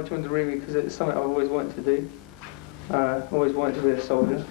I joined the REME because it's something I've always wanted to do. Always wanted to be a soldier.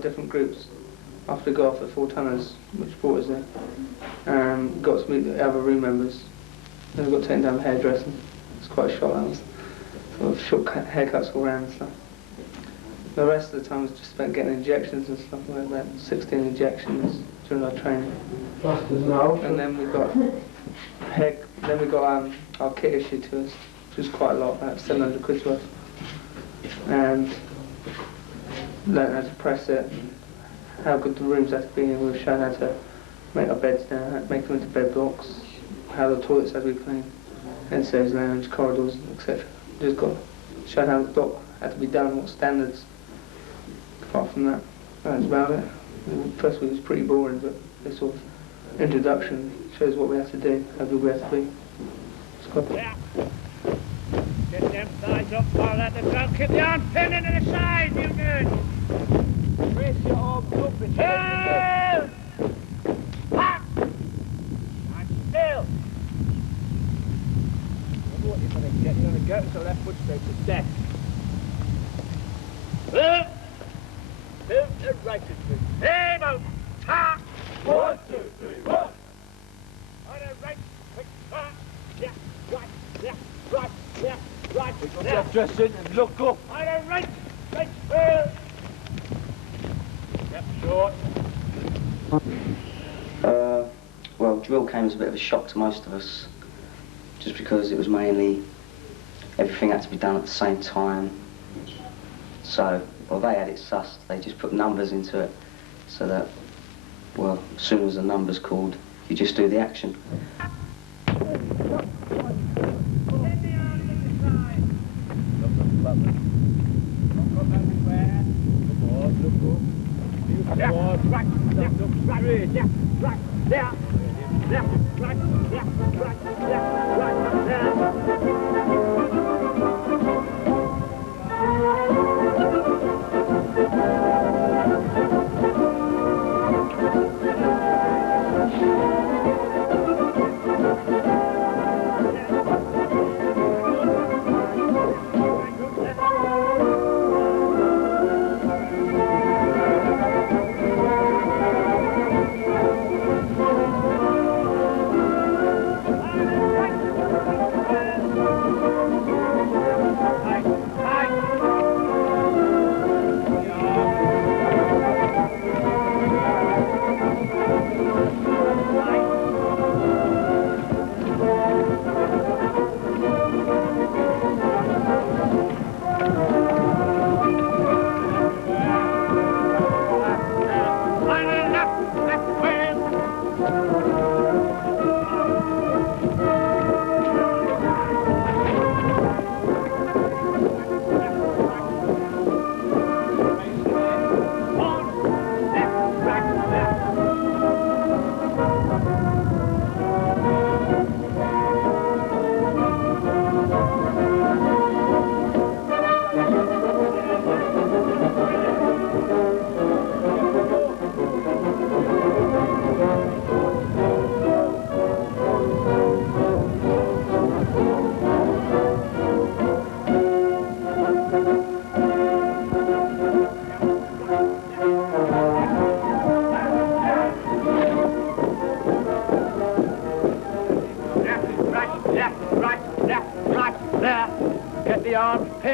Different groups after we got off at 4 tonners, which brought us there, and got to meet the other room members. Then we got taken down for hairdressing. It's quite a shock, that was. Sort of short haircuts all around and stuff. The rest of the time was just spent getting injections and stuff. We had about 16 injections during our training. And then we got our kit issued to us, which was quite a lot, about 700 quid's worth. And learned how to press it, how good the rooms had to be, and we were shown how to make our beds down, how to make them into bed blocks, how the toilets had to be cleaned, NCO's lounge, corridors, etc. Just got shown how the dock had to be done, what standards. Apart from that, that's about it. The first week was pretty boring, but this sort of introduction shows what we have to do, how good we have to be. It's quite yeah. Get them sides up while let them go. Keep the arm pinned into the side, you nerds. Brace your arms up and hold! Back! And still! Remember what you're going to get. You're going to go to the left foot straight to death. Move! Move and right to three. Aim out! Ta! 1, 2, 3, 1! On a right, quick, ta! Yeah, right, yeah, right, yeah. Right, left, dress in and look up. On a right, right, step short. Well, drill came as a bit of a shock to most of us, just because it was mainly everything had to be done at the same time. So, well, they had it sussed. They just put numbers into it, so that, well, as soon as the number's called, you just do the action.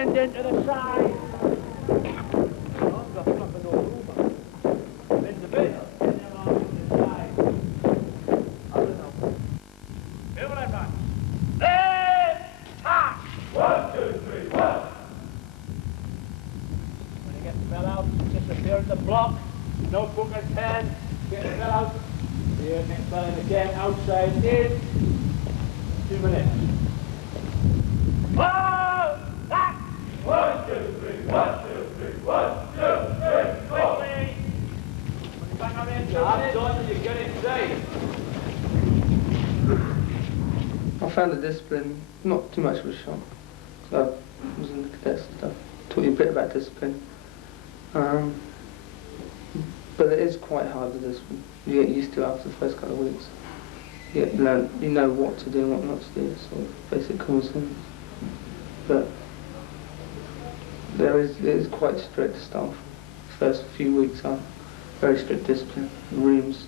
Bend into the side. Bend the bit. The block, notebook and pen, get the bell out, here, next bell in again, outside in, 2 minutes. 1, back! 1, 2, 3, 1, 2, 3, 1, 2, 3, quickly! When you back on in, you get it safe. I found the discipline not too much of a shock. So I was in the cadets and stuff, taught you a bit about discipline. But it is quite hard with this one. You get used to it after the first couple of weeks. You know what to do and what not to do, sort of basic common sense. But it is quite strict stuff. The first few weeks are very strict discipline. The rooms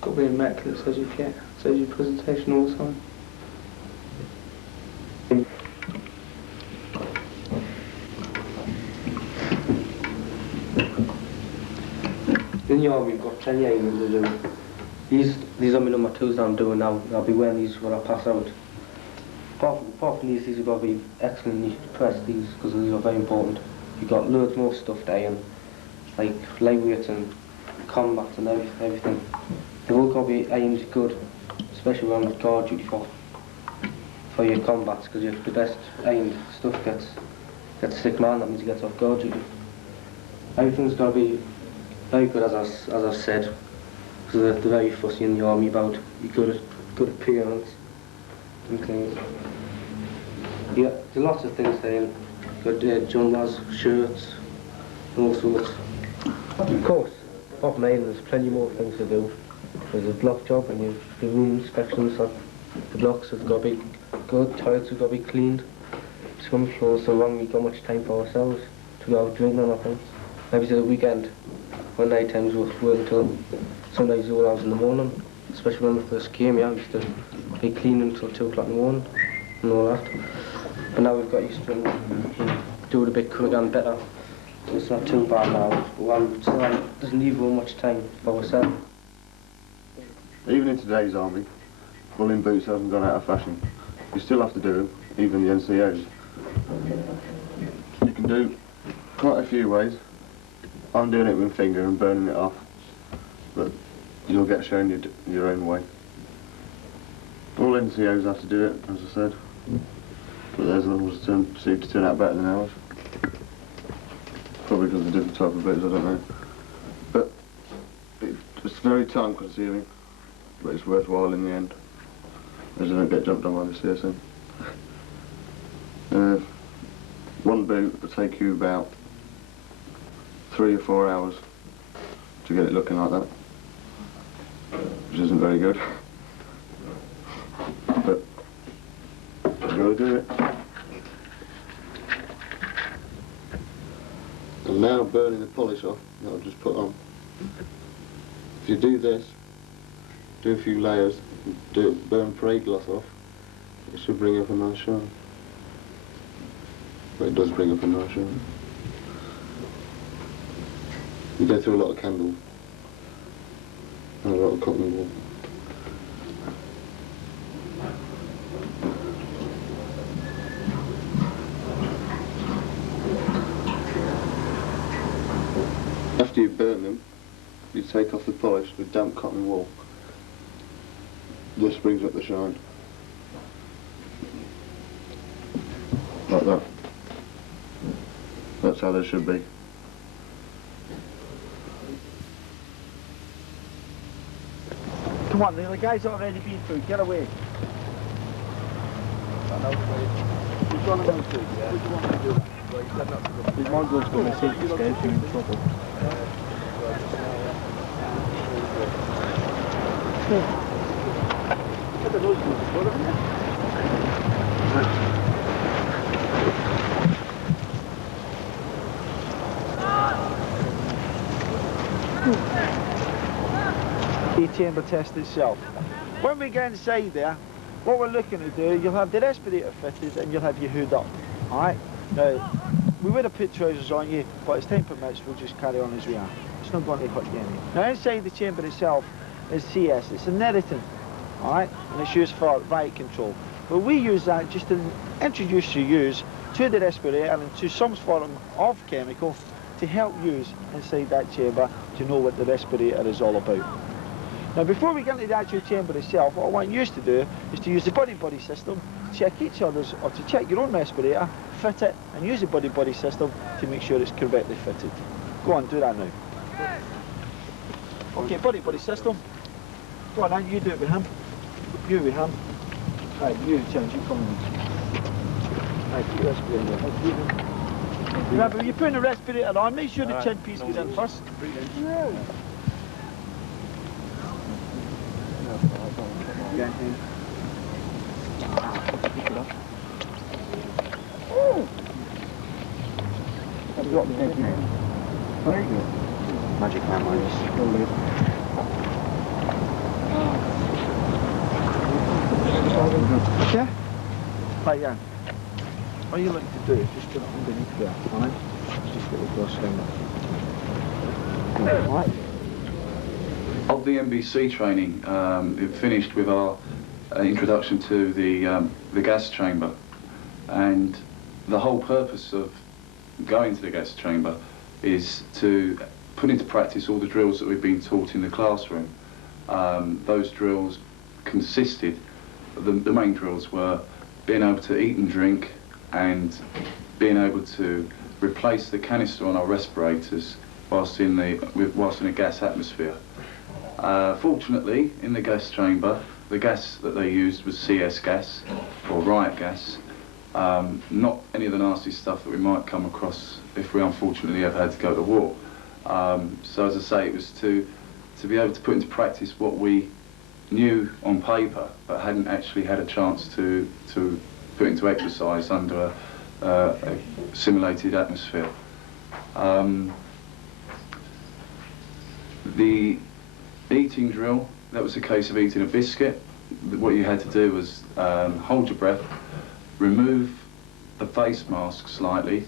got to be immaculate so as you can, so as your presentation all the time. In the army, we've got plenty of aiming to do. These are my number 2s that I'm doing now. I'll be wearing these when I pass out. Apart from these have got to be excellently pressed, these, because these are very important. You've got loads more stuff to iron, like lightweights and combats and everything. They've all got to be aimed good, especially when with guard duty for your combats, because if the best aimed stuff gets sick man, that means he gets off guard duty. Everything's got to be very good, as I've said, because they're very fussy in the army about your good appearance and things. Yeah, there's lots of things there. You've got jumpers, shirts, and all sorts. Of course, apart from aiming, there's plenty more things to do. There's a block job and you've the room inspections. The blocks have got to be good, toilets have got to be cleaned, swim floors, so long we've got much time for ourselves to go out drinking or nothing. Maybe to the weekend. When night times we work until sometimes all hours in the morning, especially when we first came here, we used to be cleaning until 2 o'clock in the morning and all that. But now we've got used to do it a bit quicker and better. So it's not too bad now. But still doesn't leave much time for ourselves. Even in today's army, pulling boots hasn't gone out of fashion. You still have to do them, even the NCOs. You can do quite a few ways. I'm doing it with a finger and burning it off, but you'll get shown your own way. All NCOs have to do it, as I said, but theirs always seem to turn out better than ours. Probably because of the different type of boots, I don't know. But it's very time consuming, but it's worthwhile in the end, as I don't get jumped on by the CSM. One boot will take you about 3 or 4 hours to get it looking like that, which isn't very good, but you've got to do it. And now burning the polish off that I've just put on. If you do this, do a few layers, burn parade gloss off, it should bring up a nice shine. But it does bring up a nice shine. You go through a lot of candles and a lot of cotton wool. After you burn them, you take off the polish with damp cotton wool. This brings up the shine. Like that. That's how they should be. Come on, the guys are already been through. Get away. You've gone around through, yeah? What do you want me to do? His mongrel's going to take the stairs, you're in trouble. I don't know what's going on there. The chamber test itself. When we get inside there, what we're looking to do, you'll have the respirator fitted and you'll have your hood up. Alright? Now, we would have put trousers on you, but as time permits, we'll just carry on as we are. It's not going to hurt you any. Now, inside the chamber itself is CS. It's an irritant, all right, and it's used for riot control. But we use that just to introduce you to the respirator and to some form of chemical to help use inside that chamber to know what the respirator is all about. Now, before we get into the actual chamber itself, what I want you to do is to use the buddy-buddy system, check each other's, or to check your own respirator, fit it, and use the buddy-buddy system to make sure it's correctly fitted. Go on, do that now. Okay, buddy-buddy system. Go on, then, you do it with him. You with him. Right, you change, you come in. Right, put your respirator. Remember, when you're putting the respirator on, make sure the chin piece goes in first. Magic man, Okay? Right, yeah. All you're looking to do is just jump underneath there, alright? Just get the cross finger. Alright? Of the MBC training, it finished with our introduction to the gas chamber, and the whole purpose of going to the gas chamber is to put into practice all the drills that we've been taught in the classroom. Those drills consisted, the main drills were being able to eat and drink and being able to replace the canister on our respirators whilst in a gas atmosphere. Fortunately, in the gas chamber, the gas that they used was CS gas, or riot gas, not any of the nasty stuff that we might come across if we unfortunately ever had to go to war. So as I say, it was to be able to put into practice what we knew on paper, but hadn't actually had a chance to put into exercise under a simulated atmosphere. The eating drill, that was a case of eating a biscuit. What you had to do was hold your breath, remove the face mask slightly,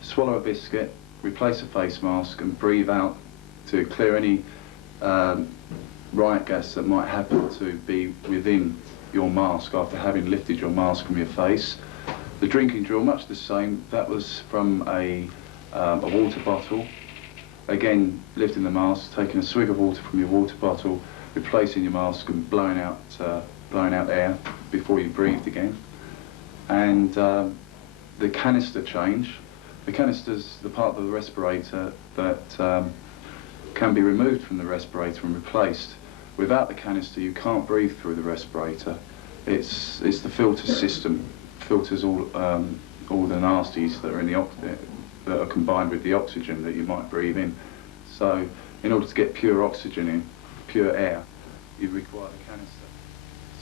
swallow a biscuit, replace a face mask and breathe out to clear any riot gas that might happen to be within your mask after having lifted your mask from your face. The drinking drill, much the same. That was from a water bottle. Again, lifting the mask, taking a swig of water from your water bottle, replacing your mask and blowing out air before you breathed again. And the canister change. The canister's the part of the respirator that can be removed from the respirator and replaced. Without the canister, you can't breathe through the respirator. It's the filter system. Filters all the nasties that are in that are combined with the oxygen that you might breathe in. So, in order to get pure oxygen in, pure air, you require the canister.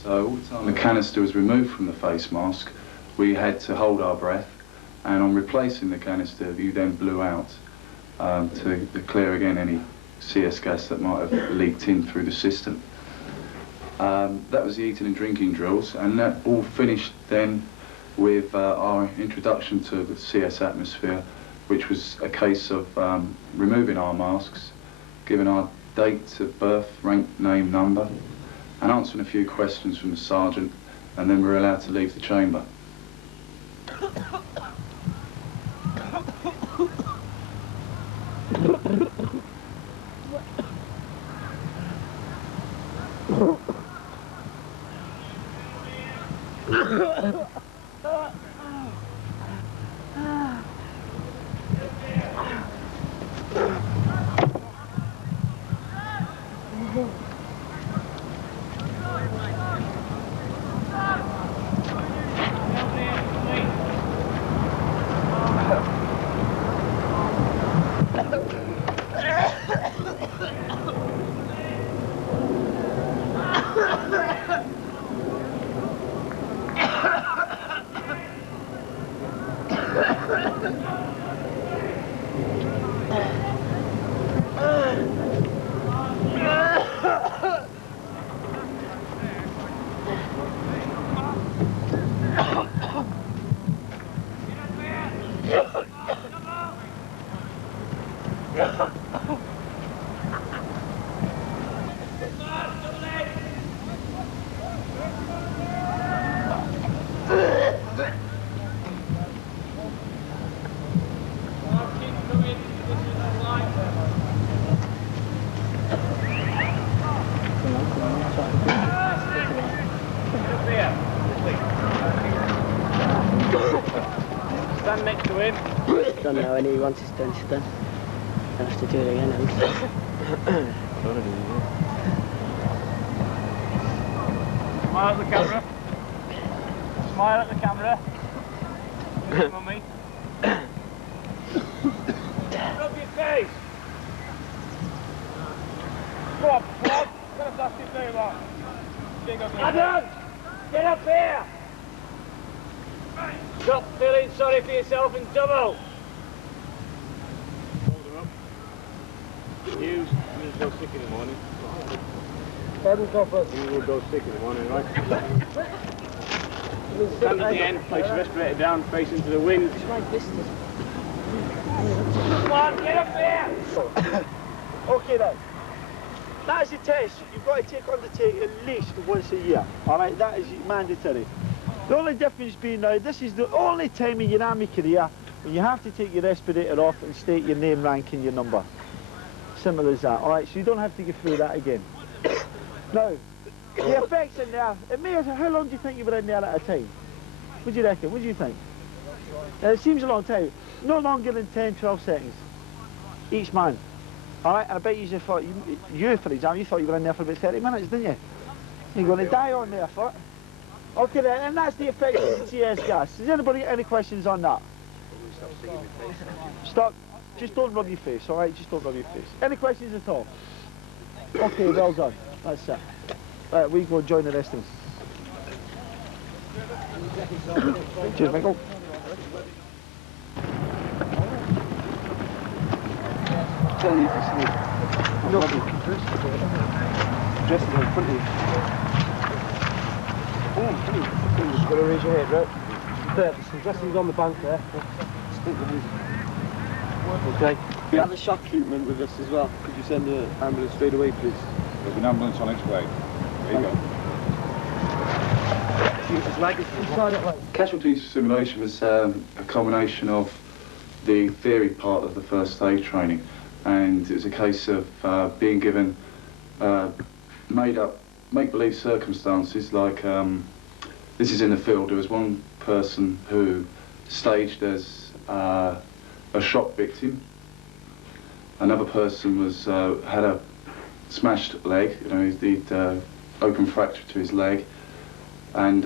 So, all the time the canister was removed from the face mask, we had to hold our breath, and on replacing the canister, you then blew out to clear again any CS gas that might have leaked in through the system. That was the eating and drinking drills, and that all finished then with our introduction to the CS atmosphere, which was a case of removing our masks, giving our date of birth, rank, name, number, and answering a few questions from the sergeant, and then we're allowed to leave the chamber. in. Done now, and once it's done, it's done. I'll have to do it again. Smile at the camera. Smile at the camera. Mummy. Rub your face. Go on, Bob. Get a plastic move on. Adam! Get up here! Stop feeling sorry for yourself and double. Hold her up. You will go sick in the morning. Pardon, Corporal? You will go sick in the morning, right? Stand at the end, place your respirator down, face into the wind. It's my blisters. Come on, get up here! Okay then. That is a test. You've got to undertake at least once a year. Alright, that is mandatory. The only difference being now, this is the only time in your army career when you have to take your respirator off and state your name, rank and your number. Simple as that. Alright, so you don't have to go through that again. Now, the effects in there, how long do you think you were in there at a time? What do you reckon? What do you think? It seems a long time. No longer than 10, 12 seconds. Each man. Alright, and I bet you thought, you for example, you thought you were in there for about 30 minutes, didn't you? You're going to die on there, for it. Okay then, and that's the effect of the TS gas. Does anybody got any questions on that? Stop. Just don't rub your face, alright? Just don't rub your face. Any questions at all? Okay, well done. That's it. Right, we go join the rest of them. Cheers, Michael. Tell you to sleep. No. Dress is in front of you. Oh, you've got to raise your head, right? There, there's some dressings on the bank there. Okay. We have a shock treatment with us as well. Could you send the ambulance straight away, please? There's an ambulance on its way. There you go. Casualty simulation was a combination of the theory part of the first aid training, and it was a case of being given made-up, make-believe circumstances. Like this is in the field. There was one person who staged as a shock victim. Another person was had a smashed leg. You know, he'd open fracture to his leg, and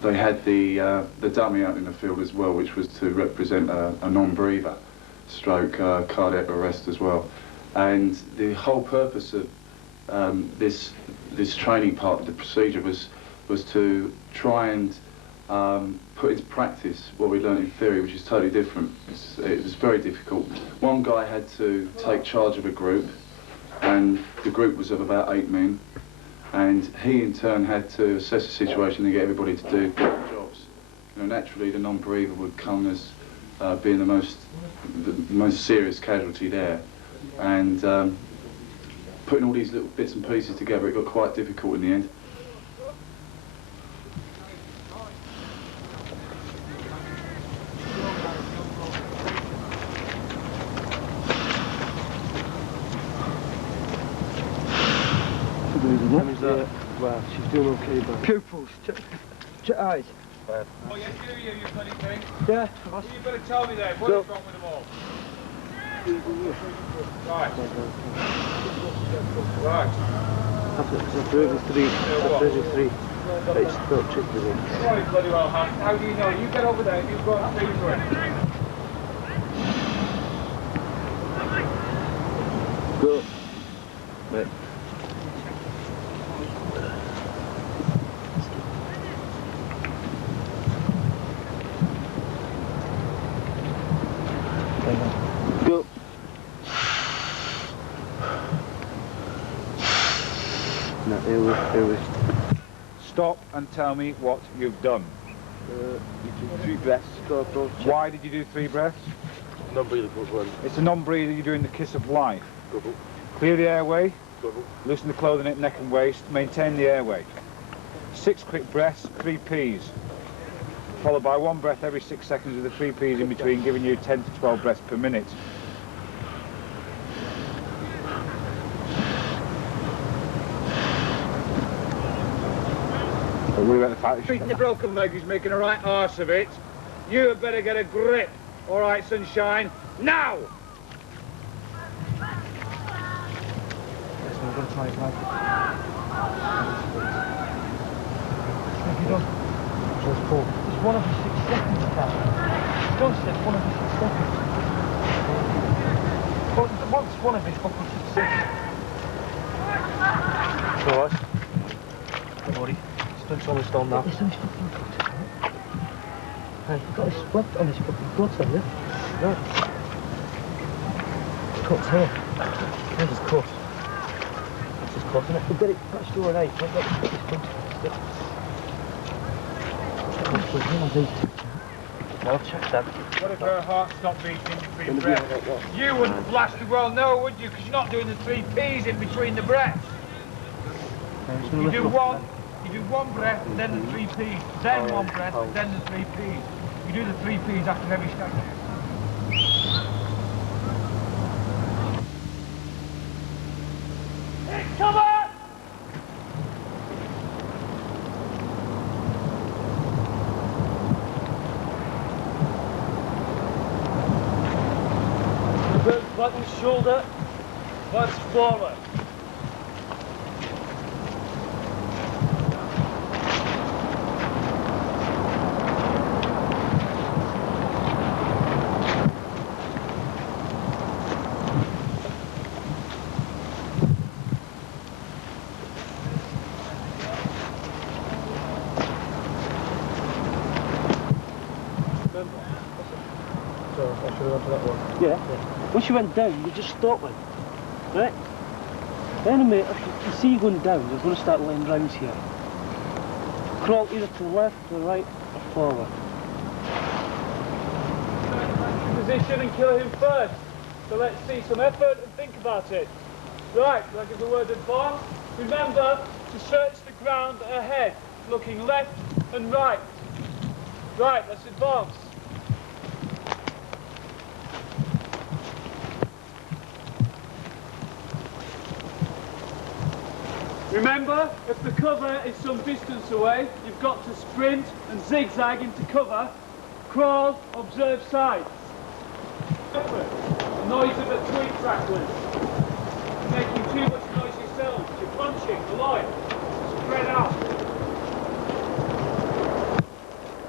they had the dummy out in the field as well, which was to represent a non-breather, stroke cardiac arrest as well. And the whole purpose of this training part of the procedure was to try and put into practice what we learned in theory, which is totally different. It was very difficult. One guy had to take charge of a group, and the group was of about 8 men, and he in turn had to assess the situation and get everybody to do different jobs. You know, naturally the non-breather would come as being the most serious casualty there, and putting all these little bits and pieces together, it got quite difficult in the end. Well, she's doing okay, but... Pupils. Eyes. Oh, yes, you bloody thing. Yeah. You better tell me then, what is wrong with them all? Right. Right. After 33. It's not tricky. Sorry, bloody well, how do you know? You get over there, you go and speak to him. Go. Right. Go. No, it was. Stop and tell me what you've done. You do 3 breaths, Corporal. Why did you do 3 breaths? Non-breather one. It's a non-breather, you're doing the kiss of life. Double. Clear the airway, Double. loosen the clothing at neck and waist, maintain the airway. 6 quick breaths, 3 Ps. Followed by 1 breath every 6 seconds with the 3 Ps in between, giving you 10 to 12 breaths per minute. Don't worry about the fact that Beating the broken leg, he's making a right arse of it. You had better get a grip. All right, sunshine. Now! I'm going to try it right. If you don't... So it's cool. It's 1 every 6 seconds, Cal. Don't say 1 every 6 seconds. What's 1 every fucking 6 seconds? It's alright. Don't worry. It's almost done now. It's almost fucking cut. Hey, you've got a split on this fucking foot, have you? Right. It's cut here. This is cut. This is cut, and if we get it patched over an 8, we'll get this cut. I'll check that. What if her heart stopped beating between breaths? You wouldn't blasted well know, would you? Because you're not doing the 3 P's in between the breaths. You do one breath, and then the 3 P's. Then 1 breath, and then the 3 P's. You do the 3 P's after every step. Take cover! Button shoulder, butts forward. Yeah. Once you went down, you just stop it. Right? Then a minute, if you see you going down, you're going to start laying rounds here. Crawl either to the left, to the right, or forward. Position and kill him first. So let's see some effort and think about it. Right, I'll give the word advance. Remember to search the ground ahead, looking left and right. Right, let's advance. Remember, if the cover is some distance away, you've got to sprint and zigzag into cover, crawl, observe side. The noise of a twig crackling. You're making too much noise yourself. You're punching the line. Spread out.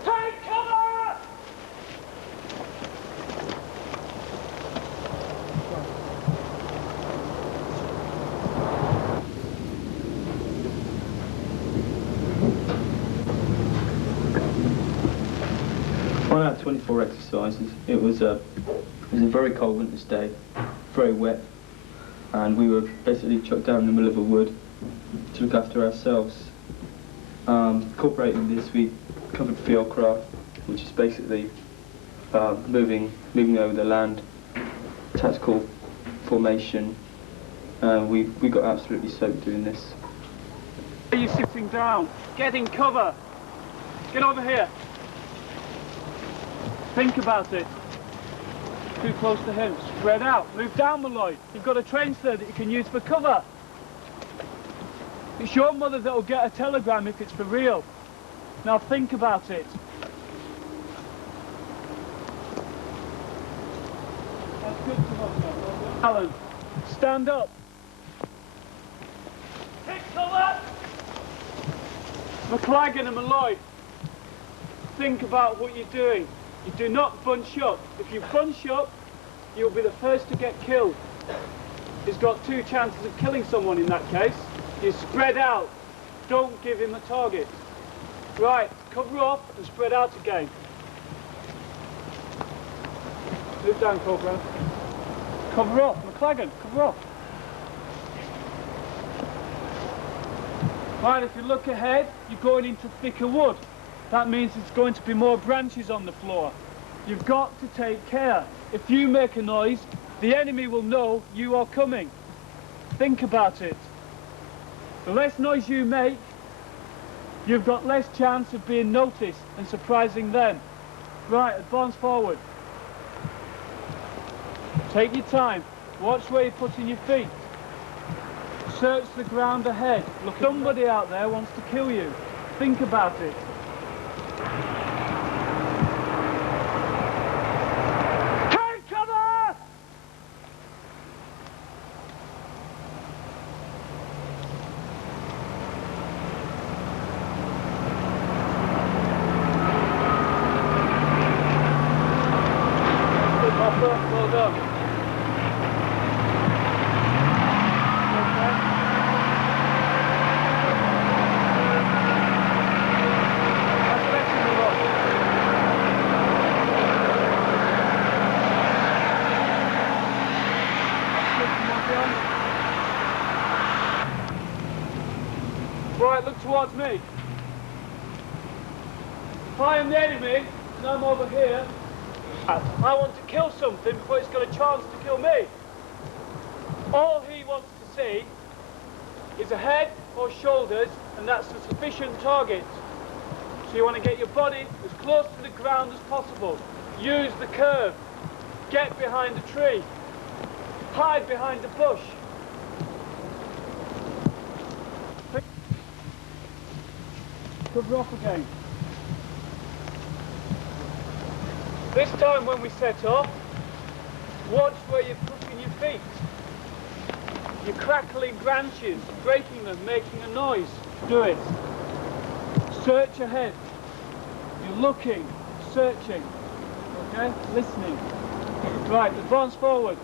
Take cover! On our 24 exercises, it was a very cold winter's day, very wet, and we were basically chucked down in the middle of a wood to look after ourselves. Incorporating this, we covered field craft, which is basically moving over the land, tactical formation. We got absolutely soaked doing this. Are you sitting down? Get in cover. Get over here. Think about it. Too close to him. Spread out. Move down the line. You've got a trench there that you can use for cover. It's your mother that will get a telegram if it's for real. Now think about it. That's good to know. Alan, stand up. Take cover. McLagan and Malloy, think about what you're doing. You do not bunch up. If you bunch up, you'll be the first to get killed. He's got 2 chances of killing someone in that case. You spread out. Don't give him a target. Right, cover off and spread out again. Move down, Corporal. Cover off. McLagan, cover off. Right, if you look ahead, you're going into thicker wood. That means there's going to be more branches on the floor. You've got to take care. If you make a noise, the enemy will know you are coming. Think about it. The less noise you make, you've got less chance of being noticed and surprising them. Right, advance forward. Take your time. Watch where you're putting your feet. Search the ground ahead. Look, somebody out there wants to kill you. Think about it. Right, look towards me. If I am the enemy, and I'm over here, I want to kill something before it's got a chance to kill me. All he wants to see is a head or shoulders, and that's a sufficient target. So you want to get your body as close to the ground as possible. Use the curve. Get behind a tree. Hide behind a bush. Cover off again. This time when we set off, watch where you're putting your feet. You're crackling branches, breaking them, making a noise. Do it. Search ahead. You're looking, searching. Okay? Listening. Right, advance forward.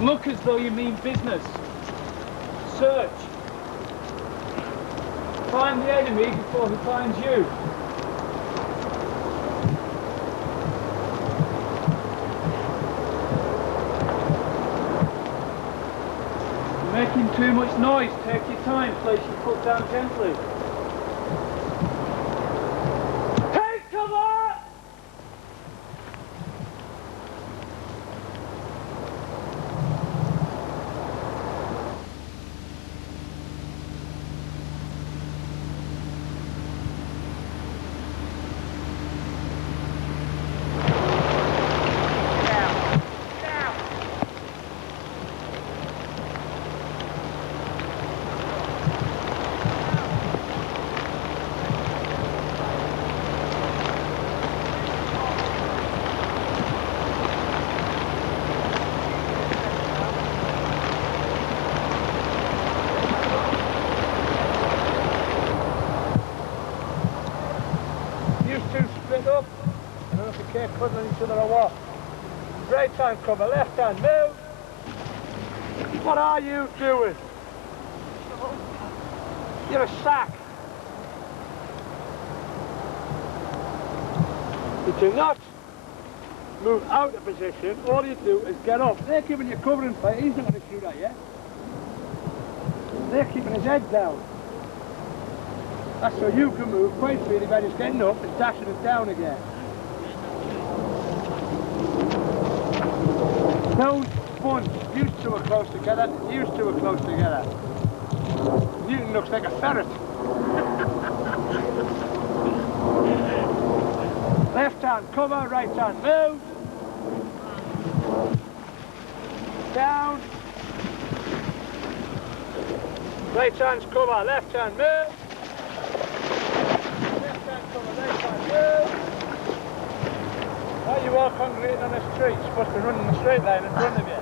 Look as though you mean business. Search. Find the enemy before he finds you. You're making too much noise. Take your time. Place your foot down gently. Take cover! Cuddling each other or what? Right hand cover, left hand, move! What are you doing? You're a sack. You do not move out of position, all you do is get up. They're giving you cover and fight, he's not going to shoot at you. They're keeping his head down. That's so you can move quite freely by just getting up and dashing it down again. Don't bunch. You two are close together. You two are close together. Newton looks like a ferret. Left hand cover, right hand move. Down. Right hand's cover, left hand move. Left hand cover, right hand move. Why are you all congregating on this tree? You're supposed to be running the straight line in front of you.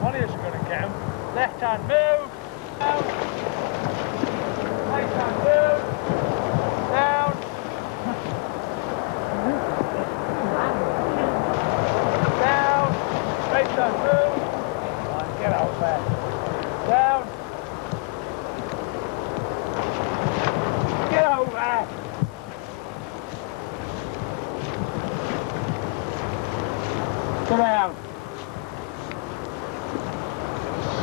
One of you's going to get him. Left hand move. Down. Right hand move. Down. Down. Right hand move. Come on, get out there. Down. Get out there. Sit down.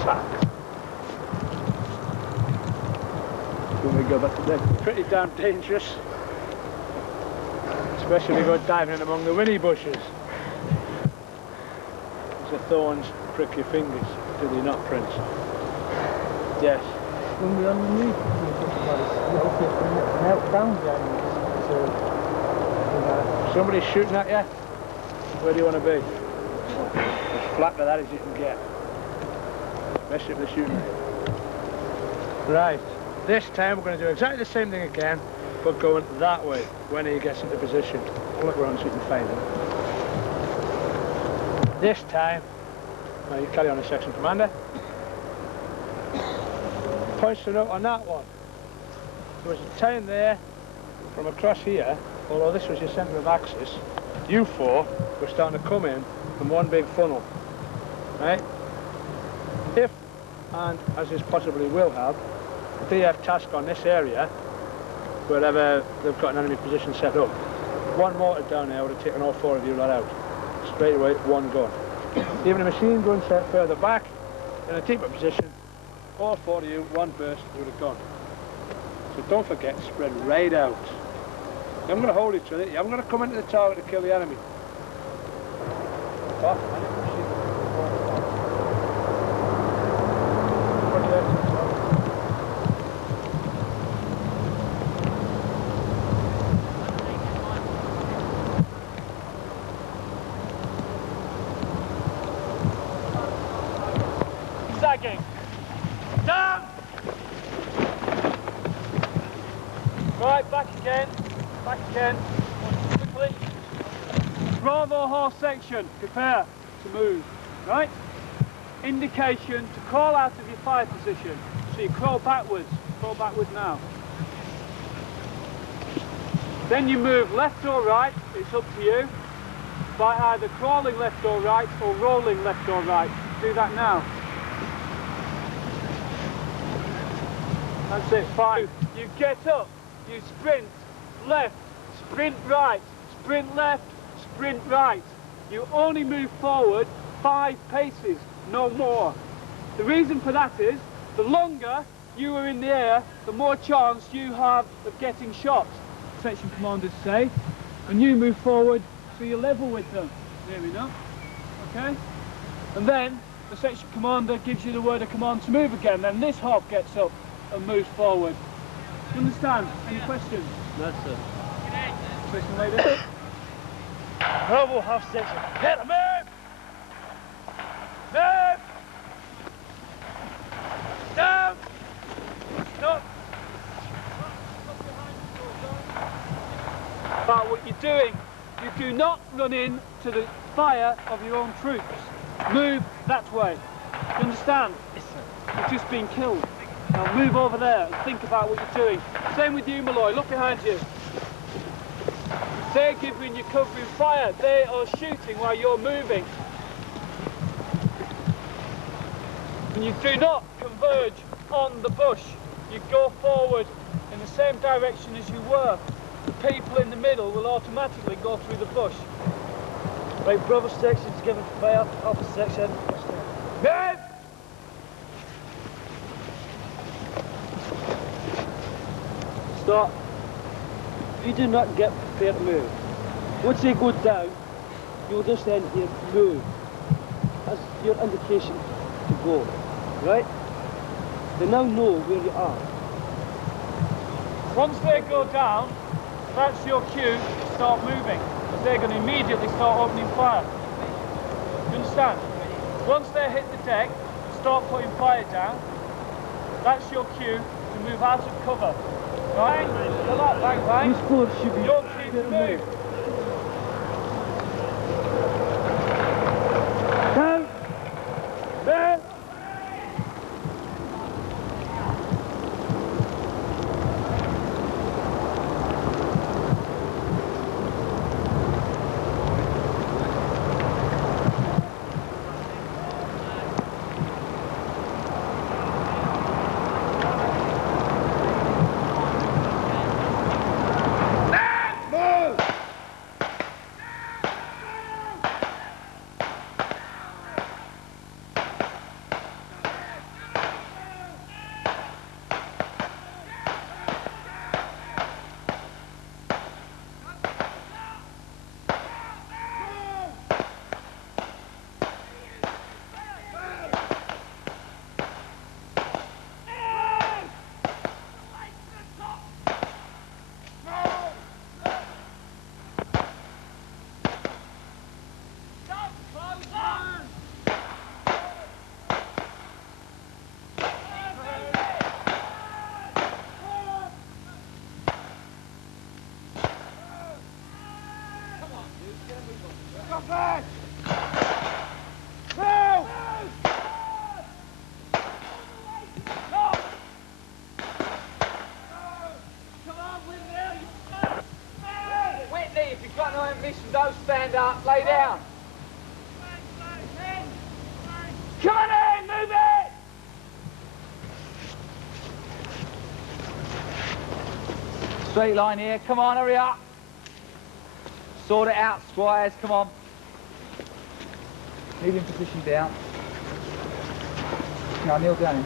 Suck. When we go back to bed, pretty damn dangerous. Especially if you go diving in among the winnie bushes. The thorns prick your fingers, do they not, Prince? Yes. When we're underneath, melt down Somebody's shooting at you? Where do you want to be? As flat to that as you can get. Especially if they're shooting at you. Right. This time we're going to do exactly the same thing again, but going that way when he gets into position. Look around so you can find him. This time, now you carry on as section commander. Points the note on that one. There was a time there from across here, although this was your centre of axis, you four were starting to come in from one big funnel, right? If, and as this possibly will have, if they have task on this area, wherever they've got an enemy position set up, one mortar down there would have taken all four of you right out. Straight away, one gun. Even a machine gun set further back, in a deeper position, all four of you, one burst would have gone. So don't forget, spread right out. You haven't got to hold each other, you haven't got to come into the target to kill the enemy. Shagging. Down! Right, back again. Back again. Quickly. Bravo horse section. Prepare to move. Right? Indication to crawl out of your fire position. So you crawl backwards. Crawl backwards now. Then you move left or right. It's up to you. By either crawling left or right or rolling left or right. Do that now. That's it, fine. You get up, you sprint left, sprint right, sprint left, sprint right. You only move forward 5 paces, no more. The reason for that is, the longer you are in the air, the more chance you have of getting shot. Section commanders say, and you move forward so you're level with them. There we go. Okay? And then the section commander gives you the word of command to move again. Then this half gets up and moves forward. You understand? Any questions? No, sir. Question, lady? Bravo half section. Hit him, move! Move! Down! Stop! But what you're doing, you do not run in to the fire of your own troops. Move that way. You understand? Yes, sir. You've just been killed. Now move over there and think about what you're doing. Same with you, Malloy. Look behind you. They're giving you covering fire. They are shooting while you're moving. And you do not converge on the bush. You go forward in the same direction as you were. The people in the middle will automatically go through the bush. Right, Bravo section's given fire, Alpha section. Move! Stop. You do not get prepared to move. Once they go down, you'll just then hear move. That's your indication to go, right? They now know where you are. Once they go down, that's your cue to start moving. Because they're going to immediately start opening fire. You understand? Once they hit the deck, start putting fire down. That's your cue to move out of cover. Right? Bang, bang, bang. This force should be Your cue to move. Down! There! Don't stand up, lay down. Come on in, move it! Straight line here, come on, hurry up. Sort it out, squires, come on. Kneeling position down. Now kneel down.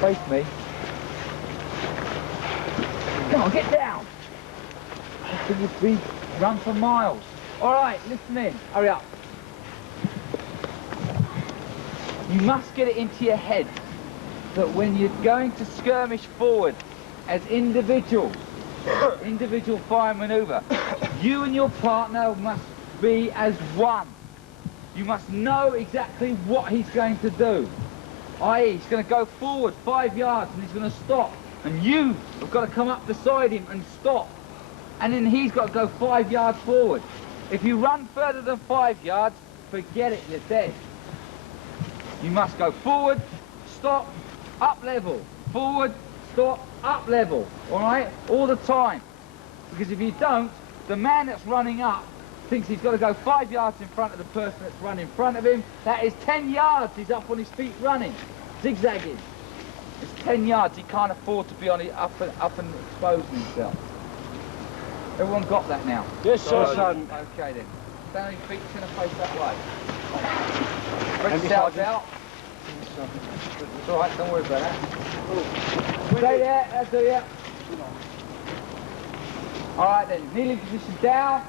Face me. Come on, get down. Until your feet run for miles. All right, listen in. Hurry up. You must get it into your head that when you're going to skirmish forward as individual fire manoeuvre, you and your partner must be as one. You must know exactly what he's going to do. I.e., he's going to go forward 5 yards and he's going to stop. And you have got to come up beside him and stop. And then he's got to go 5 yards forward. If you run further than 5 yards, forget it, you're dead. You must go forward, stop, up level. Forward, stop, up level. All right? All the time. Because if you don't, the man that's running up thinks he's got to go 5 yards in front of the person that's run in front of him. That is 10 yards. He's up on his feet running, zigzagging. It's 10 yards. He can't afford to be on it up and exposing himself. Everyone got that now? Yes, sir, son. Okay then. Stand on your feet, turn and face that way. Spread yourselves out. It's all right, don't worry about that. Stay there, that's it. All right then, kneeling position down.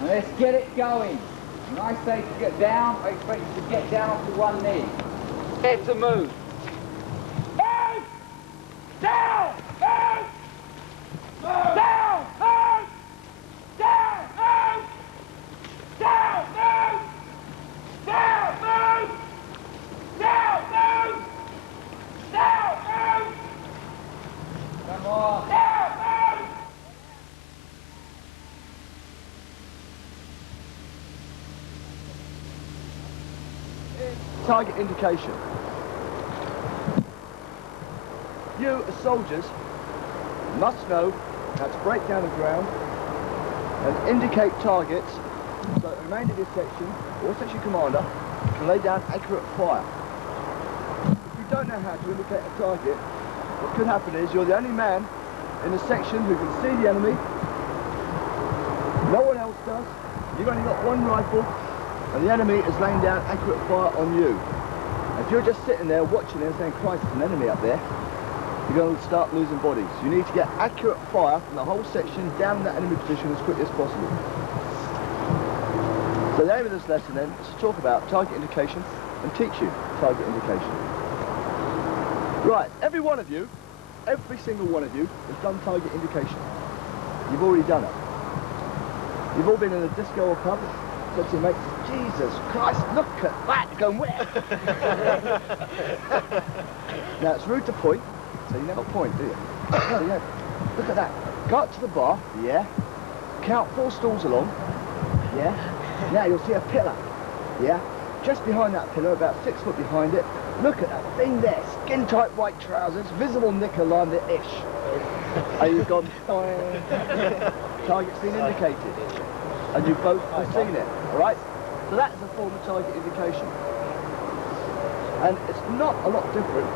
And let's get it going. When I say to get down, I expect you to get down onto one knee. Get to move. Move! Down! Move! Move! Down! Move! Down! Move! Down! Move! Down! Move! Down! Move! Down! Move! Come on! Down! Move! Target indication. You, as soldiers, must know how to break down the ground and indicate targets so that the remainder of your section, or section commander, can lay down accurate fire. If you don't know how to indicate a target, what could happen is you're the only man in the section who can see the enemy. No one else does. You've only got one rifle, and the enemy is laying down accurate fire on you. If you're just sitting there watching it and saying, Christ, there's an enemy up there, you're going to start losing bodies. You need to get accurate fire from the whole section down in that enemy position as quickly as possible. So the aim of this lesson then is to talk about target indication and teach you target indication. Right, every single one of you has done target indication. You've already done it. You've all been in a disco or pub, said to your mates, Jesus Christ, look at that, you're going where? Now it's rude to point, so you never point, do you? So, yeah, look at that. Go up to the bar, yeah. Count 4 stools along, yeah. Now you'll see a pillar, yeah. Just behind that pillar, about 6 foot behind it, look at that thing there. Skin-tight white trousers, visible knicker line there-ish. And you've gone, target's been indicated. And you've both seen it, all right? So that is a form of target indication. And it's not a lot different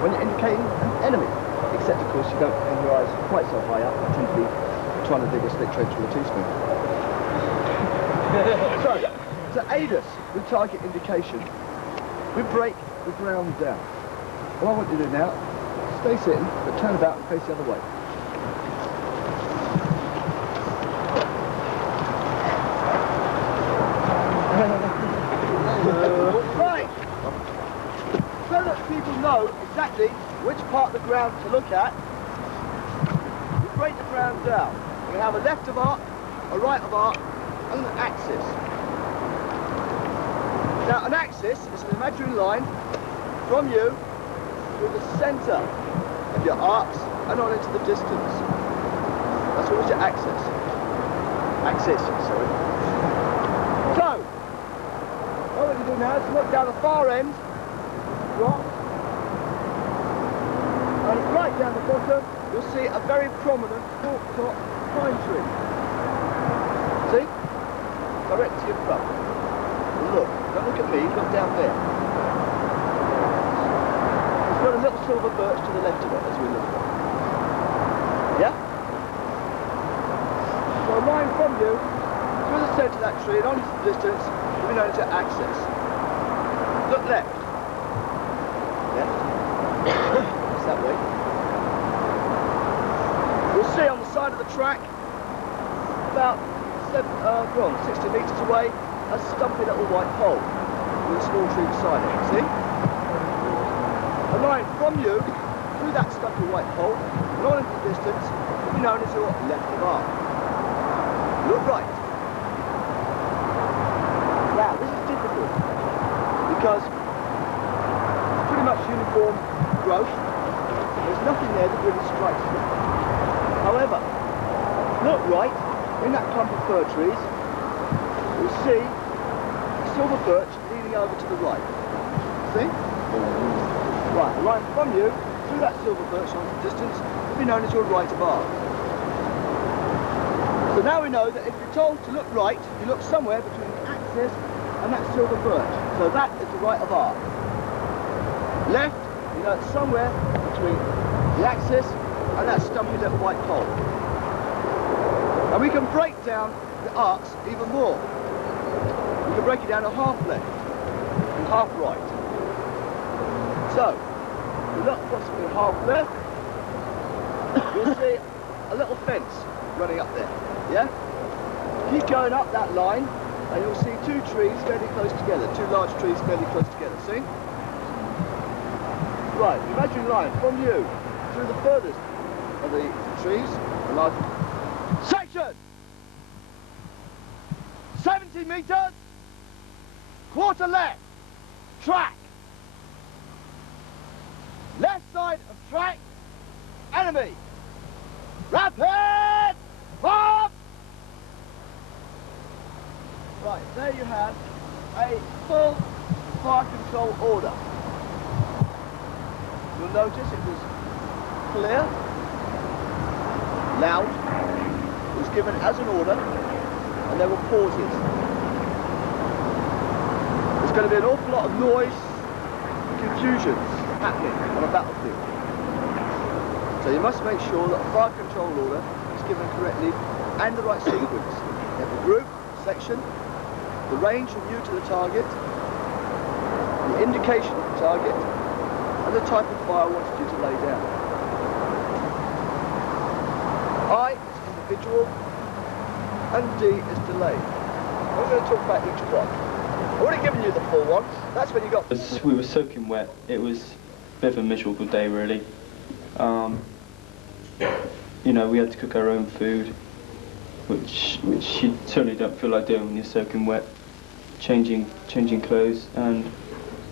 when you're indicating an enemy, except, of course, you don't aim your eyes quite so high up. I tend to be trying to dig a slick trench with a teaspoon. So, to aid us with target indication, we break the ground down. What I want you to do now, stay sitting, but turn about and face the other way. Right, so that people know exactly which part of the ground to look at, we break the ground down. We have a left of arc, a right of arc, and an axis. Now an axis is an imaginary line from you through the centre of your arcs and on into the distance. That's always your axis. Axis, sorry. So, what we do now is look down the far end, drop, and right down the bottom you'll see a very prominent fork-top pine tree. See? Direct to your front. Look, don't look at me, look down there. It's got a little silver birch to the left of it as we look. Yeah? So a line from you, through the centre of that tree and on into the distance, will be known as your axis. Look left. left. It's that way. You'll see on the side of the track, about 60 metres away, a stumpy little white pole with a small tree beside it, see? A line from you, through that stumpy white pole, and on into the distance, will be known as your left of arm. Look right. Now, this is difficult, because it's pretty much uniform growth. There's nothing there that really strikes you. However, look right, in that clump of fir trees, you'll see a silver birch leaning over to the right. See? Right, a line from you, through that silver birch on the distance, will be known as your right of arm. So now we know that if you're told to look right, you look somewhere between the axis and that silver birch. So that is the right of arm. Left, you know it's somewhere between the axis and that stumpy little white pole. And we can break down the arcs even more. We can break it down to half left and half right. So, we look possibly half left, you'll see a little fence running up there, yeah? Keep going up that line and you'll see two trees fairly close together, two large trees fairly close together, see? Right, imaginary line from you through the furthest of the trees, the large section! 70 metres, quarter left, track. Left side of track, enemy. Rapid, bob! Right, there you have a full fire control order. You'll notice it was clear, loud, it was given as an order, and there were pauses. There's going to be an awful lot of noise, confusion happening on a battlefield. So you must make sure that a fire control order is given correctly and the right sequence. You have the group, section, the range from you to the target, the indication of the target, and the type of fire I wanted you to lay down. I is individual, and D is delayed. I'm going to talk about each one. I've already given you the full one. That's when you got... We were soaking wet. It was a bit of a miserable day, really. You know, we had to cook our own food, which you certainly don't feel like doing when you're soaking wet. Changing clothes, and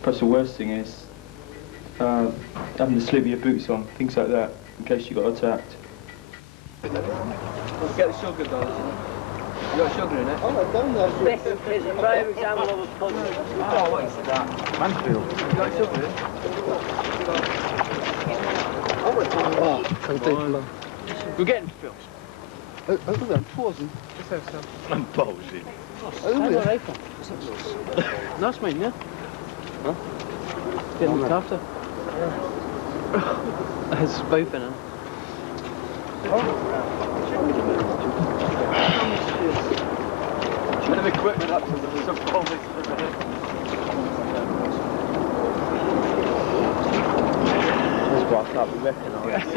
perhaps the worst thing is having to sleep with your boots on, things like that, in case you got attacked. Get the sugar, guys. You got sugar in it? Oh, I've done that. This is a prime example of a pub. Oh, what is that? Mansfield. You got sugar in it? Oh, so deep. We're getting films. Over there, pausing. I'm pausing. Nice mate, yeah? Huh? Getting looked after. It's both in it. Bit of equipment up to the sub-polys. That's why I can't be recognised.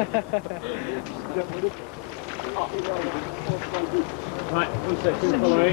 Right, 1 second, follow me.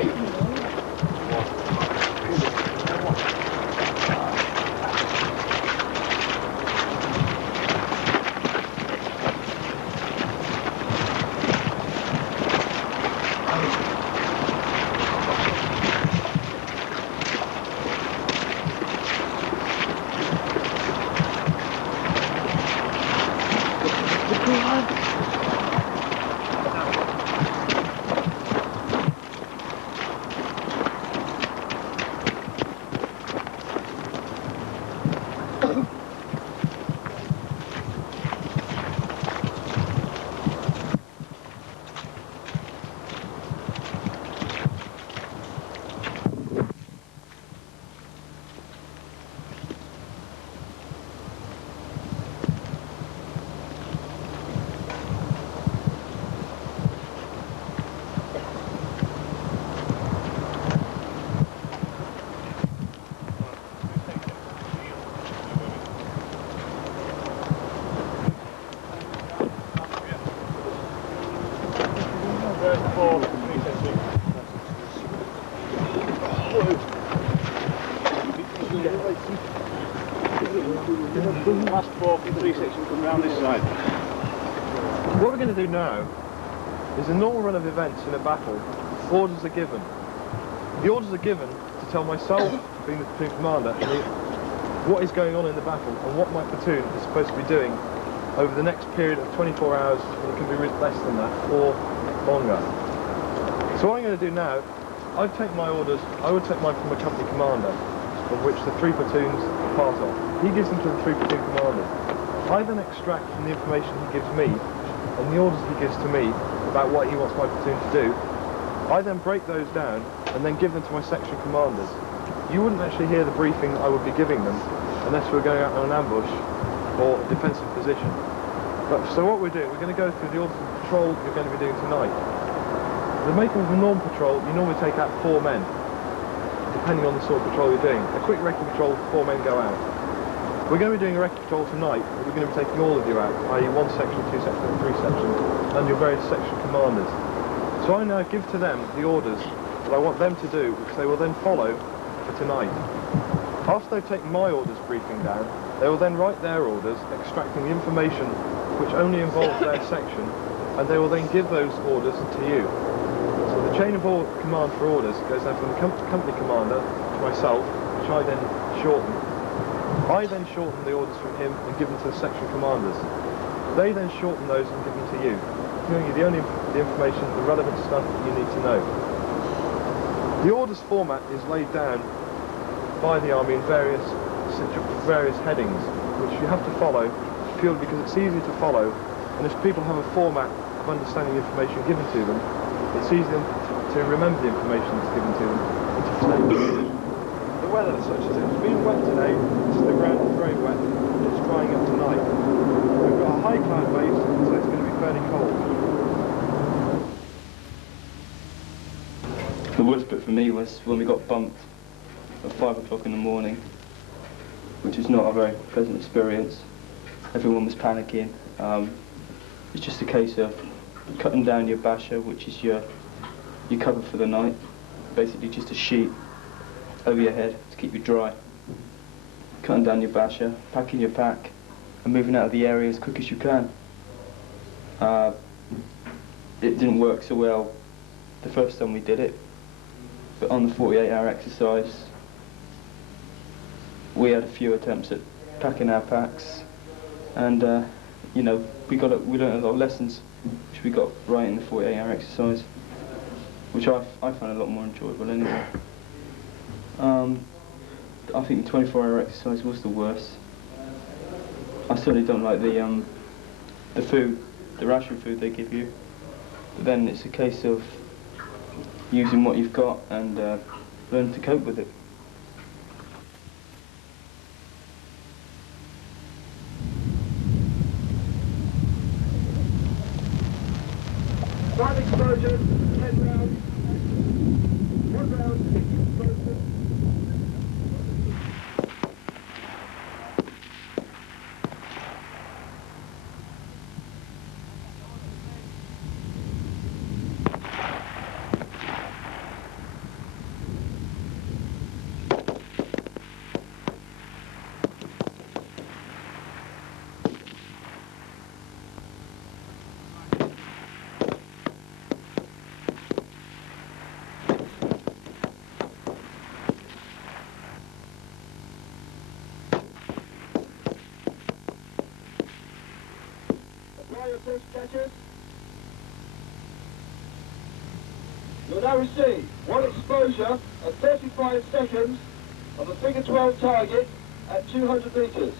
Last 4 from 3 sections come round this side. What we're going to do now is a normal run of events in a battle. Orders are given. The orders are given to tell myself, being the platoon commander, what is going on in the battle and what my platoon is supposed to be doing over the next period of 24 hours, and it can be less than that, or longer. So what I'm going to do now, I've taken my orders, I would take mine from a company commander, of which the 3 platoons are part of. He gives them to the 3 platoon commanders. I then extract from the information he gives me, and the orders he gives to me, about what he wants my platoon to do. I then break those down, and then give them to my section commanders. You wouldn't actually hear the briefing I would be giving them, unless we were going out on an ambush, or a defensive position. So what we're doing, we're going to go through the orders of patrol you're going to be doing tonight. The making of a normal patrol, you normally take out 4 men, depending on the sort of patrol you're doing. A quick recce patrol, 4 men go out. We're going to be doing a recce patrol tonight, but we're going to be taking all of you out, i.e. 1 section, 2 sections, and 3 sections, and your various section commanders. So I now give to them the orders that I want them to do, which they will then follow for tonight. After they've taken my orders briefing down, they will then write their orders, extracting the information which only involves their section, and they will then give those orders to you. So the chain of command for orders goes down from the company commander to myself, which I then shorten. I then shorten the orders from him and give them to the section commanders. They then shorten those and give them to you, giving you the information, the relevant stuff that you need to know. The orders format is laid down by the army in various headings, which you have to follow purely because it's easy to follow, and if people have a format of understanding the information given to them, it's easy to remember the information that's given to them and to take the decision. The weather, such as it's been wet today, the ground is very wet, and it's drying up tonight. We've got a high cloud base, so it's going to be fairly cold. The worst bit for me was when we got bumped at 5 o'clock in the morning, which is not a very pleasant experience. Everyone was panicking. It's just a case of cutting down your basher, which is your cover for the night. Basically just a sheet over your head to keep you dry. Cutting down your basher, packing your pack, and moving out of the area as quick as you can. It didn't work so well the first time we did it, but on the 48-hour exercise, we had a few attempts at packing our packs, and you know, we learned a lot of lessons, which we got right in the 48-hour exercise, which I found a lot more enjoyable anyway. I think the 24-hour exercise was the worst. I certainly don't like the food, the ration food they give you, but then it's a case of using what you've got and learning to cope with it. One explosion, 10 rounds. 1 round, explosion. You'll now receive 1 exposure at 35 seconds of a figure 12 target at 200 metres.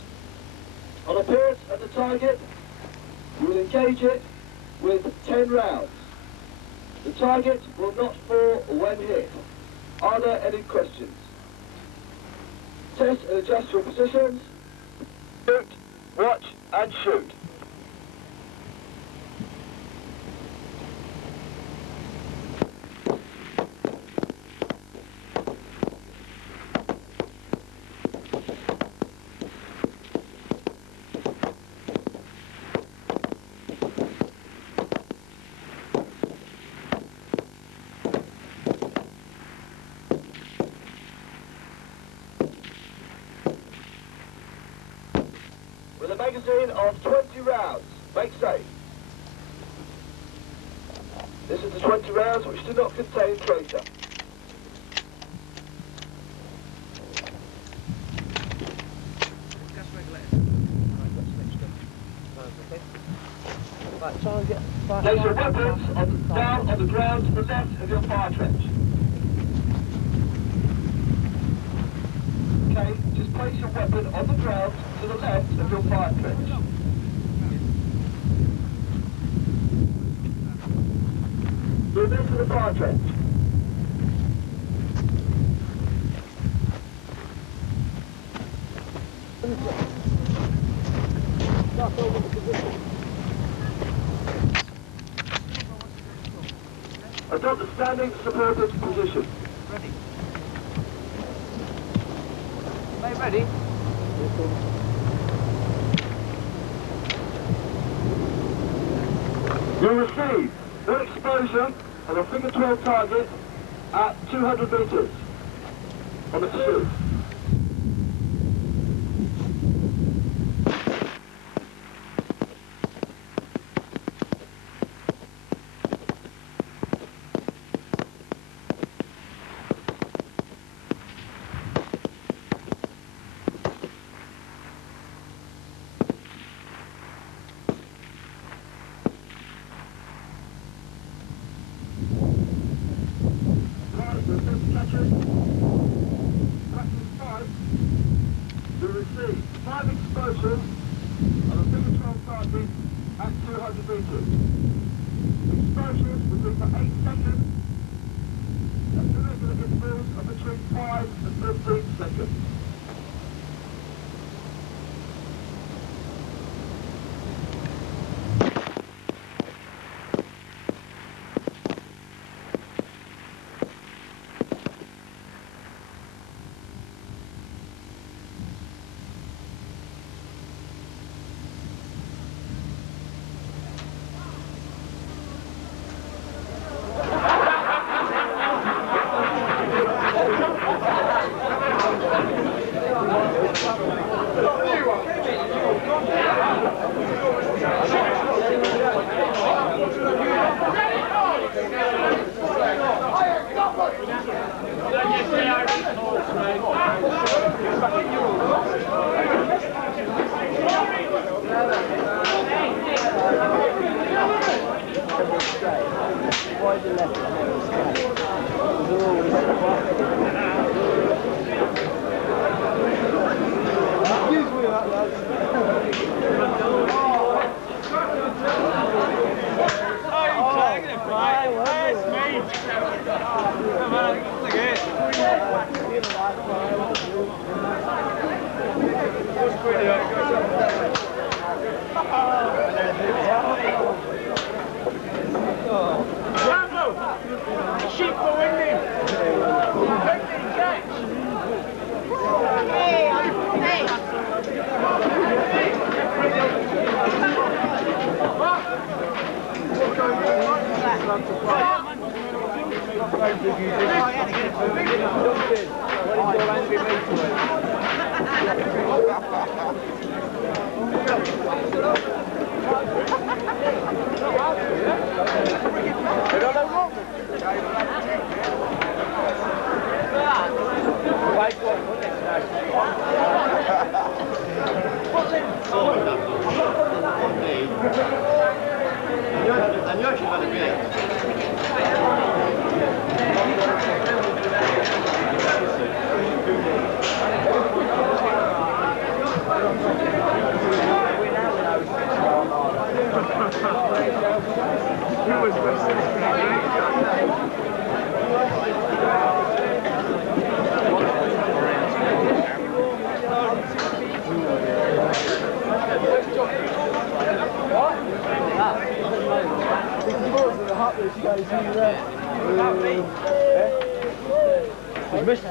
On appearance at the target, you will engage it with 10 rounds. The target will not fall when hit. Are there any questions? Test and adjust your positions. Shoot, watch and shoot. magazine of 20 rounds. Make safe. This is the 20 rounds which do not contain tracer. Place your weapons down on the ground to the left of your fire trench. Okay, just place your weapon on the ground to the left of your fire trench. Move into the fire trench. Adopt the standing supported position. Ready. Mate, ready? You receive full exposure of a figure 12 target at 200 metres on the pursuit.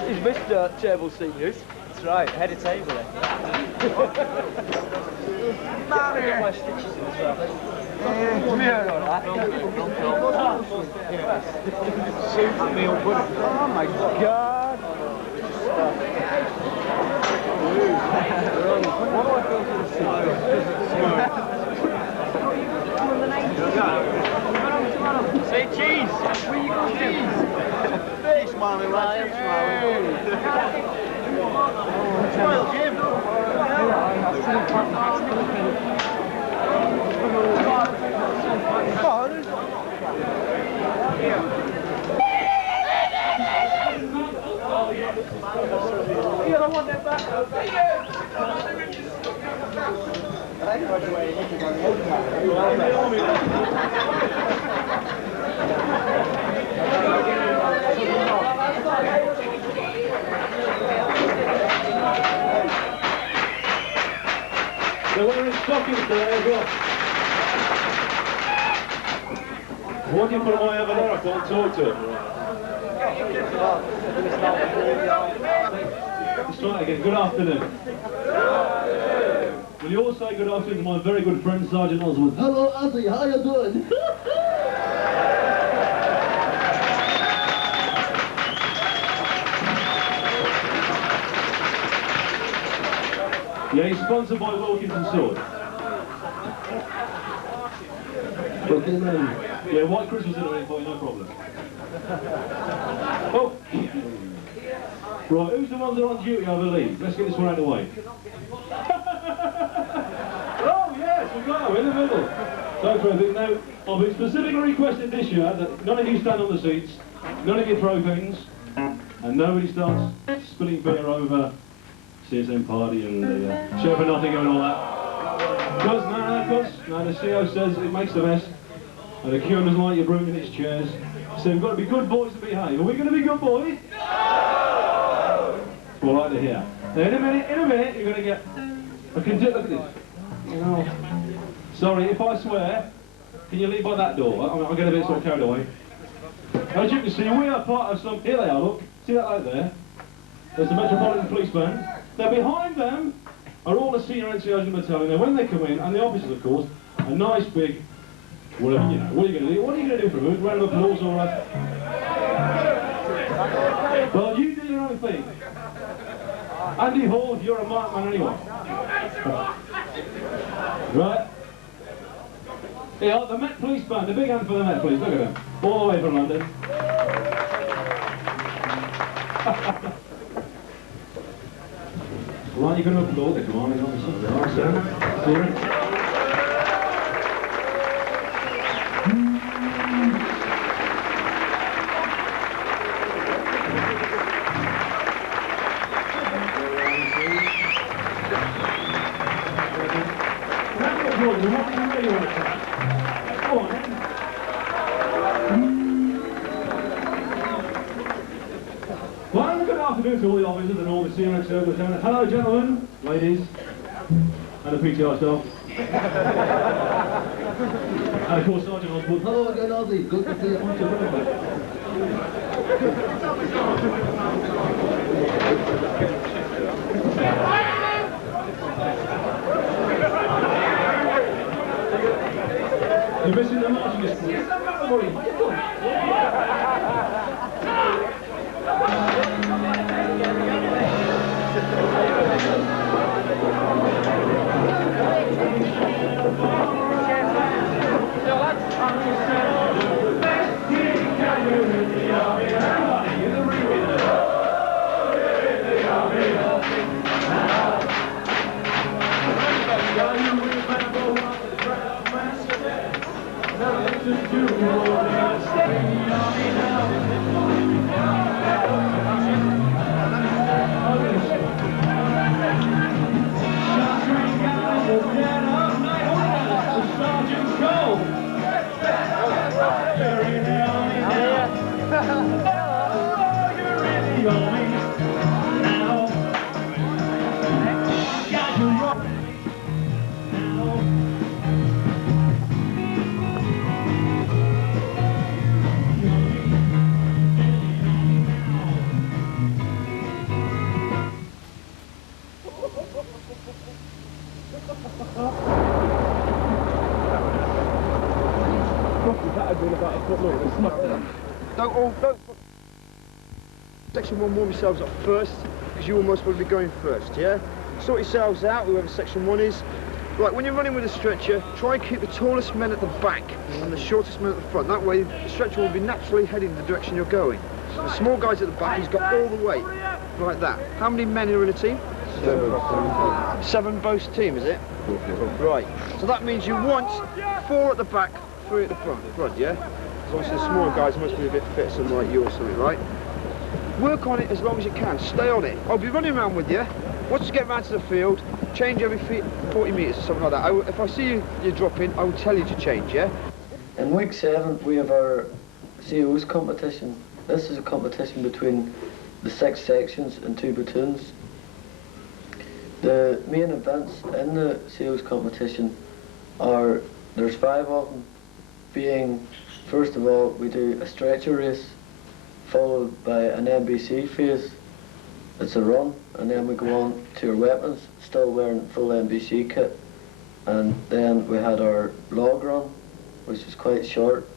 He's Mr. Table Seat News. That's right, head of table then. Get my stitches in as well. Come here, alright. Soup meal pudding. Oh my god. What do I feel for the soup? They're wearing stockings today as well. What do you put them over there? I can't talk to them. Let's try it again. Good afternoon. Will you all say good afternoon to my very good friend, Sgt Oswald? Hello, Ozzy. How you doing? Yeah, he's sponsored by Wilkinson Sword. Yeah, White Christmas in a minute for you, no problem. Oh! Right, who's the ones that are on duty, I believe? Let's get this one out of the way. Oh, yes, we've got her in the middle. So terrific. Now, I've been specifically requested this year that none of you stand on the seats, none of you throw things, and nobody starts spilling beer over CSM party and the Chef for Nothing and all that. Because the CO says it makes a mess, and the queue doesn't like you brooming its chairs. So we've got to be good boys to behave. Are we going to be good boys? No! Well, like to hear. Now, in a minute, you're going to get a look at this. You know, sorry, if I swear, can you leave by that door? I'm getting a bit sort of carried away. As you can see, we are part of some... Here they are, look. See that out there? There's the Metropolitan Police Band. Now behind them are all the senior NCOs in the battalion. Now when they come in, and the officers of course, a nice big, whatever, you know, what are you going to do? What are you going to do for a round of applause or a... Well, you do your own thing. Andy Hall, you're a markman anyway. Right? Yeah, the Met Police Band, the big hand for the Met Police, look at them. All the way from London. Right, you're going to applaud it, come on, to all the officers and all the senior executives. Hello, gentlemen, ladies, and the PTR staff. And of course, Sergeant Oswald. Hello again, Ozzy. Good to see you. You're missing the marching discipline. Don't. Section 1, warm yourselves up first, because you will most probably be going first, yeah? Sort yourselves out, whoever section 1 is. Right, when you're running with a stretcher, try and keep the tallest men at the back and the shortest men at the front. That way, the stretcher will be naturally heading in the direction you're going. The small guys at the back, he's got all the weight, like that. How many men are in a team? 7. 7 both team, is it? Right, so that means you want 4 at the back, 3 at the front, yeah? So obviously the small guys must be a bit fit, something like you or something, right? Work on it as long as you can, stay on it. I'll be running around with you, Once you get round to the field, change every 40 metres or something like that. If I see you dropping, I will tell you to change, yeah? In week 7, we have our CO's competition. This is a competition between the 6 sections and 2 platoons. The main events in the CO's competition are, there's 5 of them, being, first of all, we do a stretcher race, followed by an NBC phase. It's a run, and then we go on to our weapons, still wearing full NBC kit. And then we had our log run, which was quite short,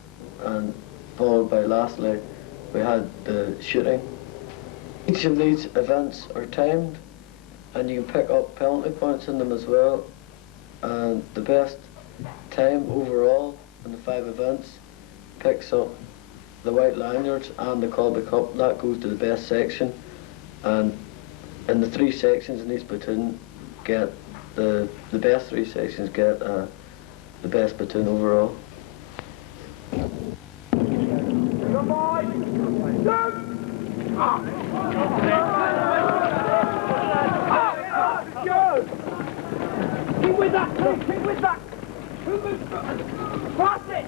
and followed by, lastly, we had the shooting. Each of these events are timed, and you can pick up penalty points in them as well. And the best time overall in the 5 events picks up the white lanyards and the Colby Cup. That goes to the best section. And in the 3 sections in each platoon, get the best 3 sections get the best platoon overall. Keep with that, keep with that. Pass it.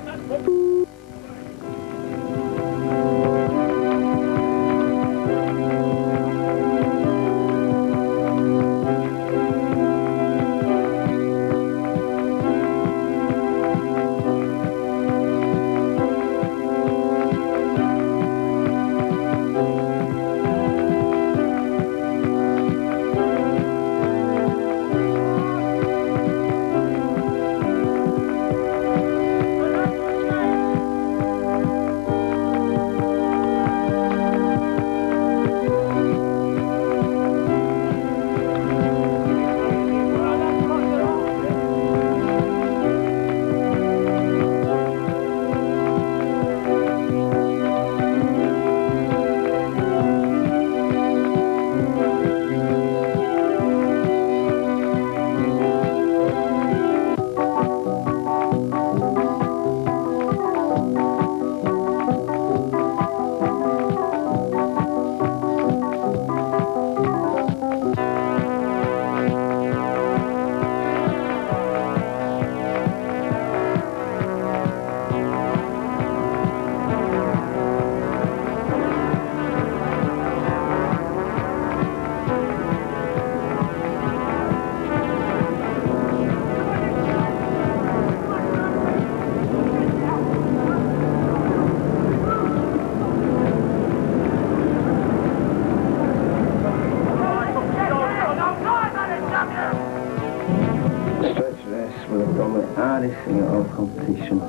Competition.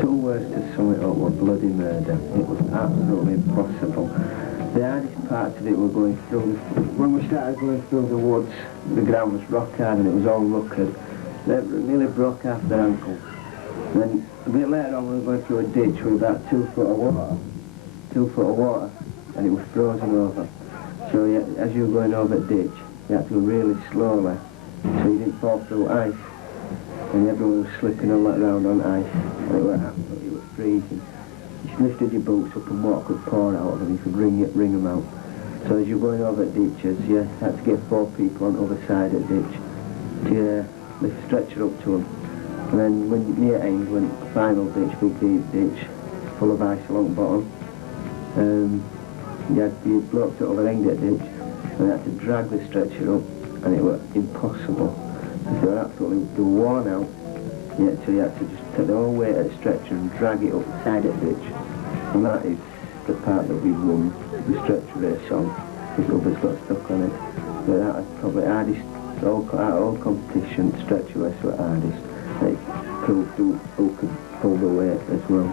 2 words to sum it up were bloody murder. It was absolutely impossible. The hardest parts of it were going through, when we started going through the woods, the ground was rock hard and it was all ruckered. They nearly broke half their ankles. Then a bit later on we were going through a ditch with about 2 foot of water. 2 foot of water, and it was frozen over. So as you were going over the ditch, you had to go really slowly so you didn't fall through ice. And everyone was slipping all around on ice, and it was freezing. You just lifted your boots up and water could pour out of them, you could wring them out. So as you're going over ditches, you had to get 4 people on the other side of the ditch to lift the stretcher up to them. And then when near end, went the final ditch, big deep ditch, full of ice along the bottom, you had the blokes that overhanged that ditch, and they had to drag the stretcher up, and it was impossible. They were absolutely worn out, so you had to just take the whole weight of the stretcher and drag it up the side of the ditch. And that is the part that we won the stretcher race on. The rubbers got stuck on it. But that was probably the hardest, our whole competition, the stretcher race were hardest. It proved who could pull the weight as well.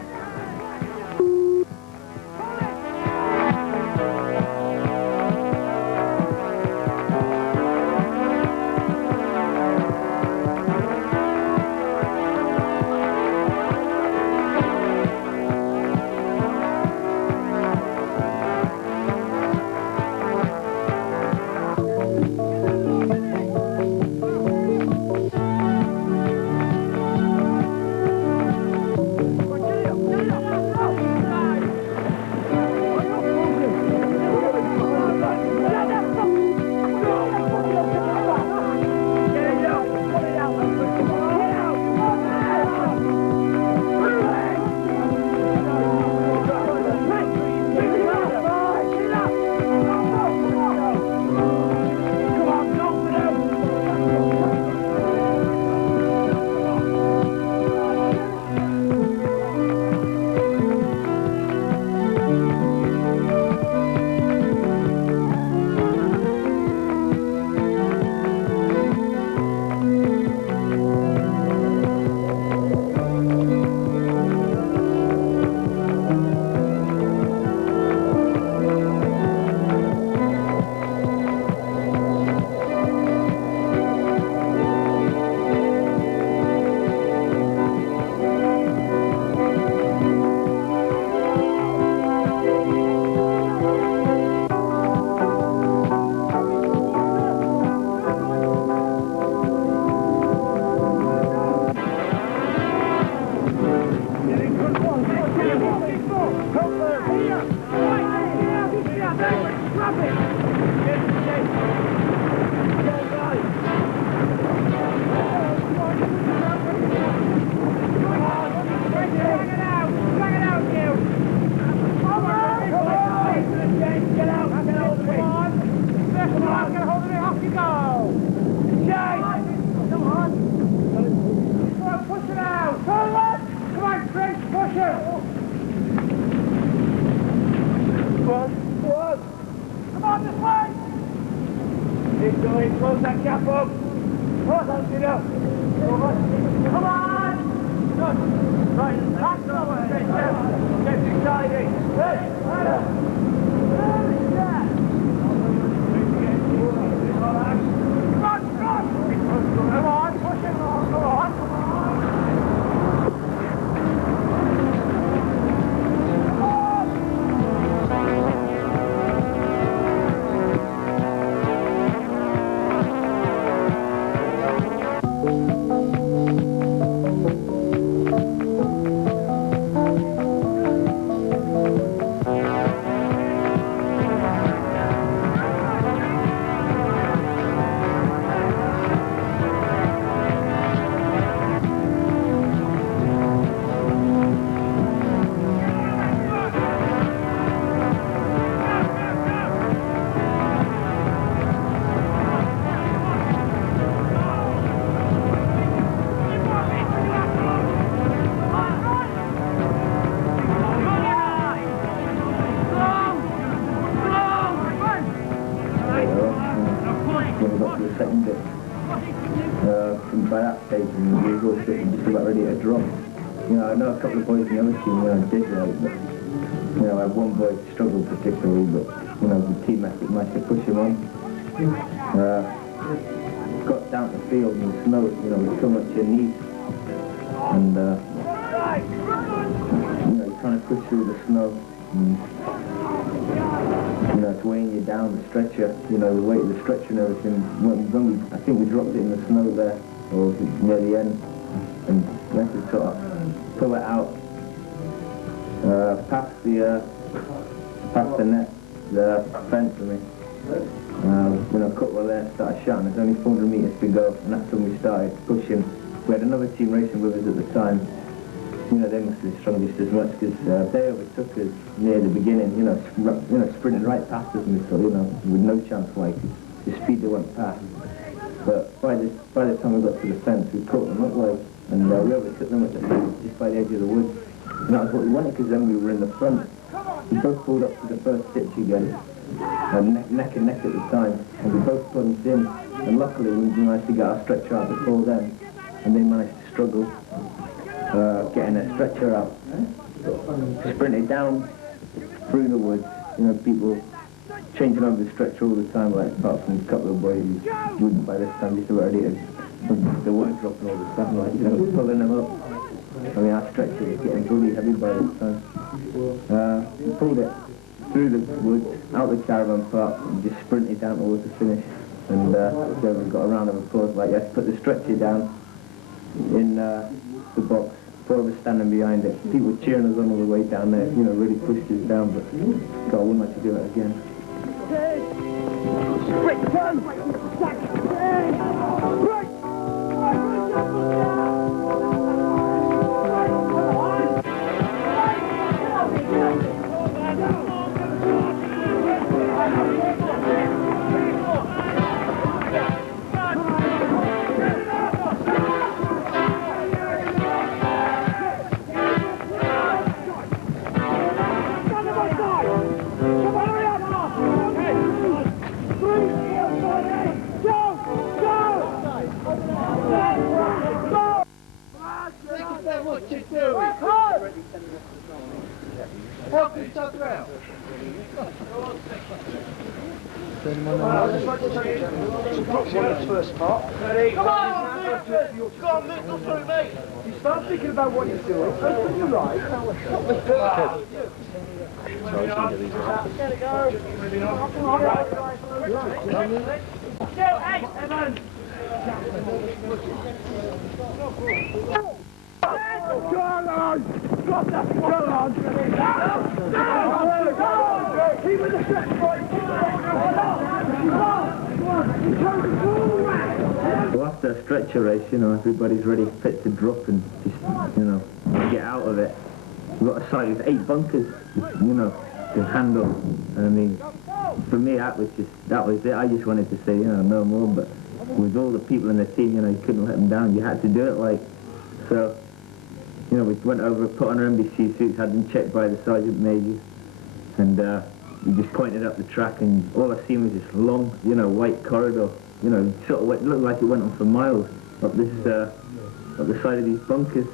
up, Bob. Come on, get up. Come on! Good. Right, that's the way. Get excited. Hey, come on, push it along, come on. By that stage, we were all sitting just about ready to drop. You know, I know a couple of boys in the other team, did right, but, you know, I had one boy struggled particularly, but, you know, the team managed to push him on. Got down the field in the snow, you know, with so much in knees. And, you know, you're trying to push through the snow. And, you know, it's weighing you down, the stretcher, you know, the weight of the stretcher and everything. I think we dropped it in the snow there, or near the end, and we had to sort of pull it out, past the net, the fence for me. You know, a couple of there started shouting, there's only 400 metres to go, and that's when we started pushing. We had another team racing with us at the time. You know, they must have strung just as much, because they overtook us near the beginning, you know, sprinting right past us, and we thought, you know, with no chance why, because the speed they went past. But by the time we got to the fence, we caught them up, like, and we overtook them at the fence, just by the edge of the woods. And that was what we wanted, because then we were in the front. We both pulled up to the first ditch again, neck and neck at the time, and we both plunged in. And luckily, we managed to get our stretcher out before them, and they managed to struggle getting a stretcher out. Sprinted down through the woods, you know, people changing over the stretcher all the time, like, apart from a couple of boys who wouldn't by this time just about ready to, they weren't dropping all the time, like, you know, pulling them up. I mean, our stretcher was getting really heavy by this time. We pulled it through the woods, out the caravan park, and just sprinted down towards the finish. And then we got a round of applause, like, yes, put the stretcher down in the box. Four of us standing behind it. People cheering us on all the way down there, you know, really pushed us down, but God, I wouldn't like to do it again. First part. Come on, Luke! Go on, Luke, go through me! You start thinking about what you're doing, open your eyes. Get it, go! Go, hey, Evan! Go on! Drop that! Go on! Keep with the stretch, So after a stretcher race, you know, everybody's ready, fit to drop and just, you know, get out of it. We've got a site with 8 bunkers, you know, to handle. And I mean, for me, that was it. I just wanted to say, you know, no more, but with all the people in the team, you know, you couldn't let them down. You had to do it, like, so, you know, we went over, put on our NBC suits, had them checked by the sergeant majors, and we just pointed up the track, and all I seen was this long, you know, white corridor you know, sort of it looked like it went on for miles up this, up the side of these bunkers.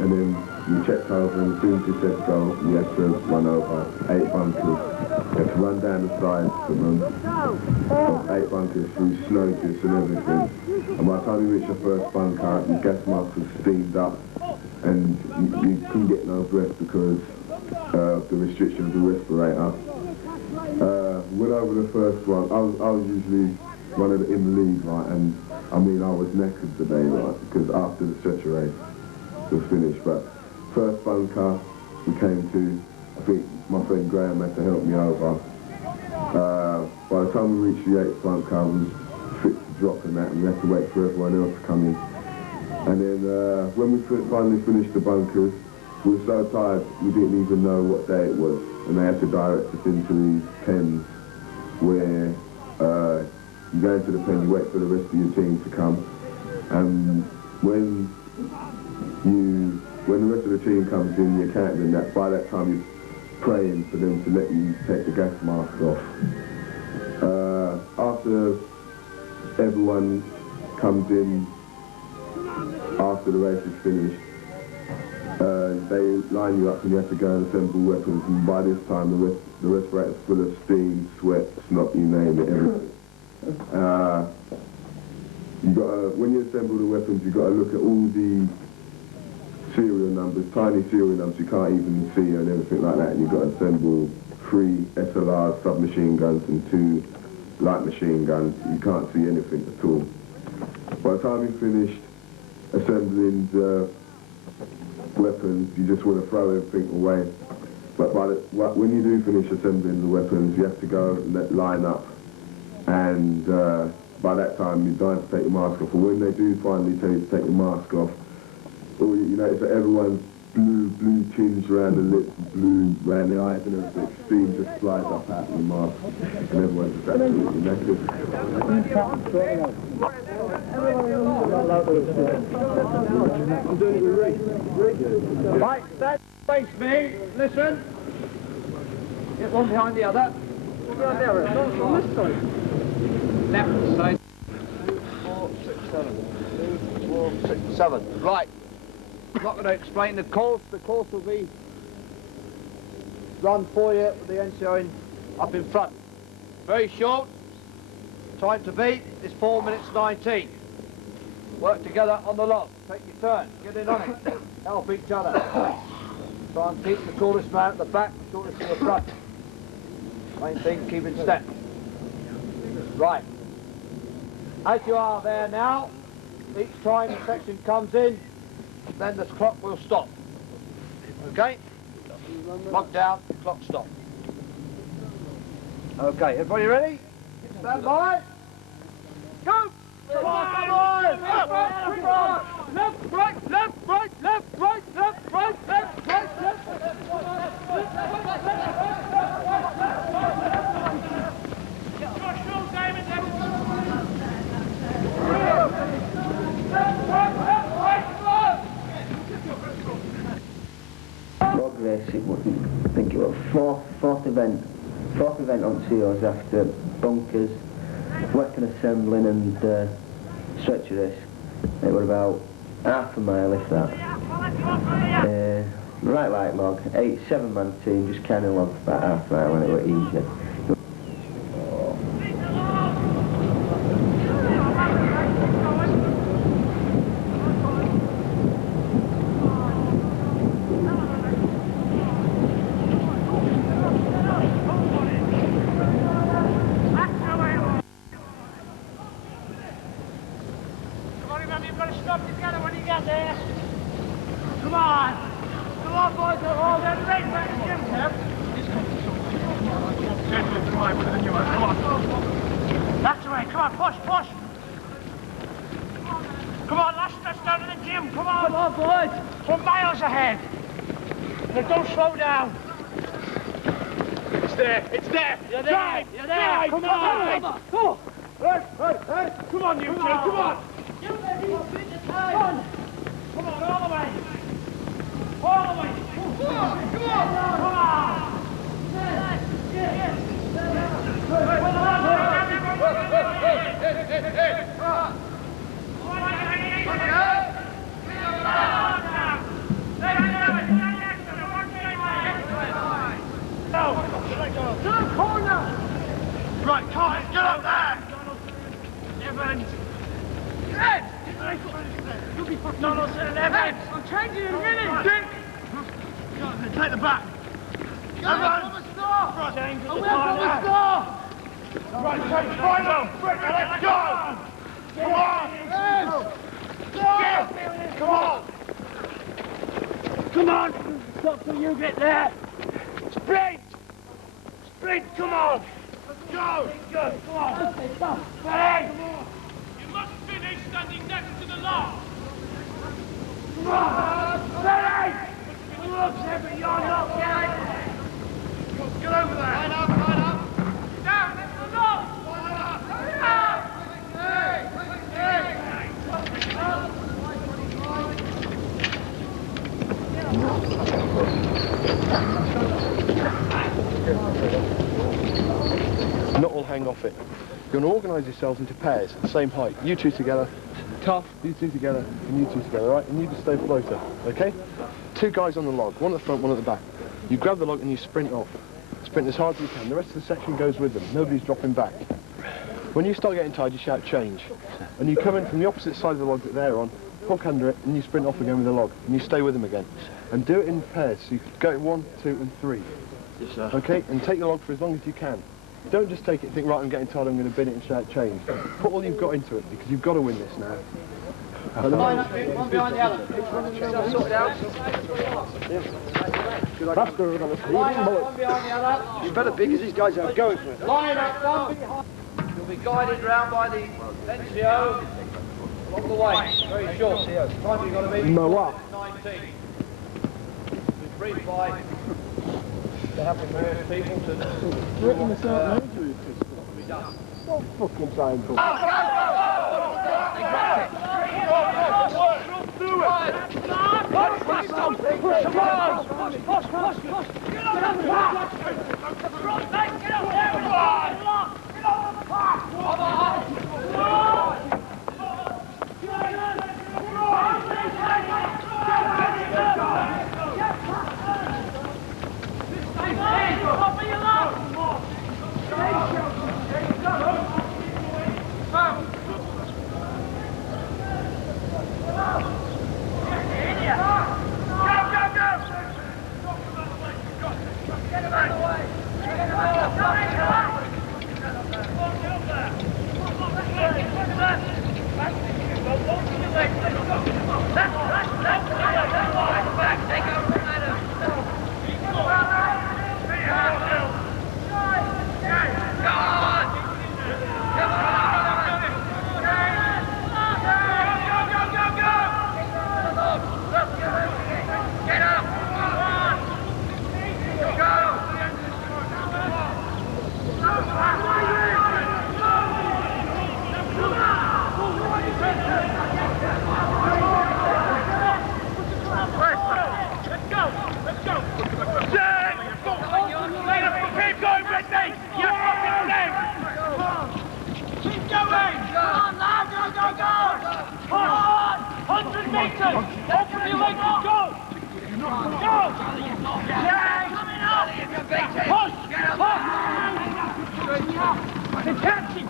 And then we checked over, and as soon as you said go, we had to run over 8 bunkers. We had to run down the sides of them, 8 bunkers through snow drifts and everything. And by the time we reached the first bunker, the gas mask was steamed up, and you couldn't get no breath because of the restriction of the respirator. Went over the first one. I was usually one of the in the lead, right, and I mean I was knackered today, right, because after the stretcher race was finished. But first bunker we came to, I think my friend Graham had to help me over. By the time we reached the 8th bunker, I was fit to drop and that, and we had to wait for everyone else to come in. And then when we finally finished the bunkers, we were so tired we didn't even know what day it was, and they had to direct us into these pens where you go into the pen, you wait for the rest of your team to come, and when the rest of the team comes in, you're counting that. By that time, you're praying for them to let you take the gas mask off. After everyone comes in, after the race is finished, they line you up and you have to go and assemble weapons. And by this time, the respirator's full of steam, sweat, snot, you name it, everything. When you assemble the weapons, you've got to look at all the serial numbers, tiny serial numbers you can't even see and everything like that. And you've got to assemble 3 SLRs, submachine guns, and 2 light machine guns. You can't see anything at all. By the time you finished assembling the weapons, you just want to throw everything away. But when you do finish assembling the weapons, you have to go and line up. And by that time, you don't have to take your mask off. And when they do finally tell you to take your mask off, all you notice that everyone's blue tinge around the lips, blue around the eyes, and everything. Steam just flies up out of the mask, and everyone's just absolutely naked. Right, stand, face me, listen. Get one behind the other. Behind the other, not on this side. Left side. 4, 6, 7. 2, 4, 6, 7. Right. I'm not going to explain the course. The course will be run for you with the NCO up in front. Very short. Time to beat is 4 minutes 19. Work together on the log. Take your turn. Get in on it. Help each other. Try and keep the tallest man at the back, the shortest in the front. Main thing, keep in step. Right. As you are there now, each time the section comes in, then the clock will stop. Okay? Log down, clock stop. Okay, everybody ready? Stand by. Go! Come on, come on! Left, right, left, right, left, right, left, right, left, right, left, right, left. Log race, it wasn't, I think it was fourth event on COs after bunkers, weapon assembling and stretcher race. It was about half a mile, if that. Right light log, 7-man team, just kind of logged about half a mile and it was easy. got to stop together when you get there. Come on. Come on, boys. Oh, they're late back to Jim, Kev. Come on. That's the way. Come on, push, push. Come on, last stretch down to the gym. Come on. Come on, boys. We're miles ahead. Now, don't slow down. It's there. It's there. You're there. Drive. You're there. Drive. Come on. Drive. Come on. Hey, hey, hey. Come on, you two. Come on. You baby. Come on. Come on, all the way. All the way. Come on. Come on. Come on. Right, Carter, get up there! Evans! Ed! Donaldson and Evans! I'm changing in a minute! Dick! Take the back! Evans! Change at the Away corner! from the start! Right, take final! Let's go! Come on! Come on! Come on! Stop till you get there! Sprint! Sprint, come on! Go! Good, come on! Stop! Ready? You must finish standing next to the law. Come on! Ready! Look, Zebra, you're not getting it! Get over there! Line up, line up! Down, next to the law! Line up! Hurry up! Not all hang off it. You're going to organise yourselves into pairs, the same height. You two together, tough, you two together, and you two together, right? And you just stay floater, okay? Two guys on the log, one at the front, one at the back. You grab the log and you sprint off. Sprint as hard as you can. The rest of the section goes with them. Nobody's dropping back. When you start getting tired, you shout change. And you come in from the opposite side of the log that they're on, hook under it, and you sprint off again with the log. And you stay with them again. And do it in pairs. So you go 1, 2, and 3. Yes, sir. Okay? And take the log for as long as you can. Don't just take it and think, right, I'm getting tired, I'm going to bin it and shout change. Put all you've got into it, because you've got to win this now. Line up, one behind the other. Sort it out. Faster than the speed, Line up, one behind the other. You better be, because these guys are going for it. Line up, one behind. You'll be guided round by the NCO along the way. Very short. Time you've got to be. No what? 19. Be briefed by the happy various people to Working this out now, be done. don't fucking try and talk.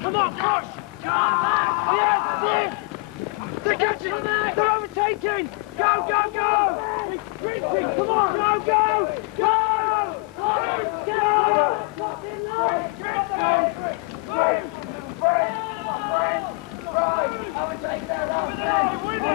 Come on, push! Yes! They're catching! They're overtaking! Go, go, go! It's sprinting! Come on! Go, go! Go! Go! Overtake that up!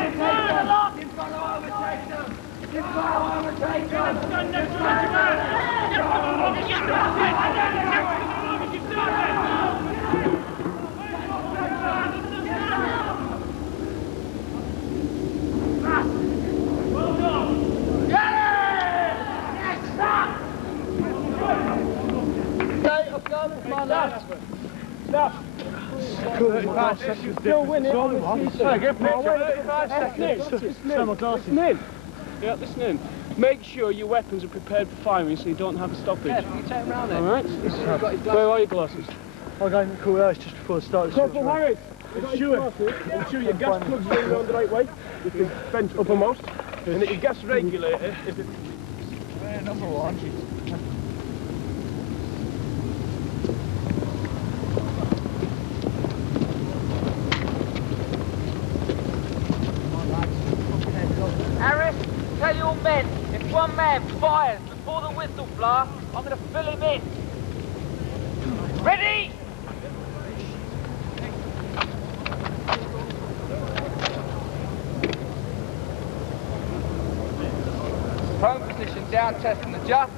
35 seconds. Still winning. Good picture. 35 seconds. Listen. Yeah, listen in. Make sure your weapons are prepared for firing so you don't have a stoppage. Yeah, you turn around then. Alright? Where are your glasses? I got in the cool house just before the start of the Corporal Harris, ensure your gas plug's running around the right way, with the vent uppermost, and that your gas regulator is the... Number one. Harris, tell your men, if one man fires before the whistle blast, I'm going to fill him in. Ready? Prone position, down, test and adjust.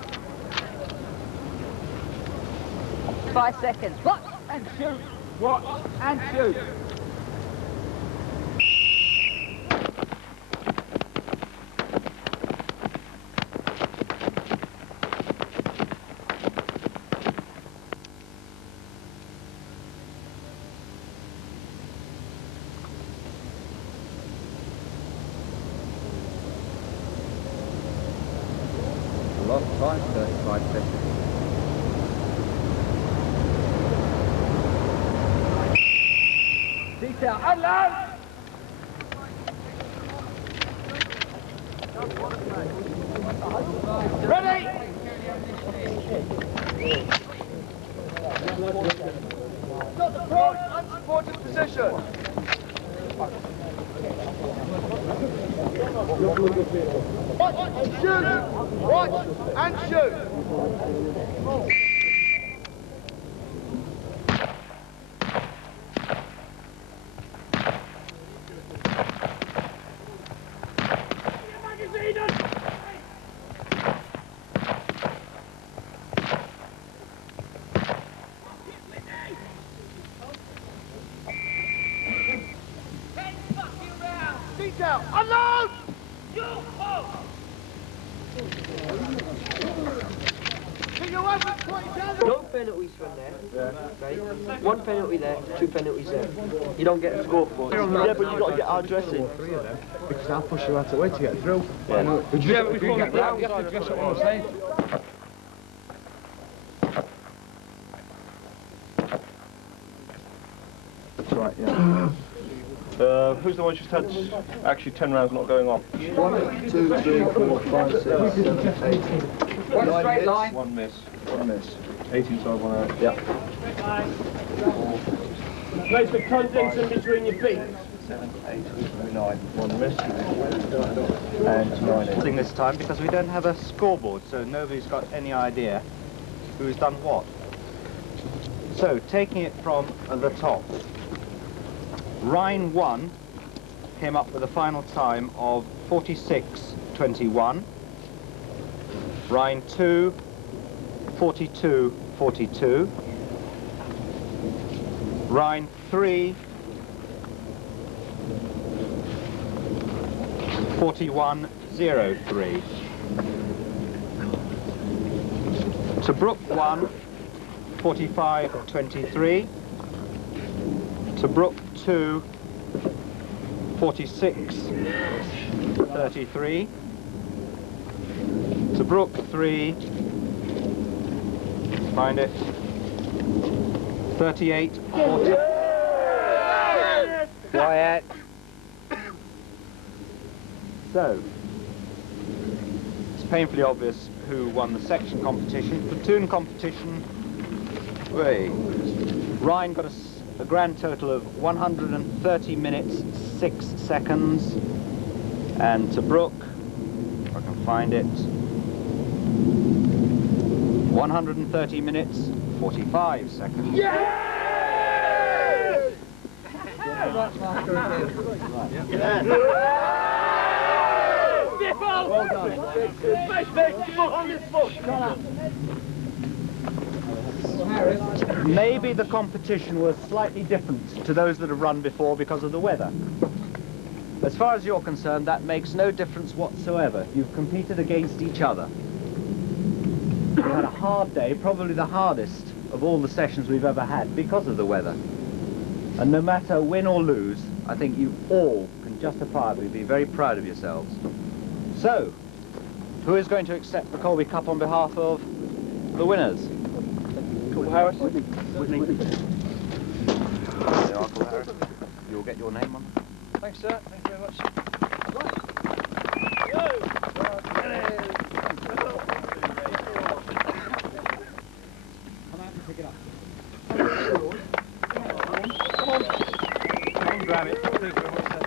5 seconds. Watch and shoot. Watch and shoot. Lost time, 35 seconds. Detail, unload! Ready? Got the front, unsupported position. Watch and shoot! Watch and shoot! Detail, unload! No penalties from there, right? 1 penalty there, 2 penalties there. You don't get a score for it. Yeah, but you've got to get our dressing. Because I'll push you out of the way to get through. Yeah, but you have to dress up on the side. That's right, yeah. Who's the one who's had actually 10 rounds not going on? 1, 2, 3, 4, 5, 6, 7, 8. One straight line. One miss. 18 side, 1 out. Yeah. Place the contents in between your feet. 7, 8, 9. 1 miss. And 9 in. This time because we don't have a scoreboard, so nobody's got any idea who's done what. So, taking it from the top. Rhine 1 came up with a final time of 46:21. Rhine 2, 42:42. Rhine 3, 41:03. Tobruk 1, 45:23. Tobruk 2, 46:33. Tobruk 3, find it, 38:40. Quiet. So, it's painfully obvious who won the section competition. Platoon competition, Rhine got a grand total of 130 minutes, 6 seconds. And Tobruk, if I can find it, 130 minutes, 45 seconds. Yes! Well done. On this foot. Maybe the competition was slightly different to those that have run before because of the weather. As far as you're concerned, that makes no difference whatsoever. You've competed against each other. We've had a hard day, probably the hardest of all the sessions we've ever had because of the weather. And no matter win or lose, I think you all can justifiably be very proud of yourselves. So, who is going to accept the Colby Cup on behalf of the winners? Uncle Harris. Whitney. Uncle Harris. You'll get your name on it. Thanks, sir. Thank you very much. Come out and pick it up. Come on. Come on, grab it. Thank you very much, sir.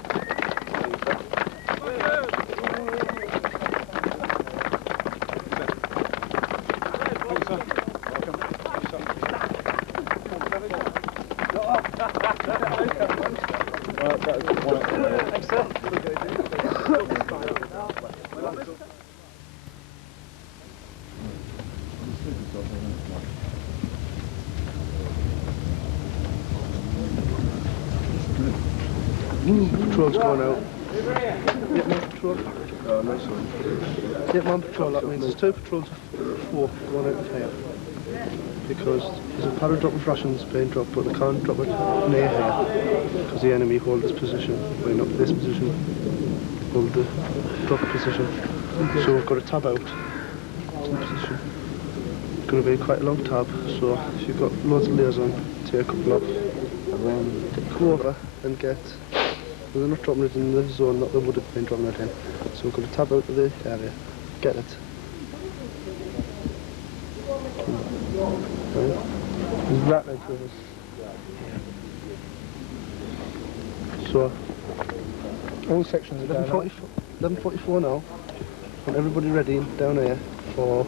Thanks, sir. Patrol's going out. Get man patrol. Oh, nice one. Get man patrol, that means there's 2 patrols of 4 going out of here. Because there's a pattern drop of rations being dropped, but they can't drop it near here. Because the enemy hold this position, going up this position, hold the drop position. So we've got a tab out to the position. It's going to be quite a long tab, so if you've got loads of layers on, take a couple off, and then go over and get. They're not dropping it in the zone that they would have been dropping it in. So we've got to tab out of the area, get it. Right. There's rat legs with us. So, all sections are 11:44 now. And everybody ready down here for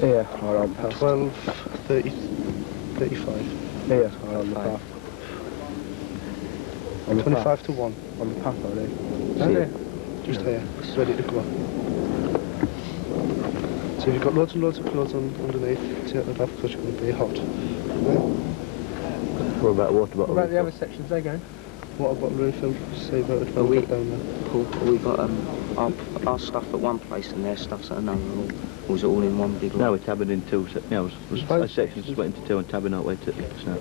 12:35. Yeah, on the path. 25 to 1. On the path, are they? Down here. Just here. Ready to go. So you've got loads and loads of clothes on underneath, take that off because you're going to be hot. What about water bottle? What about the other sections they going? Water bottle refill, save out it when we get down there. Paul, we've got our stuff at one place and their stuff's at another, or was it all in one big No, lot? we're tabbing in 2, a section's split into 2 and tabbing out way to so.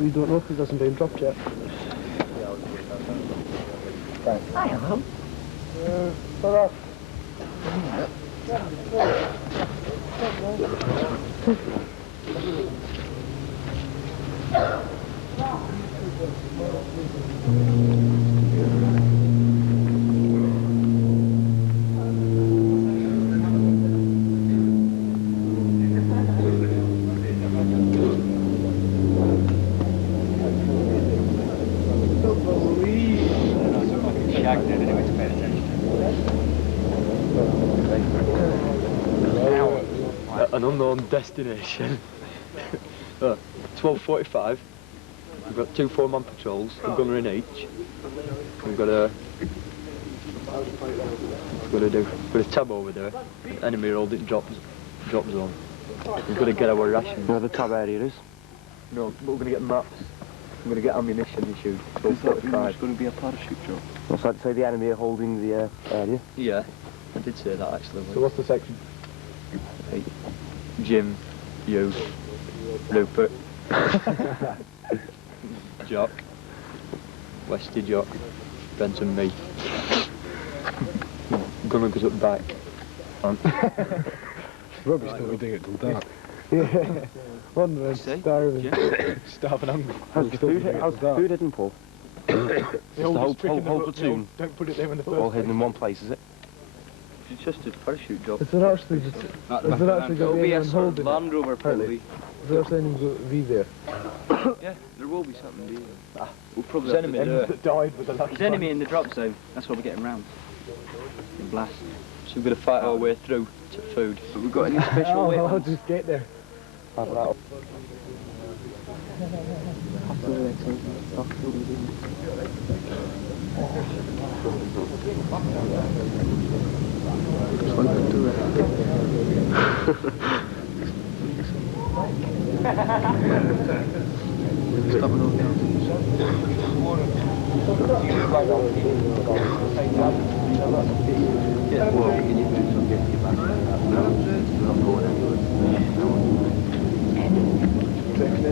We don't know if it hasn't been dropped yet. I am. An unknown destination. 12:45. We've got 2 4-man patrols, a gunner in each. We've got a tab over there. Enemy are holding drop zone. We've got to get our rations. Where the tab area is? No, but we're going to get maps. We're going to get ammunition issued. 12:45. It's going to be a parachute drop. What's that to say? The enemy are holding the area? Yeah, I did say that actually. So what's the section? Hey, Jim, you, Rupert, Jock, Westy Jock, Brent and me. Gunner goes up back. Rubbish don't we dig it till dark. Wondering, starving. Starving hungry. How's food hidden, Paul? The whole platoon. Don't put it there in the first All hidden in one place, is it? It's just a parachute drop. It's not actually just. It's not actually It'll going to be a be sort of holding Land Rover probably. Is there anything going to be there? Yeah, there will be something, do you? We'll probably There's have enemy to do that died with a lucky There's enemy in the drop zone. That's what we're getting round. In blast. So we've got to fight our way through to food. But we've got any special weapons? I'll just get there.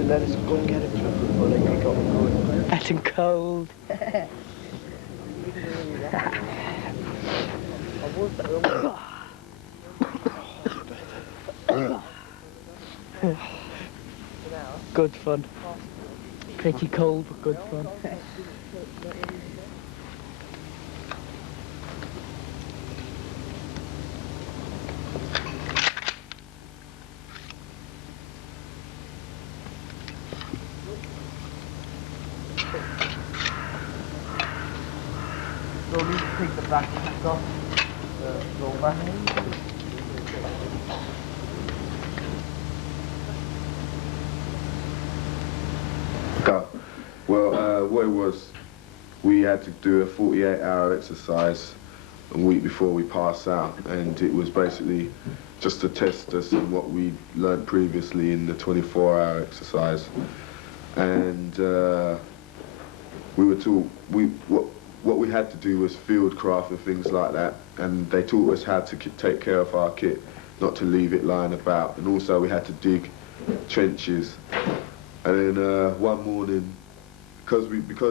Let us go and get it before they get going. Hot and cold. Good fun. Pretty cold, but good fun. Slowly take the back off, roll back. Well, what it was, we had to do a 48-hour exercise a week before we pass out, and it was basically just to test us in what we learned previously in the 24-hour exercise. And we were taught, what we had to do was field craft and things like that, and they taught us how to take care of our kit, not to leave it lying about, and also we had to dig trenches. And then one morning, because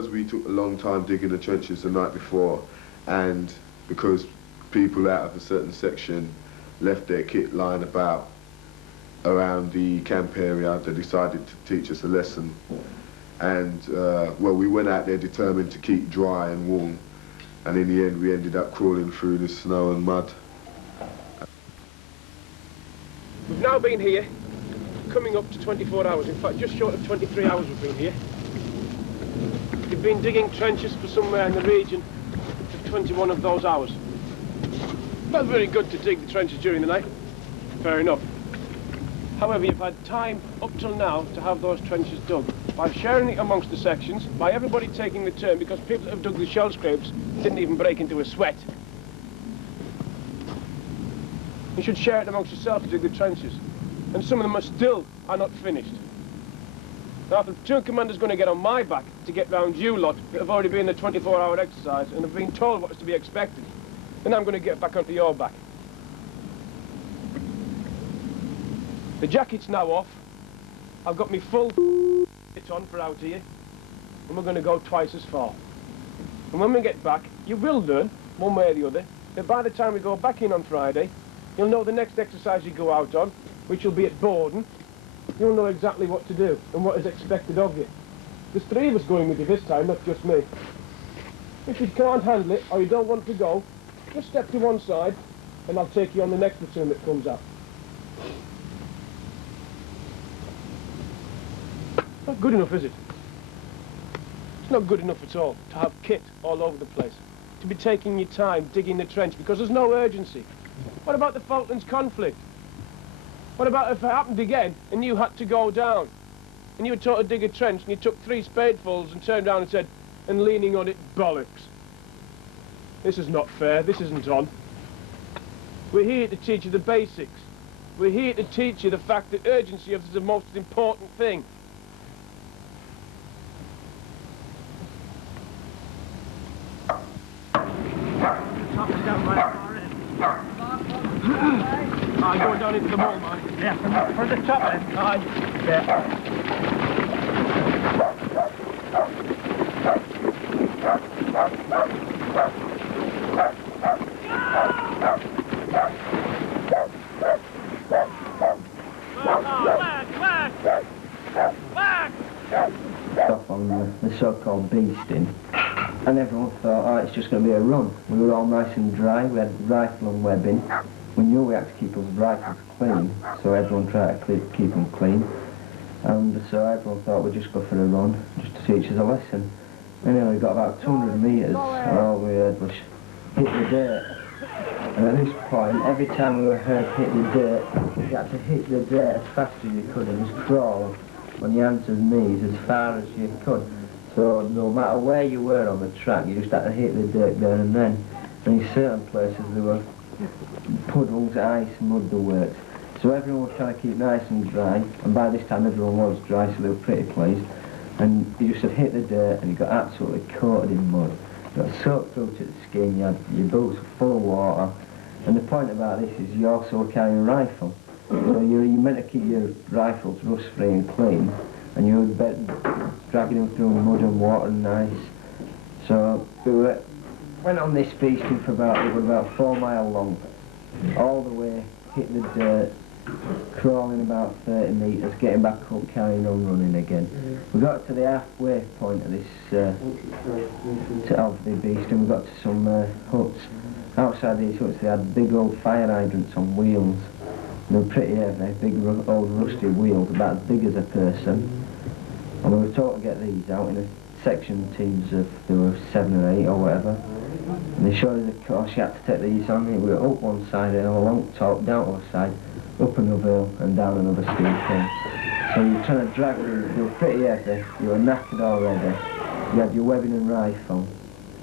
we took a long time digging the trenches the night before, and because people out of a certain section left their kit lying about around the camp area, they decided to teach us a lesson. And well, we went out there determined to keep dry and warm, and in the end we ended up crawling through the snow and mud. We've now been here coming up to 24 hours, in fact just short of 23 hours we've been here. We've been digging trenches for somewhere in the region of 21 of those hours. Not very good to dig the trenches during the night, fair enough. However, you've had time up till now to have those trenches dug by sharing it amongst the sections, by everybody taking the turn, because people that have dug the shell scrapes didn't even break into a sweat. You should share it amongst yourselves to dig the trenches. And some of them still are not finished. Now, if the platoon commander's going to get on my back to get round you lot that have already been in the 24-hour exercise and have been told what is to be expected, then I'm going to get back onto your back. The jacket's now off. I've got my full kit on for out here, and we're going to go twice as far. And when we get back, you will learn, one way or the other, that by the time we go back in on Friday, you'll know the next exercise you go out on, which will be at Borden. You'll know exactly what to do and what is expected of you. There's 3 of us going with you this time, not just me. If you can't handle it or you don't want to go, just step to one side and I'll take you on the next platoon that comes up. Not good enough, is it? It's not good enough at all to have kit all over the place, to be taking your time digging the trench because there's no urgency. What about the Falklands conflict? What about if it happened again and you had to go down and you were taught to dig a trench and you took 3 spadefuls and turned around and said, and leaning on it, bollocks. This is not fair, this isn't on. We're here to teach you the basics. We're here to teach you the fact that urgency is the most important thing. I go down into the mall, mate. Yeah, for the top end. Aye. Yeah. Stuff on the so-called beasting, and everyone thought, oh, it's just going to be a run. We were all nice and dry, we had rifle and webbing. We knew we had to keep those rifles clean, so everyone tried to keep them clean. And so everyone thought we'd just go for a run, just to teach us a lesson. Anyway, we got about 200 metres, and all we heard was hit the dirt. And at this point, every time we heard hit the dirt, you had to hit the dirt as fast as you could and just crawl on your hands and knees as far as you could. So no matter where you were on the track, you just had to hit the dirt there and then. And in certain places there were puddles, ice, mud, the works. So everyone was trying to keep nice and dry, and by this time everyone was dry, so they were pretty pleased. And you just had hit the dirt and you got absolutely coated in mud. You got soaked through to the skin, you had your boots were full of water. And the point about this is you also were carrying a rifle. So you're meant to keep your rifles rust-free and clean, and you were dragging them through mud and water and ice. So we went on this feasting for about 4 miles long, all the way, hit the dirt, crawling about 30 metres, getting back up, carrying on running again. We got to the halfway point of this of the beast, and we got to some huts. Outside these huts they had big old fire hydrants on wheels. They were pretty heavy, big old rusty wheels, about as big as a person. And we were told to get these out in a section teams of, there were 7 or 8 or whatever. And they showed us a course, you had to take these on. We were up one side and along top, down the other side, up another hill and down another steep hill. So you were trying to drag these, they were pretty heavy, you were knackered already. You had your webbing and rife on.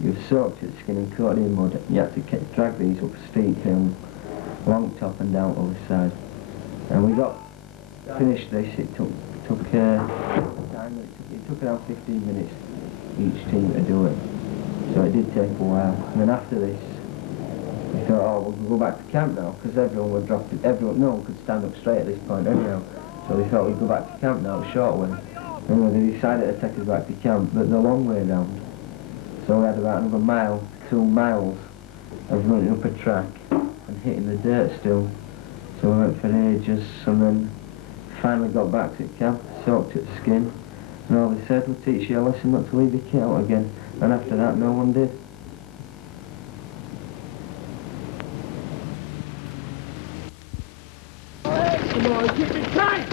You were soaked to the skin and coated in mud. You had to drag these up a steep hill, along top and down the other side. And we finished this, it took time, it took around 15 minutes each team to do it. So it did take a while. And then after this, we thought, oh, we'll go back to camp now, because everyone would drop it, no one could stand up straight at this point anyhow. So we thought we'd go back to camp now, a short one. Anyway, they decided to take us back to camp, but the long way round. So we had about another 2 miles of running up a track and hitting the dirt still. So we went for ages, and then finally got back to camp, soaked to the skin, and all they said, we'll teach you a lesson not to leave your kit out again. And after that, no one did. Come on, keep it tight!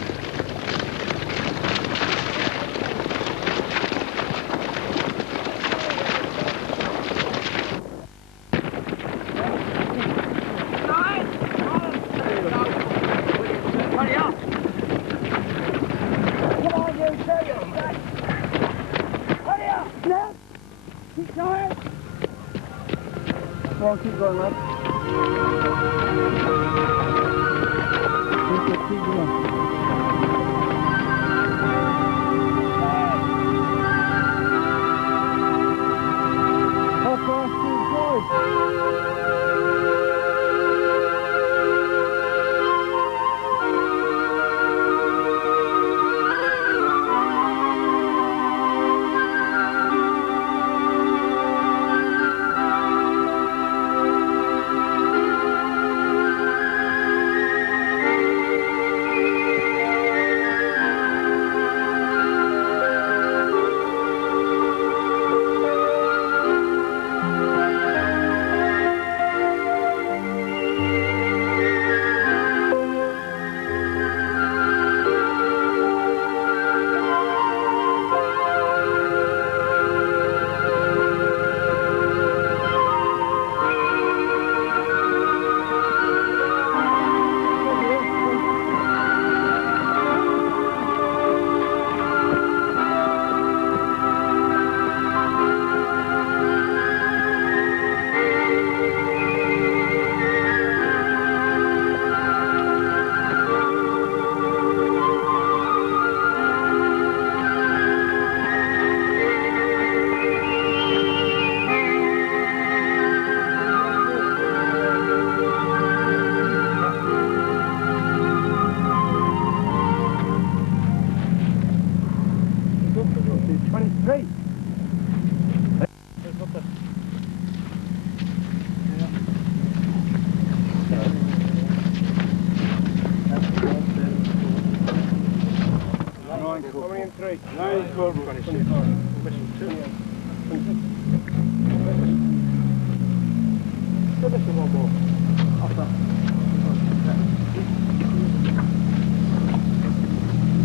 Keep going, lad. Keep going. How fast do you drive?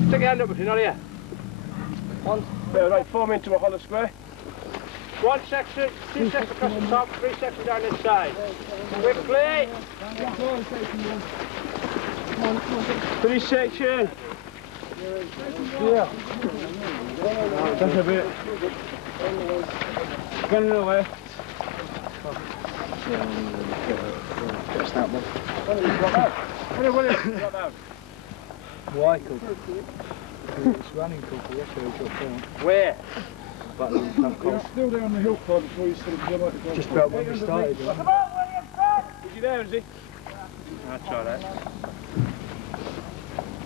Stick your hand up if you're not here. One. Right, form into a hollow square. 1 section, 2 sections across the top, 3 sections down this side. Quickly! 3 section. Yeah. That's a bit. Going to the left. Just that one. Drop out. Why, couple? It's running couple, that's where we got down. Where? Still down the hill part before you sort of go back to just about when we started. Is he there, is he? I'll try that.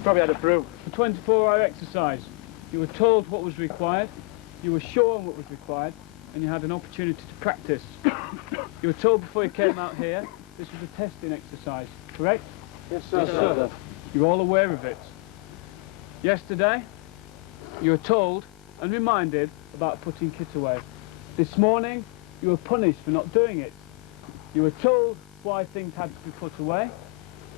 Probably had a brew. A 24-hour exercise. you were told what was required, you were shown what was required, and you had an opportunity to practice. You were told before you came out here, this was a testing exercise, correct? Yes, sir. Yes, sir. You're all aware of it. Yesterday, you were told and reminded about putting kit away. This morning, you were punished for not doing it. You were told why things had to be put away,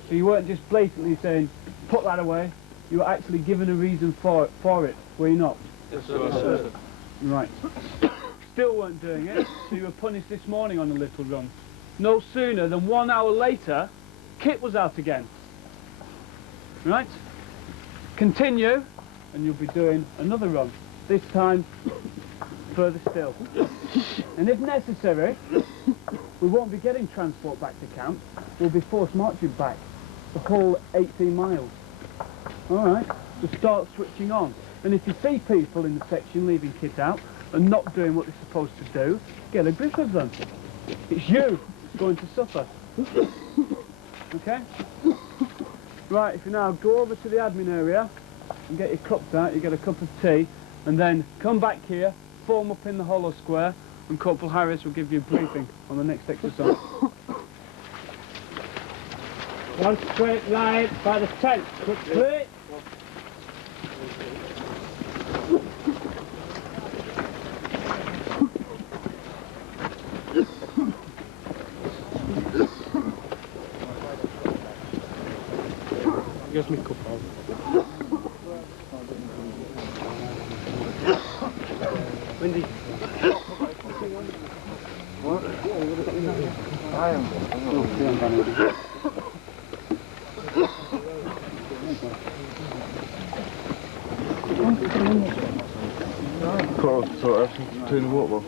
so you weren't just blatantly saying, put that away, you were actually given a reason for it, were you not? Yes, sir. Yes, sir. Right. Still weren't doing it, so you were punished this morning on a little run. No sooner than 1 hour later, kit was out again. Right? Continue, and you'll be doing another run. This time, further still. And if necessary, we won't be getting transport back to camp. We'll be forced marching back the whole 18 miles. All right? So start switching on. And if you see people in the section leaving kit out and not doing what they're supposed to do, get a grip of them. It's you going to suffer. Okay? Right, if you now go over to the admin area and get your cups out, you get a cup of tea, and then come back here, form up in the hollow square, and Corporal Harris will give you a briefing on the next exercise. One straight line by the tent, quickly. Gives me a cup of. Wendy. What? I am. So everything between the water bowl?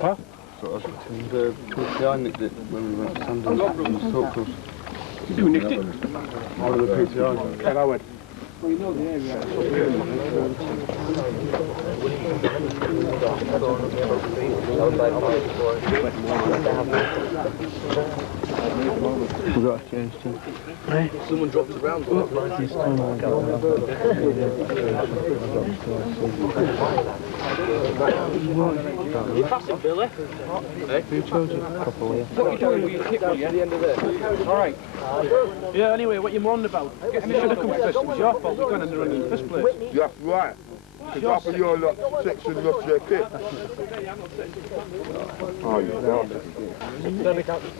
Huh? So everything between the PTI nicked it when we went to Sandon. Talk to us. You nicked it? One of the PTIs. Okay, I went. Well, you know the area. We got to change too. Someone dropped around. You passing, Billy? Hey? Who chose it? What are you doing with your kit at the end of there? Alright. Yeah, anyway, what you mourning about? You should have come first. It was your fault. We're going under in the first place. That's right. Because half of your lot section lost their kit. Oh, you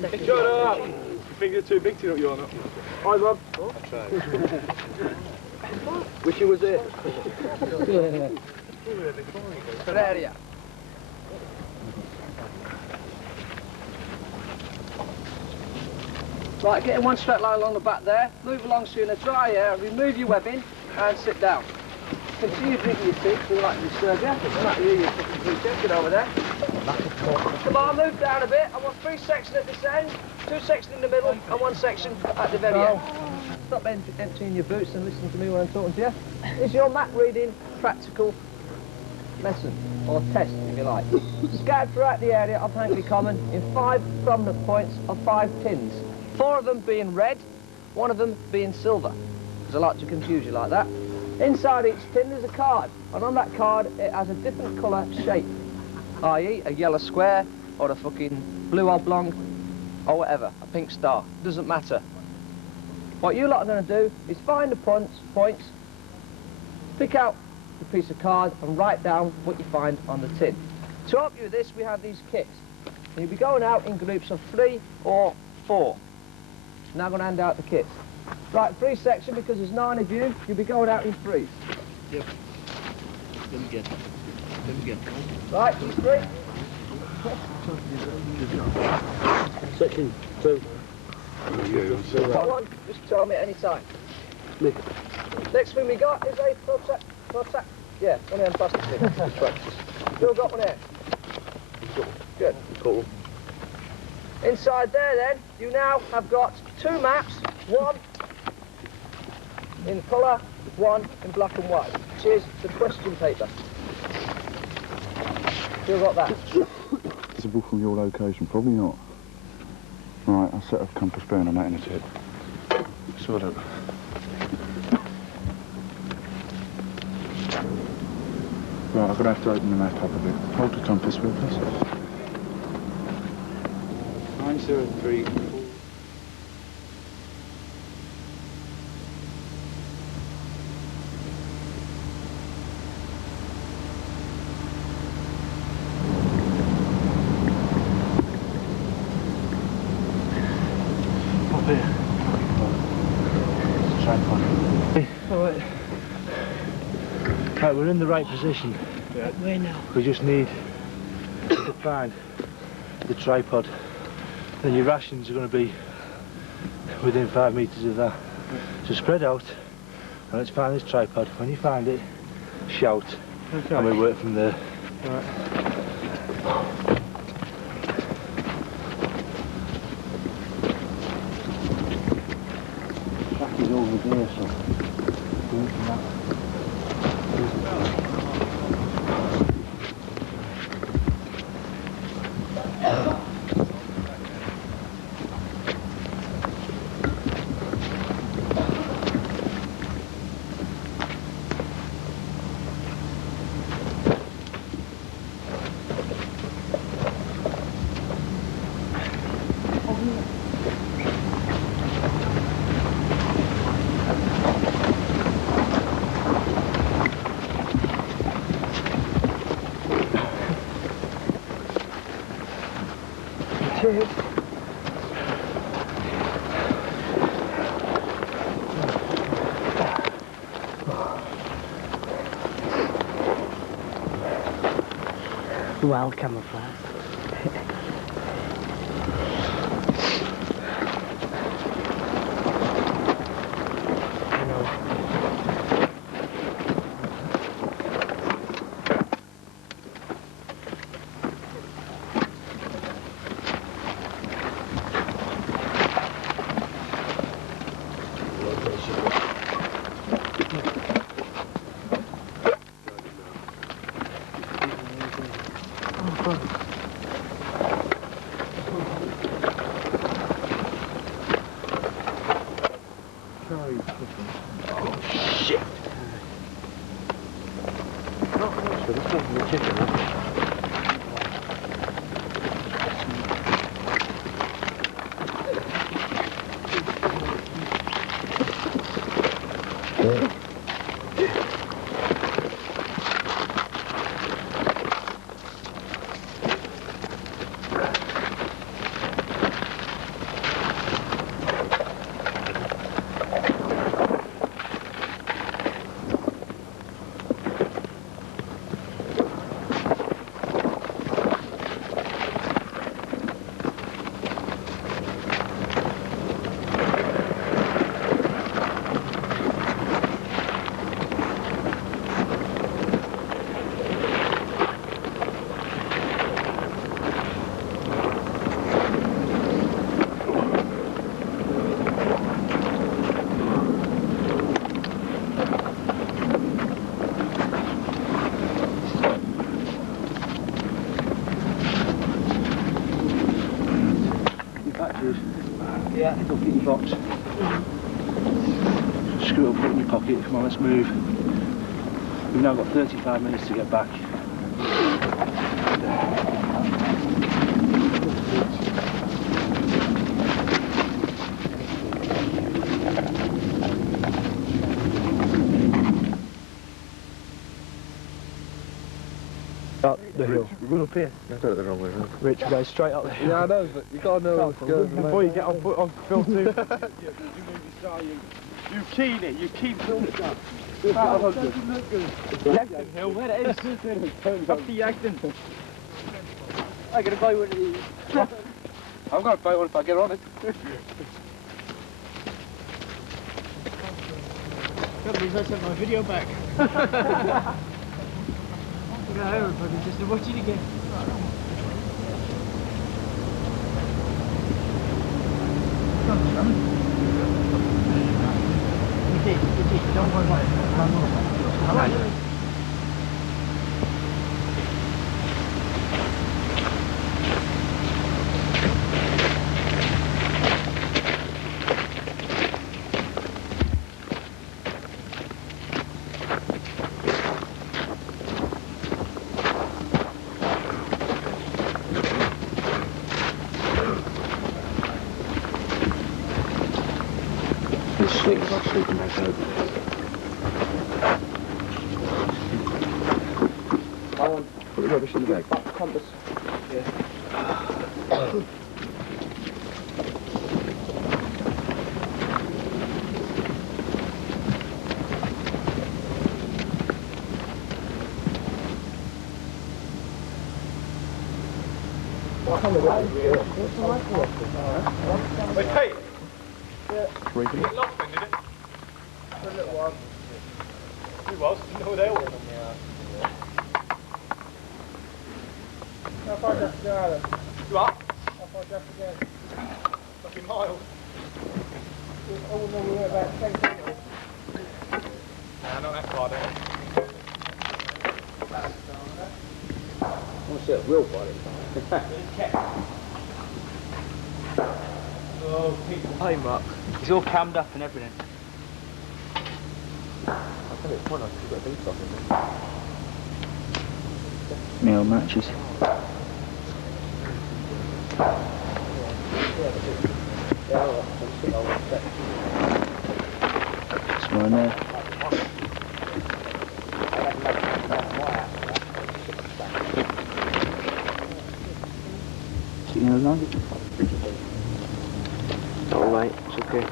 Hey, shut up! You think you're too big to know you're not? Hi, Rob. Wish you was here. Good area. Right, get in one straight line along the back there, move along so you're in a dry air, remove your webbing and sit down. Continue drinking your tea, so we like to disturb you. It's not you, you're fucking blue chicken over there. Come on, move down a bit. I want 3 sections at this end, 2 sections in the middle and 1 section at the very end. Stop emptying your boots and listen to me when I'm talking to you. This is your map reading practical lesson, or test if you like. Scattered throughout the area of Hankley Common in 5 prominent points of 5 tins. 4 of them being red, 1 of them being silver, because I like to confuse you like that. Inside each tin there's a card, and on that card it has a different colour shape, i.e. a yellow square, or a fucking blue oblong, or whatever, a pink star, doesn't matter. What you lot are going to do is find the points, pick out the piece of card and write down what you find on the tin. To help you with this, we have these kits. And you'll be going out in groups of 3 or 4. Now I'm going to hand out the kits. Right, 3 section, because there's 9 of you, you'll be going out in 3s. Yep. Let me get. Right, you 3. Section 2. One, just tell me at any time. Next thing we got is a protract. Yeah, one of them plastic things. Still got one here. Good. Cool. Inside there then, you now have got 2 maps, 1 in colour, 1 in black and white, which is the question paper. Still got that? Visible from your location? Probably not. Right, I'll set a compass bearing on that in a tip. Sort of. Right, I'm going to have to open the map up a bit. Hold the compass wheel, please. 903. Up here. Alright. Right, we're in the right position. Yeah. Where now? We just need to find the tripod. Then your rations are going to be within 5 metres of that. So spread out and let's find this tripod. When you find it, shout. Okay. And we work from there. Right. Track is over there, so do it from that. Well camouflaged. Yeah, look at your box. Screw up, put it in your pocket. Come on, let's move. We've now got 35 minutes to get back. Up the hill. We're going up here. I got it the wrong way around. Rich, we go straight up the hill. Yeah, I know, but you gotta know what's going on. Before you get on Phil too. You keen it, you keen Phil shot. Yagton Hill, where it is. Up to Yagton. I'm gonna buy one of these. I'm gonna buy one if I get on it. Can't believe I sent my video back. Yeah, everybody just to watch it again. Don't worry about it. All right. the sleeping bag open. Put the rubbish in the bag. Compass. Yeah. Hey, Pete! Yeah. Creepy. It locked then, did it? For a little while. Who was? Didn't know who they were. How far do you have to go out of? You up? How far do you have to go? Fucking miles. I wouldn't know we were about 10 kilometres. Nah, not that far down. I want to see a real body. Oh, Pete. Hi, Mark. He's all cammed up and everything. I think it's fun, you've got a beat off in Meal matches. It's one there. You know, like it? Alright, it's okay.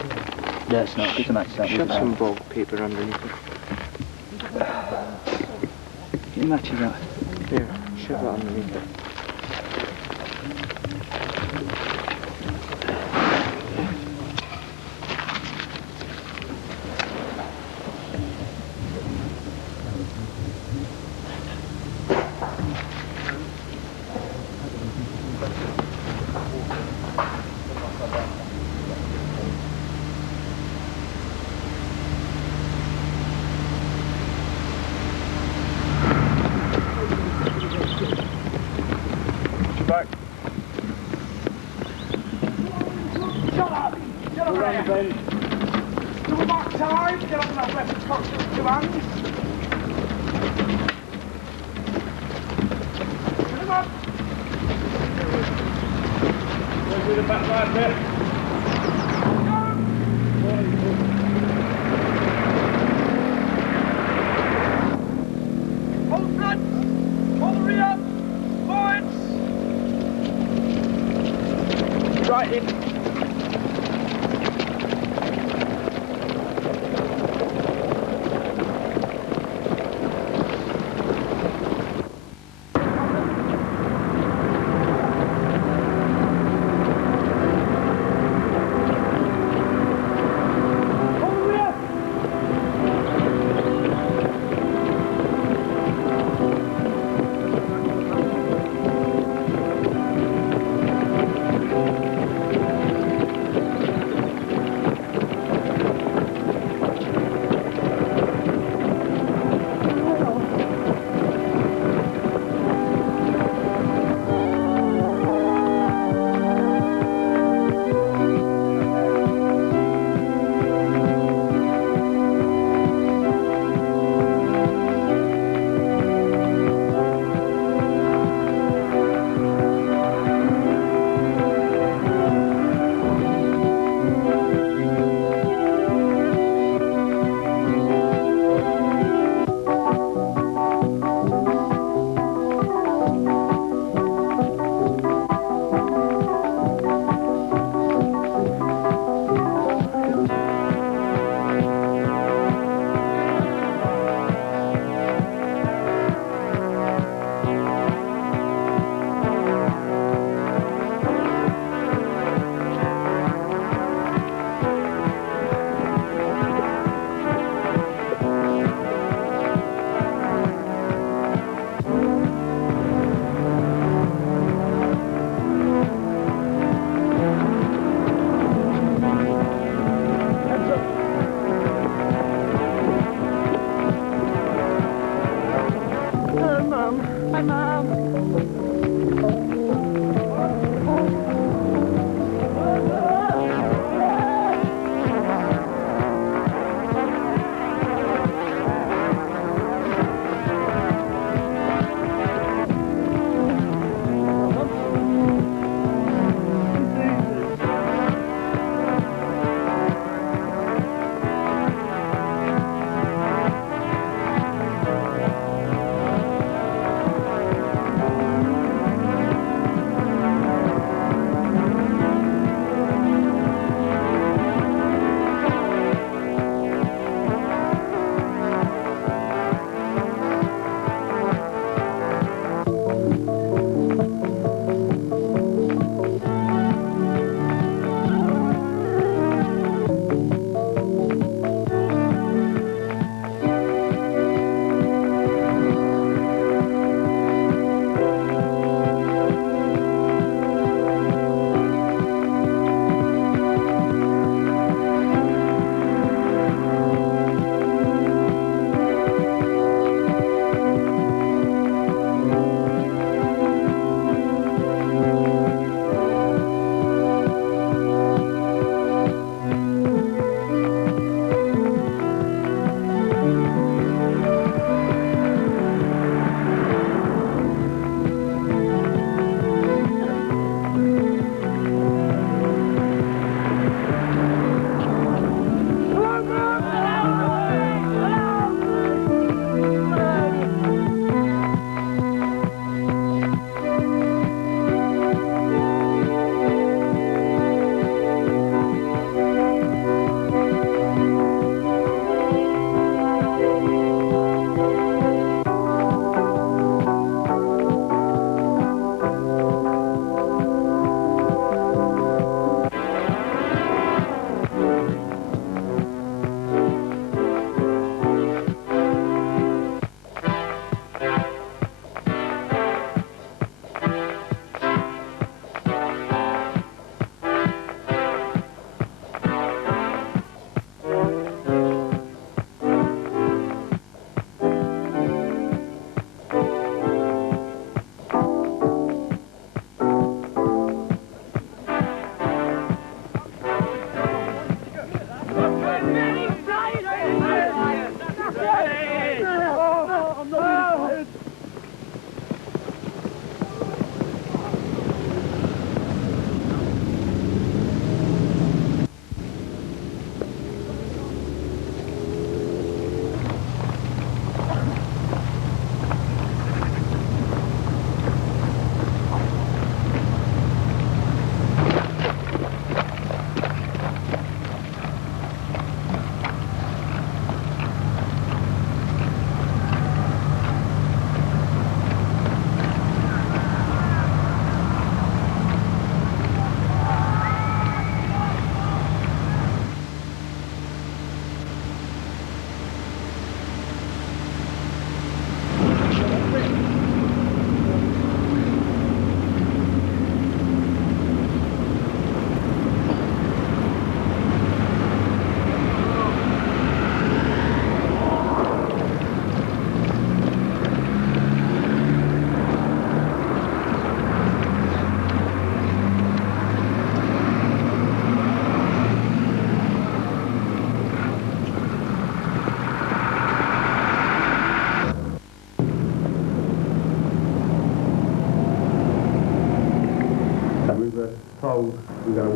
Yeah, it's not good to match that. Shove some bog paper underneath it. Can you match that? Here, shove that underneath it.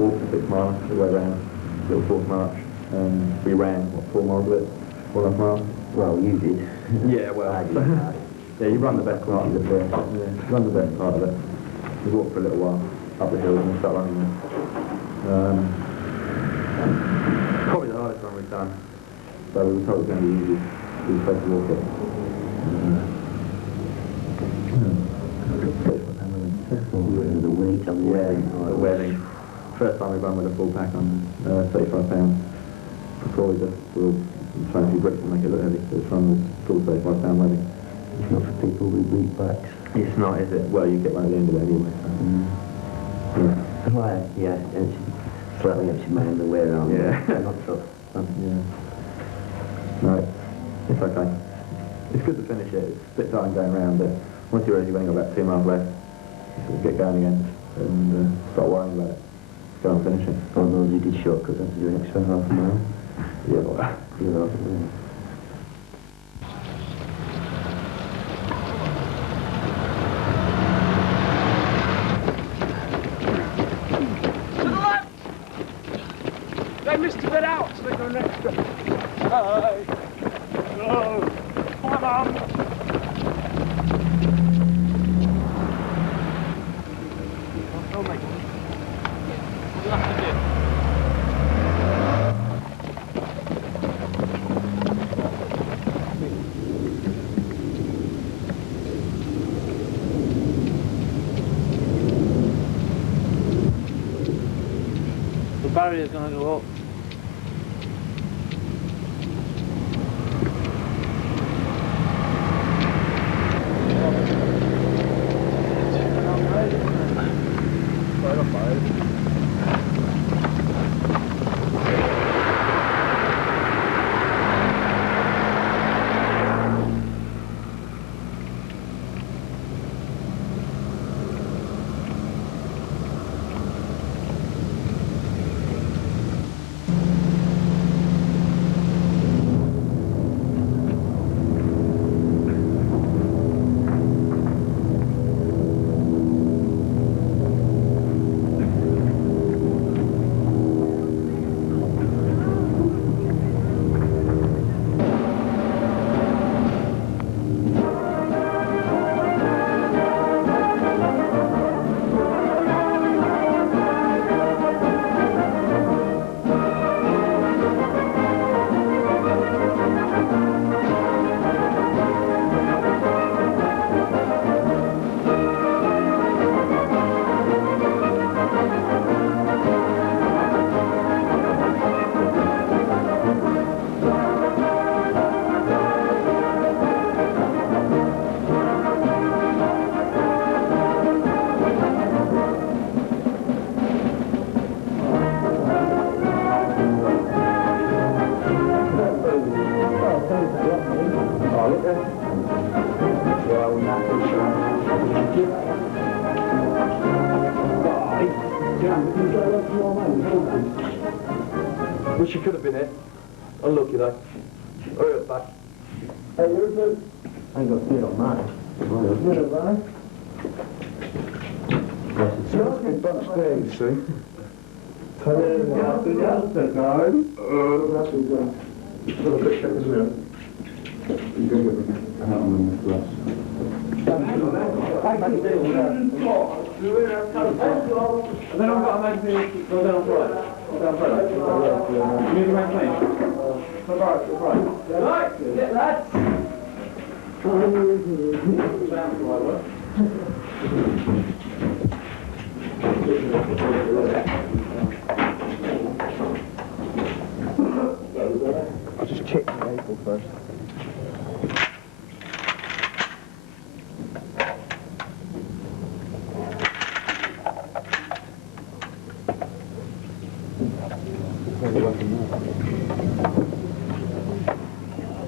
walked for 6 miles the way around, little fourth march, and we ran, what, 4 miles of it? 4.5 miles? Well, you did. Yeah, well, yeah, you run the best part of it. Run the best part of it. We walked for a little while up the hill and we start running there. Probably the hardest run we've done, but we were told it was going to be easy. We were supposed to walk it. The weight on the wedding. The wedding. First time we run with a full pack on 35 pounds. Before we just were trying a few bricks to make it look heavy. This one was full 35 pound wedding. It's not for people with weak backs. It's not, is it? Well, you get one at the end of it anyway. So. Yeah. Well, yeah, it's slightly empty man the way around. Yeah. Not tough. Yeah. No, it's okay. It's good to finish it. It's a bit tiring going around, but once you're ready, you've only got about 2 miles left. You sort of get going again and start worrying about it. Just go and finish it. Although you did shortcuts, have to do an extra half a mile. Yeah, well, you know. Yeah. They missed a bit out, so they go next bit. Hey! Go! Come on! Oh, mate. What do you have to do? The barrier's going to go up. Wish you could have been here. Unlucky though. Hurry up back. Hey, you're good. I ain't got fear on mine. Good, right? It's just a backstage, see? Got a quick check as well. Then I've got a magazine. Go down right. You right plane. Right, get lads. I'll just check the label first.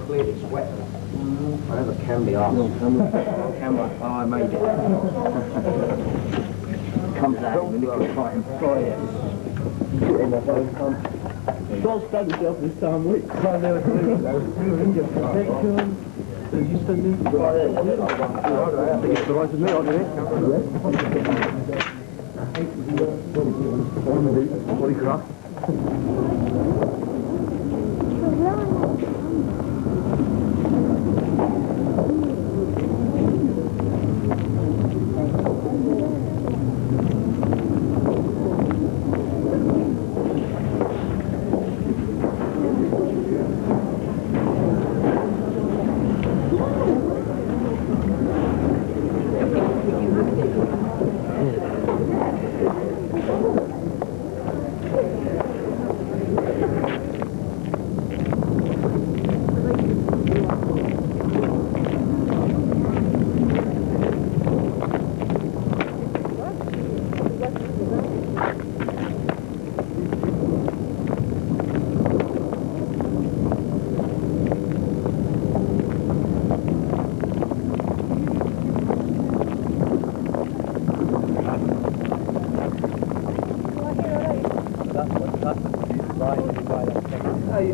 Clearly it's wet. Whatever can be off. Camera. Oh, I made it. Comes out when you can try and fry it. Don't stab yourself this time, wait. Did you stand in? I think it's the right of me, I did it. Holy crap.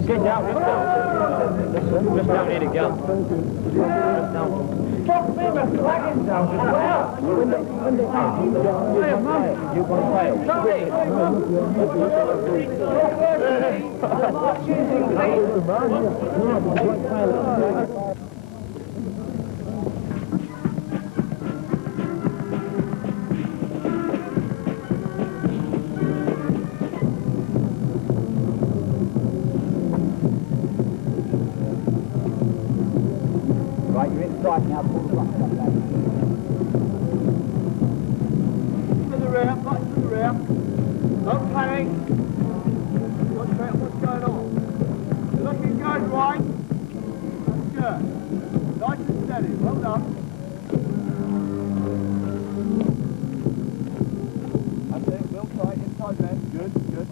Get down, just down. Just down, need to go. Just down. Stop being a flagging down as well. Hey, Mum. You want to fail? Sorry. Right now, pull the back up there. To the rear, back to the rear. Don't panic. Concentrate on what's going on. You're looking good, right? That's good. Nice and steady. Well done. That's it. Real tight inside there. Good, good.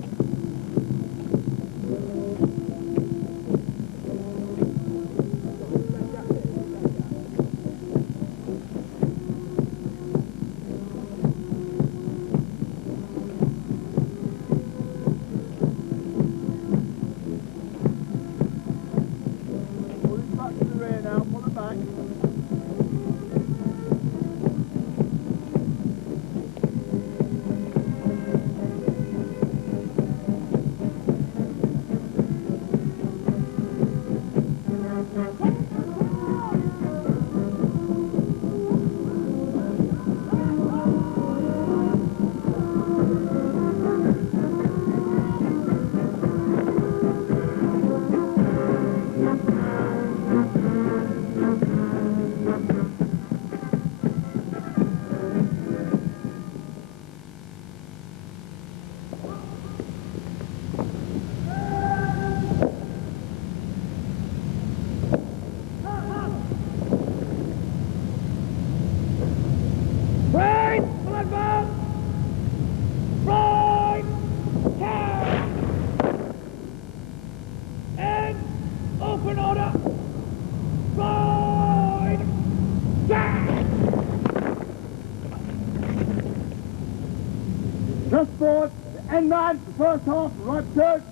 Just forward, the end man, the first half, the right turn.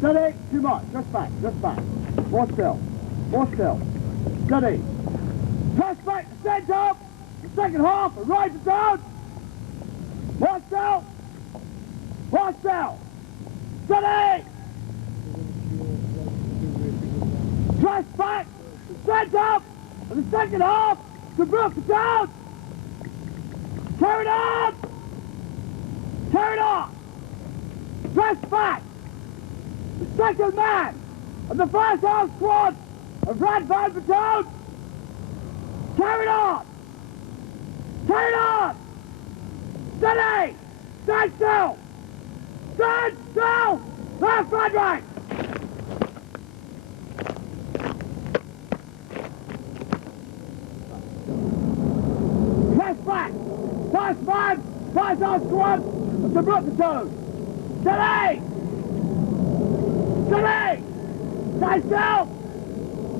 Steady, too much, just back, More still, Steady. Press back, the centre, the second half, the right to down. More still. Steady. Press back, centre, and the second half, Tobruk down. Carry it on. Turn off! Press back! The second man of the first half squad of Radford Battalion! Carry it on! Steady! Stand still! Left, right! 5 down squad of the Tobruk Battalion. Steady! Steady! Stand still!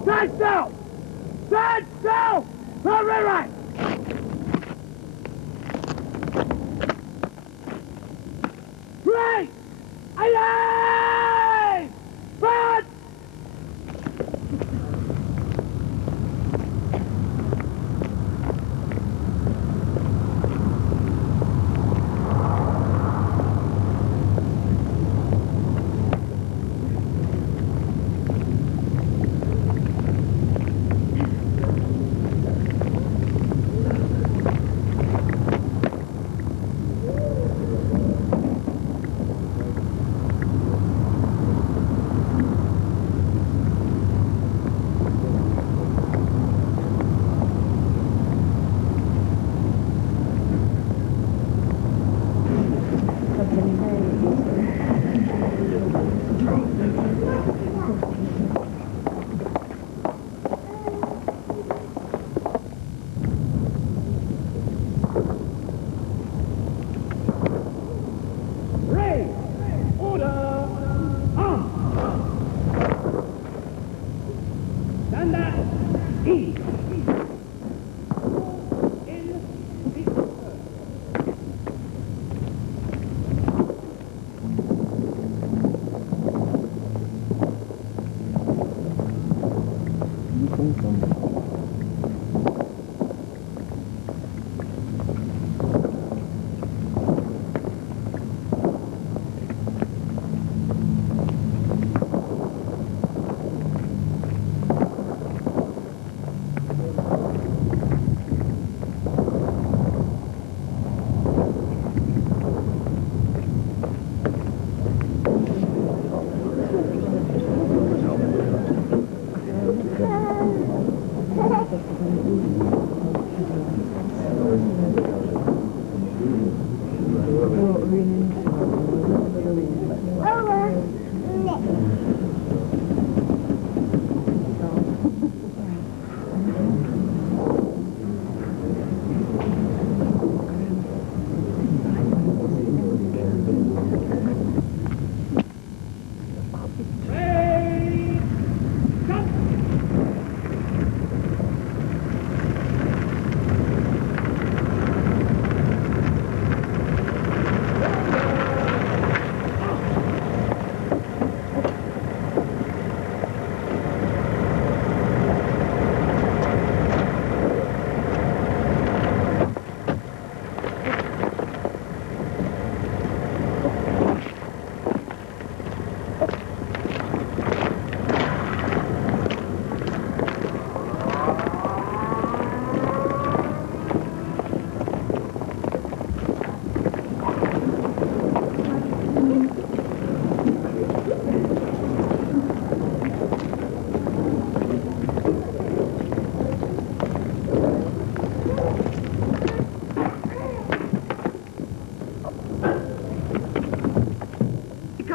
Stand still! Stand still! No rewrite! Three! Aye! Bad!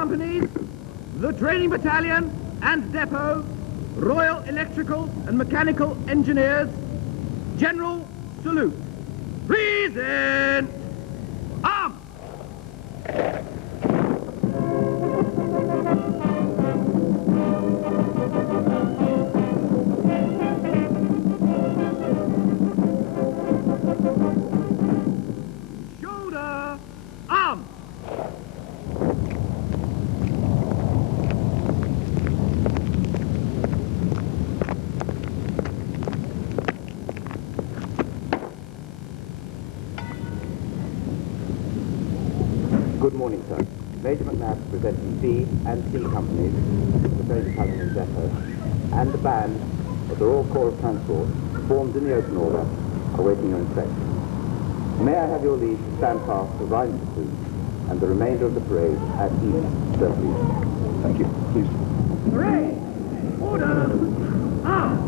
companies, the training battalion and depot, Royal Electrical and Mechanical Engineers, General Salute. Present! Arm! Shoulder! Arm! Good morning, sir. Major McNabb presenting B and C companies, the training battalion and depot, and the band of the Royal Corps of Transport, formed in the open order, awaiting your inspection. May I have your leave to stand past the REME Recruit and the remainder of the parade at ease, sir, please. Thank you. Please. Parade! Order! Arm!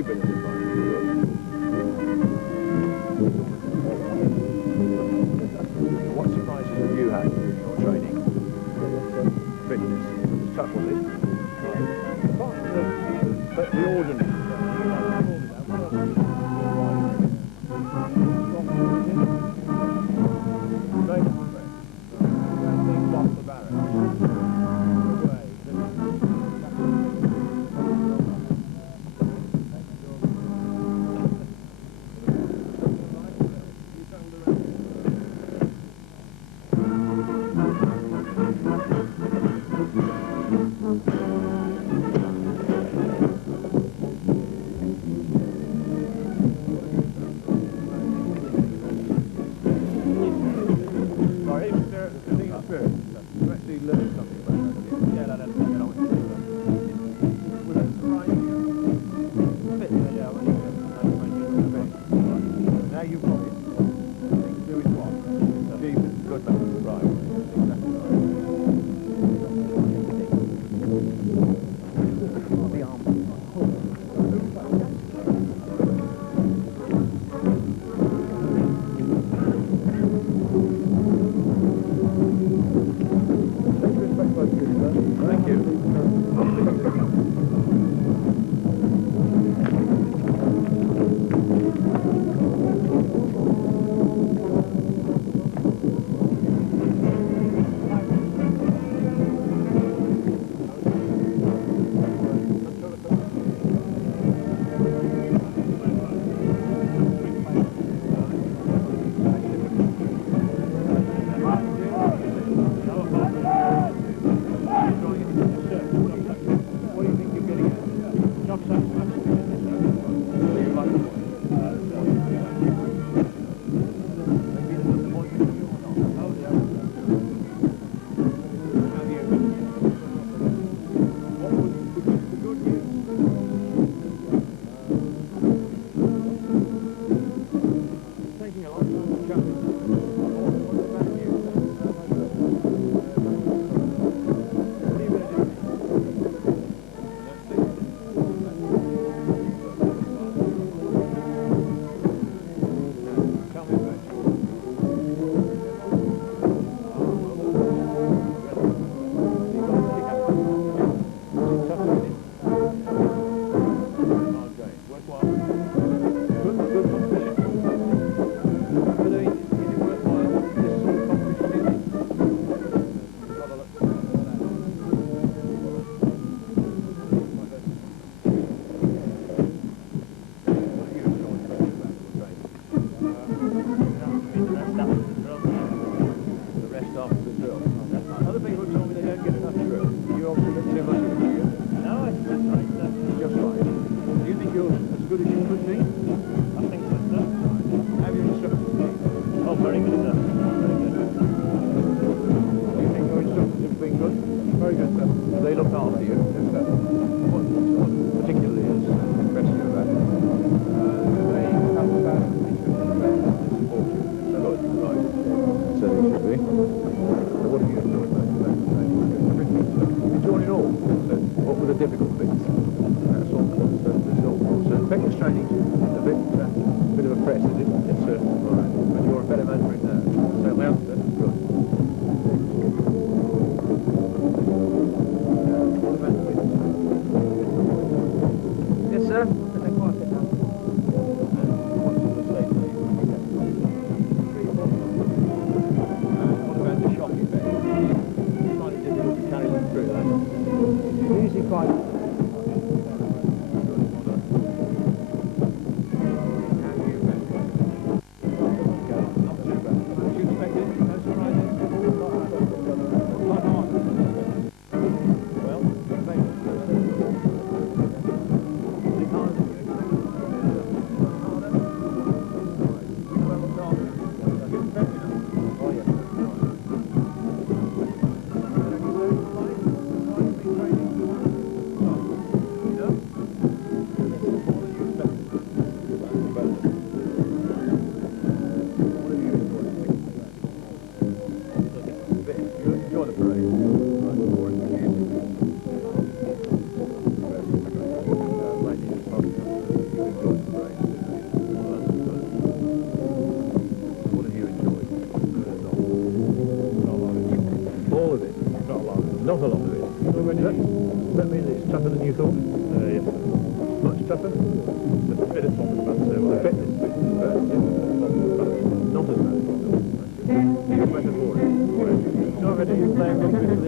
you've been in advice. What surprises have you had during your training? Fitness. It's tough, was it? Right. Apart from the ordinary.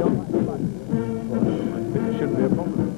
It shouldn't be a problem.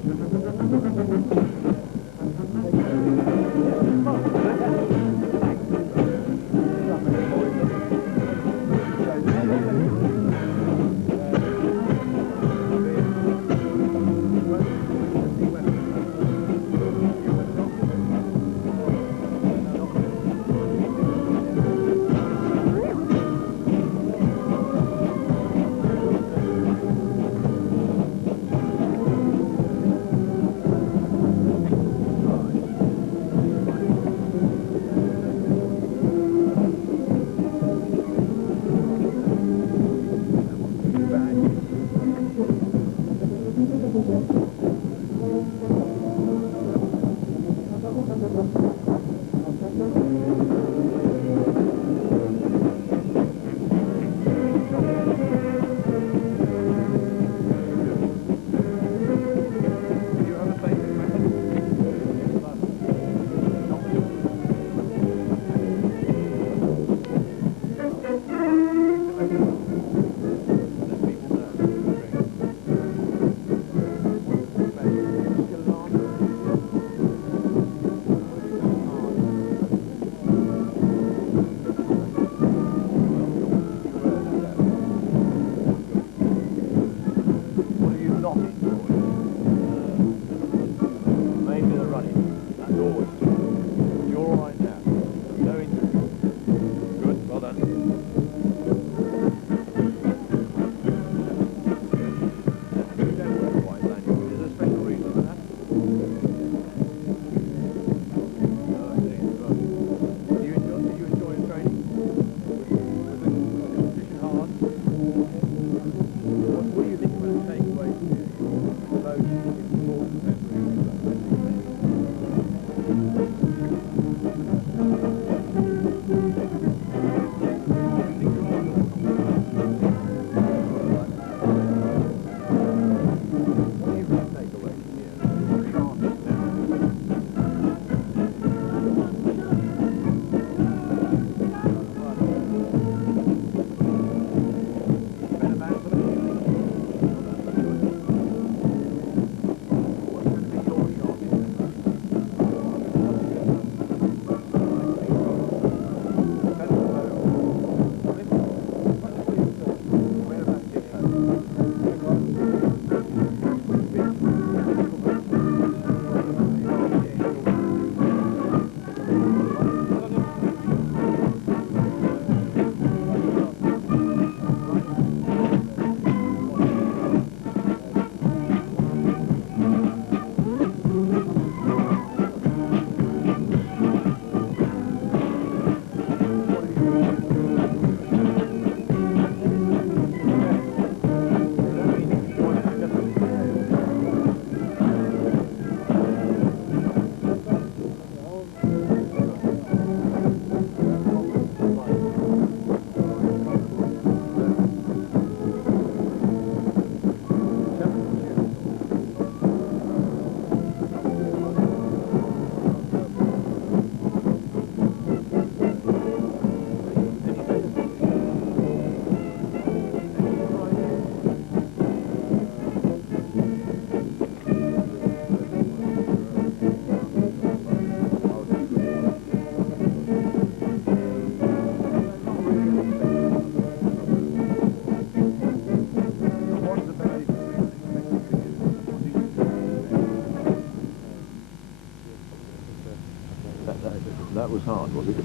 That was hard, was it?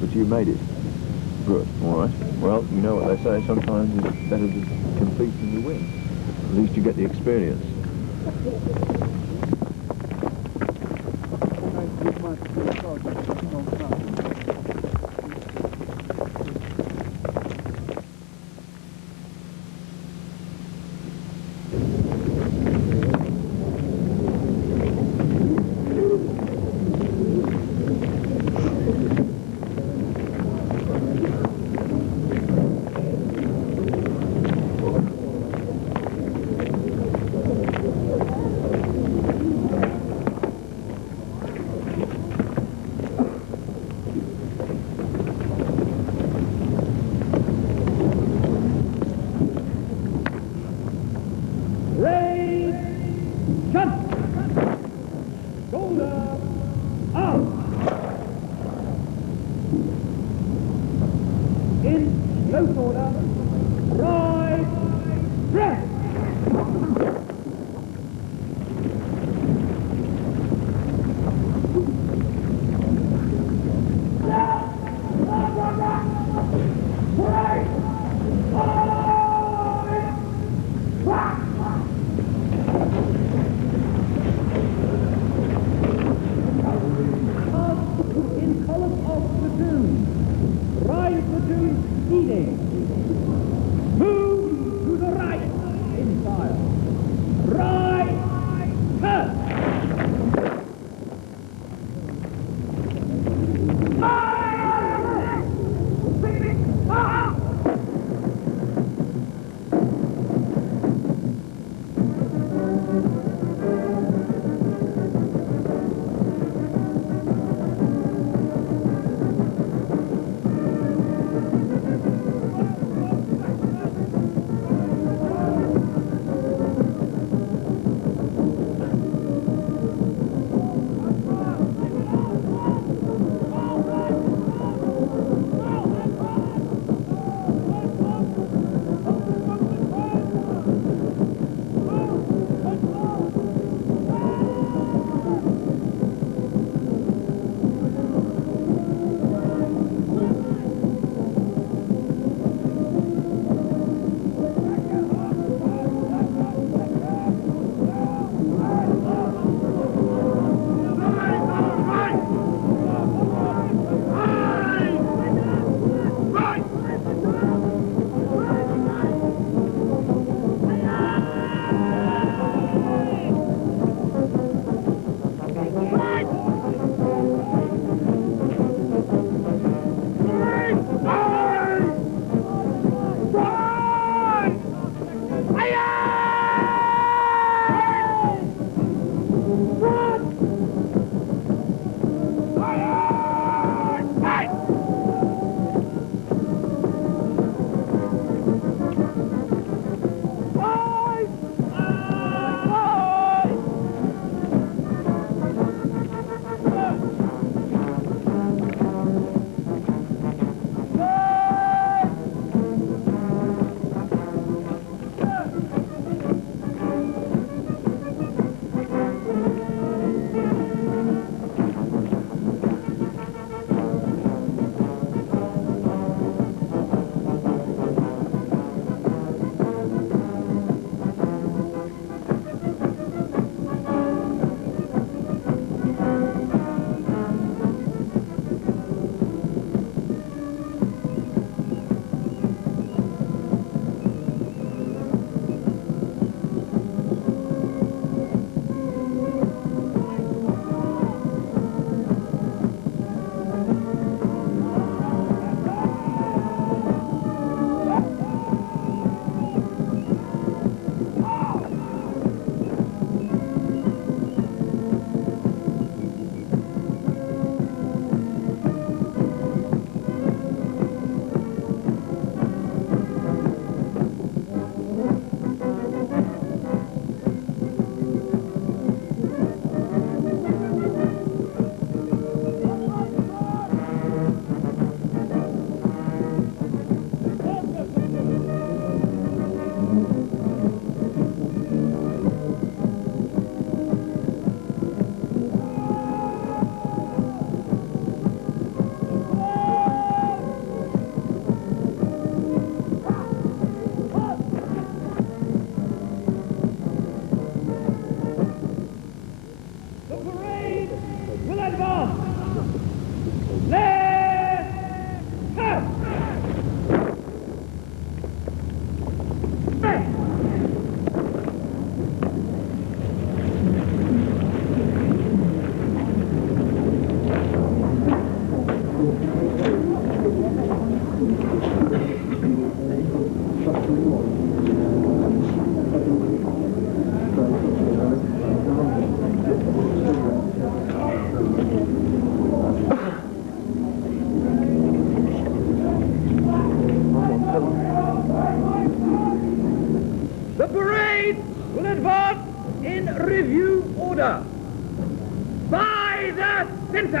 But you made it. Good, all right. Well, you know what they say, sometimes it's better to compete than to win. At least you get the experience.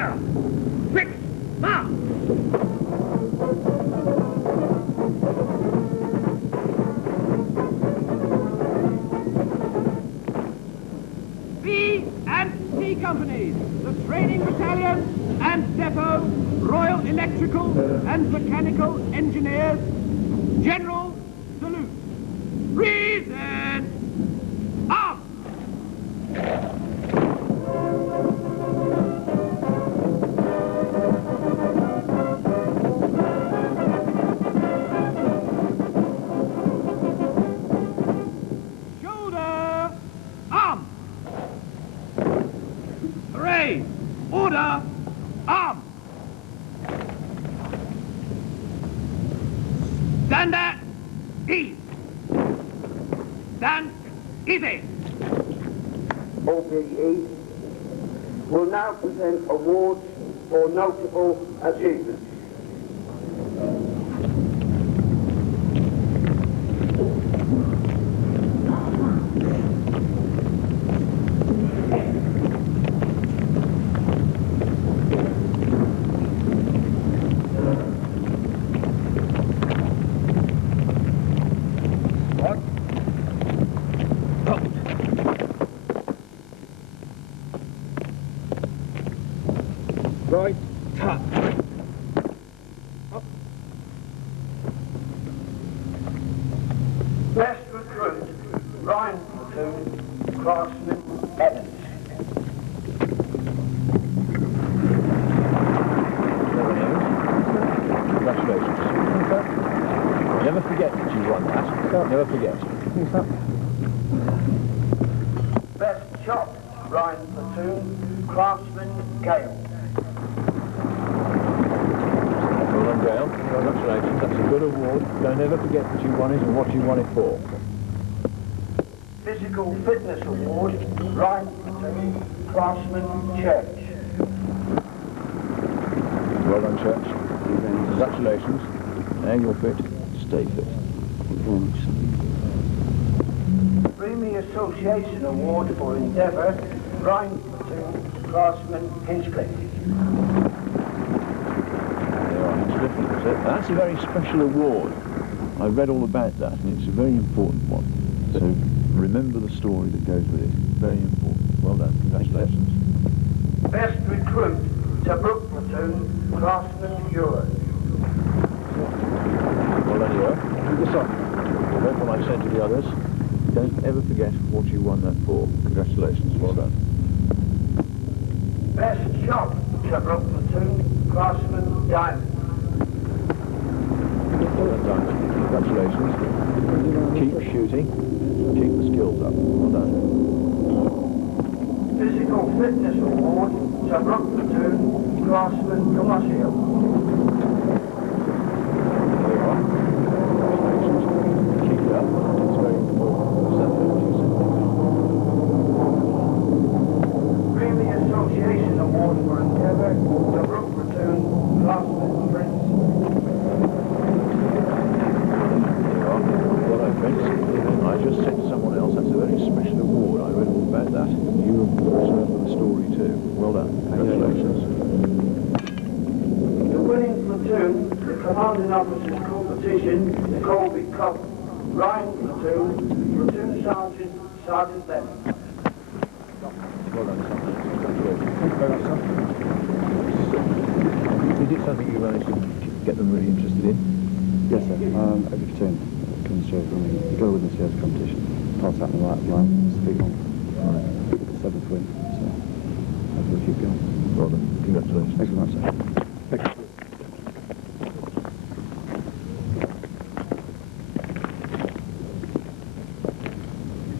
Fire! Quick! Mark! B and C companies, the training battalion and depot, Royal Electrical and Mechanical Engineers, General salute. Reason! Arm! Shoulder! Arm! Hooray! Order! Arm! Stand at ease! Stand easy! OPE will now present awards for notable achievements. Right, tap. Best recruit, Rhine platoon, Craftsman Evans. Congratulations. Never forget that you won that. Never forget. Best chop, Rhine platoon, Craftsman Gale. Well done, Gail. Congratulations. That's a good award. Don't ever forget that you won it and what you won it for. Physical Fitness Award, Rhine platoon, Craftsman Church. Well done, Church. Congratulations. Now you're fit. Stay fit. REME Association Award for Endeavour, Rhine platoon, Craftsman Hinchcliffe. That's a very special award. I've read all about that, and it's a very important one. So remember the story that goes with it. Very important. Well done. Congratulations. Best recruit, Tobruk platoon, Craftsman Europe. Well done, Euro. Keep this on. Remember what I said to the others. Don't ever forget what you won that for. Congratulations. Well done. Best shot, Tobruk platoon, Craftsman Diamond. Well done, Diamond. Congratulations. Keep shooting. Keep the skills up. Well done. Physical Fitness Award, Tobruk platoon, Craftsman Tomasio. There you are. Congratulations. Keep it up. It's very important. REME Association Award for Endeavour, Tobruk platoon, Craftsman Prince. I just said to someone else, that's a very special award. I read all about that. You remember the story too. Well done. Congratulations. The winning platoon, the commanding officer's competition, the Colby Cup, Rhine platoon, platoon sergeant, Sgt Lemmon. Well done, son. Congratulations. Thank you very much, son. Is it something you managed to get them really interested in? Yes, sir. Every platoon comes straight from me. The girl witness year's competition. Pass out in the right line, speak on. Right. 7th win, so hopefully keep going. Well done. Congratulations. Thanks very much, sir. Thank you.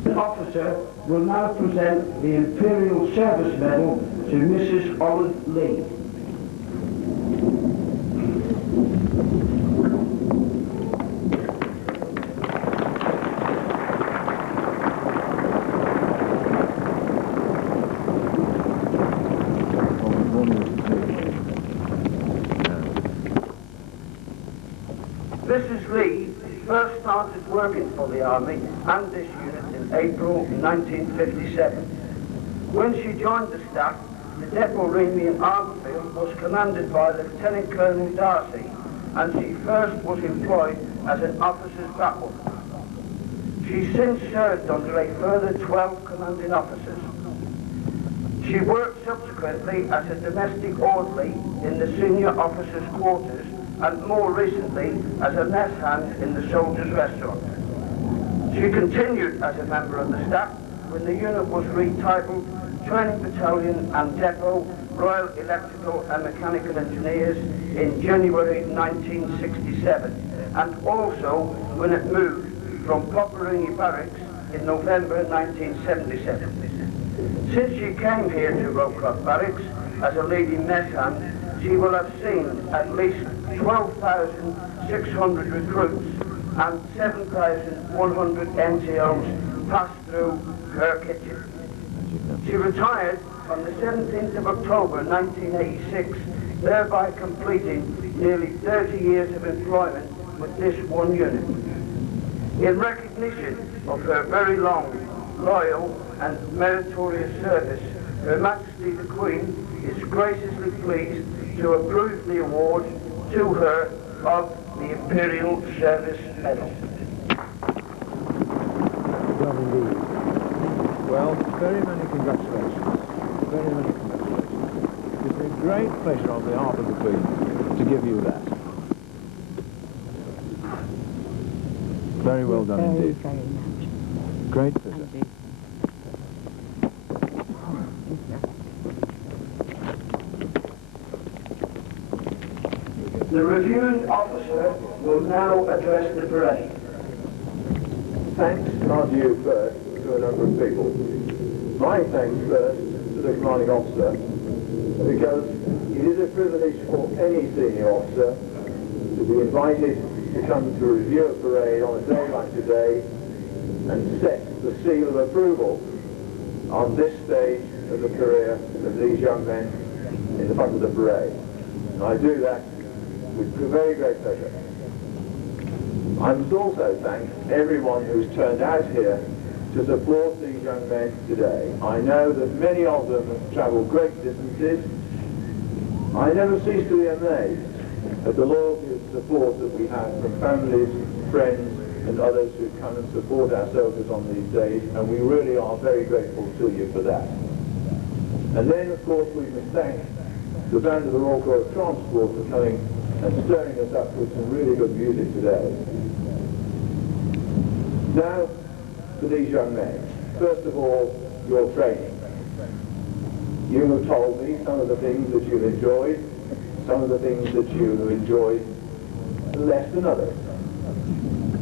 The officer will now present the Imperial Service Medal to Mrs. Olive Lee. Mrs. Lee first started working for the Army and this unit in April 1957. When she joined the staff, the depot REME arm field was commanded by Lieutenant Colonel Darcy, and she first was employed as an officer's battle. She since served under a further 12 commanding officers. She worked subsequently as a domestic orderly in the senior officers' quarters and more recently as a mess hand in the soldiers' restaurant. She continued as a member of the staff when the unit was retitled Training Battalion and Depot Royal Electrical and Mechanical Engineers in January 1967, and also when it moved from Popperini Barracks in November 1977. Since she came here to Rowcroft Barracks as a leading mess hand, she will have seen at least 12,600 recruits and 7,100 NCOs pass through her kitchen. She retired on the 17th of October 1986, thereby completing nearly 30 years of employment with this one unit. In recognition of her very long, loyal and meritorious service, Her Majesty the Queen is graciously pleased to approve the award to her of the Imperial Service Medal. Well, indeed. Well, very many congratulations. Very many congratulations. It gives me great pleasure on behalf of the Queen to give you that. Very well done indeed. Very much. Great pleasure. The reviewing officer will now address the parade. Thanks are due first to a number of people. My thanks first to the commanding officer, because it is a privilege for any senior officer to be invited to come to review a parade on a day like today and set the seal of approval on this stage of the career of these young men in the front of the parade. And I do that with very great pleasure. I must also thank everyone who's turned out here to support these young men today. I know that many of them have travelled great distances. I never cease to be amazed at the loyalty and support that we have from families, friends and others who come and support our soldiers on these days, and we really are very grateful to you for that. And then of course we must thank the Band of the Royal Corps of Transport for coming and stirring us up with some really good music today. Now, to these young men. First of all, your training. You have told me some of the things that you've enjoyed, some of the things that you have enjoyed less than others.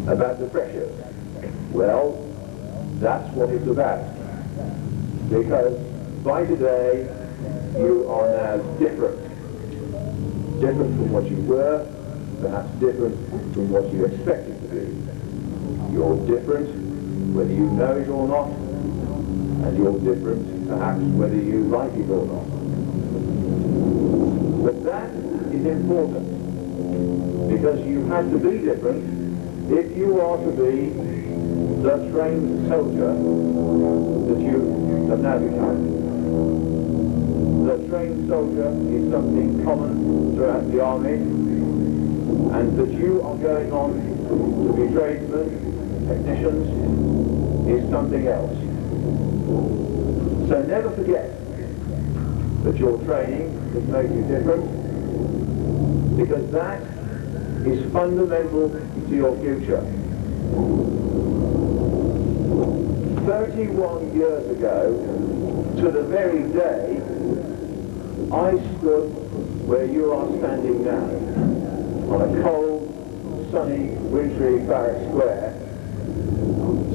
About the pressures. Well, that's what it's about. Because by today, you are now different. Different from what you were, perhaps different from what you expected to be. You're different whether you know it or not, and you're different perhaps whether you like it or not. But that is important, because you have to be different if you are to be the trained soldier that you have now become. The trained soldier is something common throughout the army, and that you are going on to be tradesmen, technicians, is something else. So never forget that your training has made you different, because that is fundamental to your future. 31 years ago, to the very day, I stood where you are standing now, on a cold, sunny, wintry barrack square,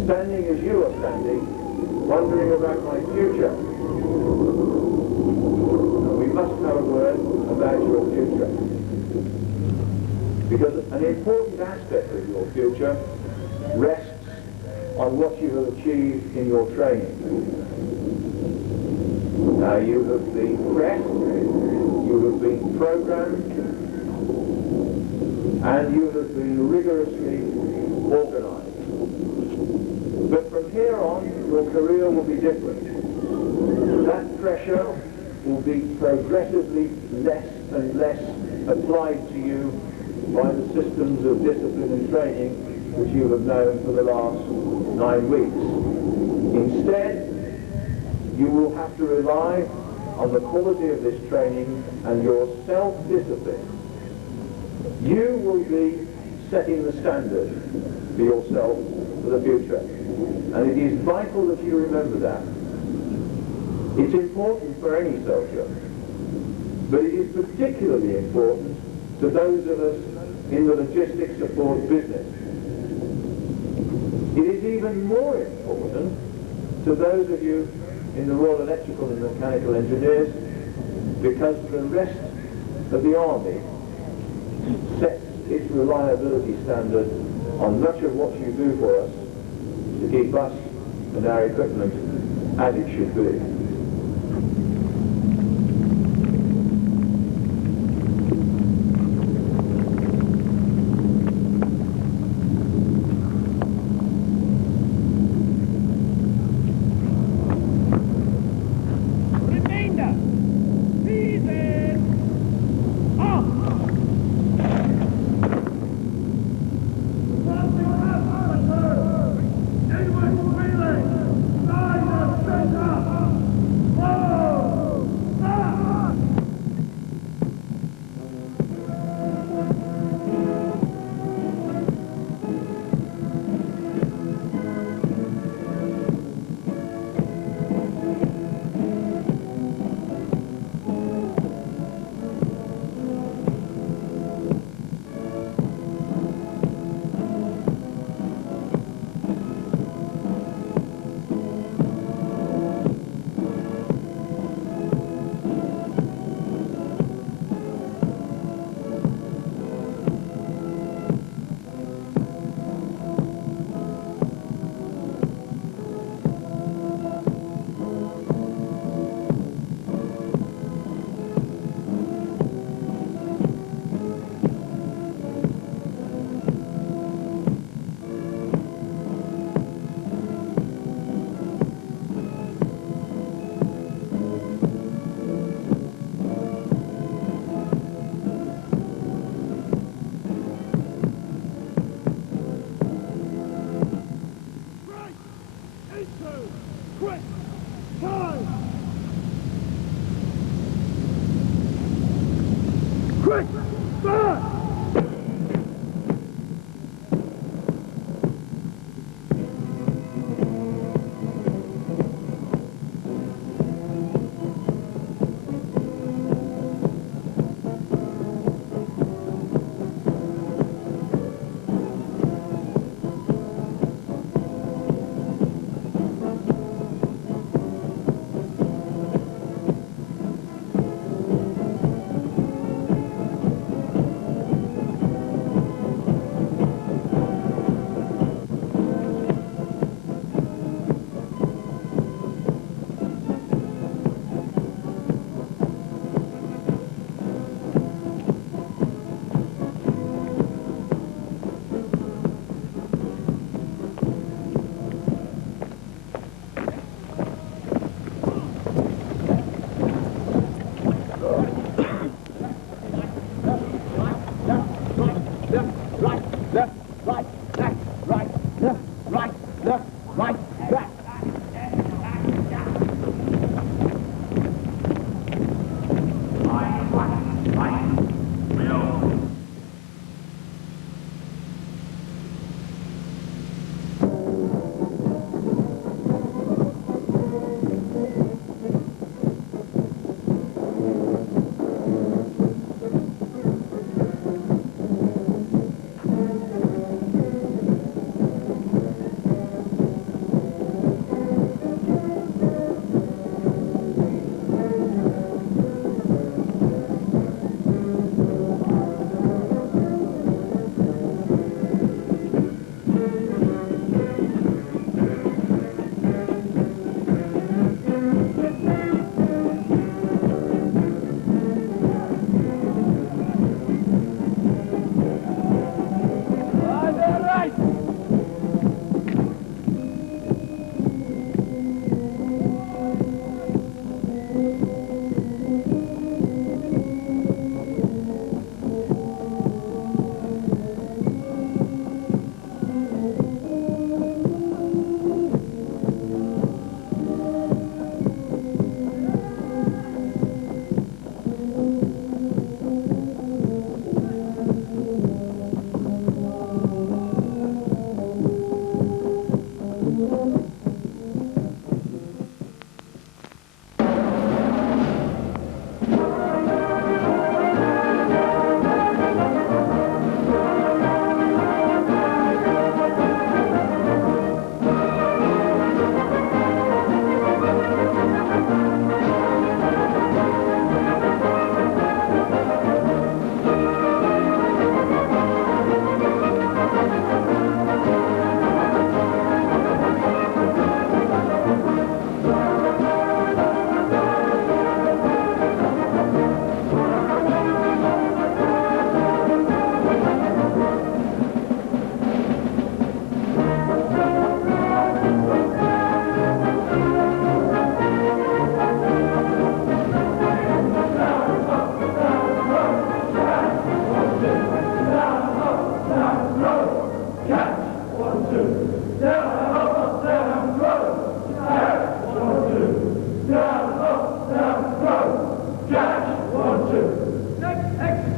standing as you are standing, wondering about my future. And we must have a word about your future. Because an important aspect of your future rests on what you have achieved in your training. Now, you have been pressed, you have been programmed, and you have been rigorously organised. But from here on, your career will be different. That pressure will be progressively less and less applied to you by the systems of discipline and training which you have known for the last 9 weeks. Instead, you will have to rely on the quality of this training and your self-discipline. You will be setting the standard for yourself for the future. And it is vital that you remember that. It's important for any soldier, but it is particularly important to those of us in the logistics support business. It is even more important to those of you in the Royal Electrical and Mechanical Engineers, because the rest of the Army sets its reliability standard on much of what you do for us to keep us and our equipment as it should be.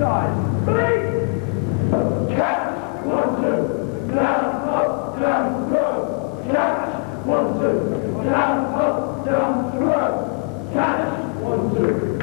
side. Please. Catch. 1, 2. Down, up, down, throw. Catch. 1, 2. Down, up, down, throw. Catch. 1, 2.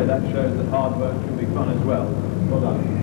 say, that shows that hard work can be fun as well. Well done.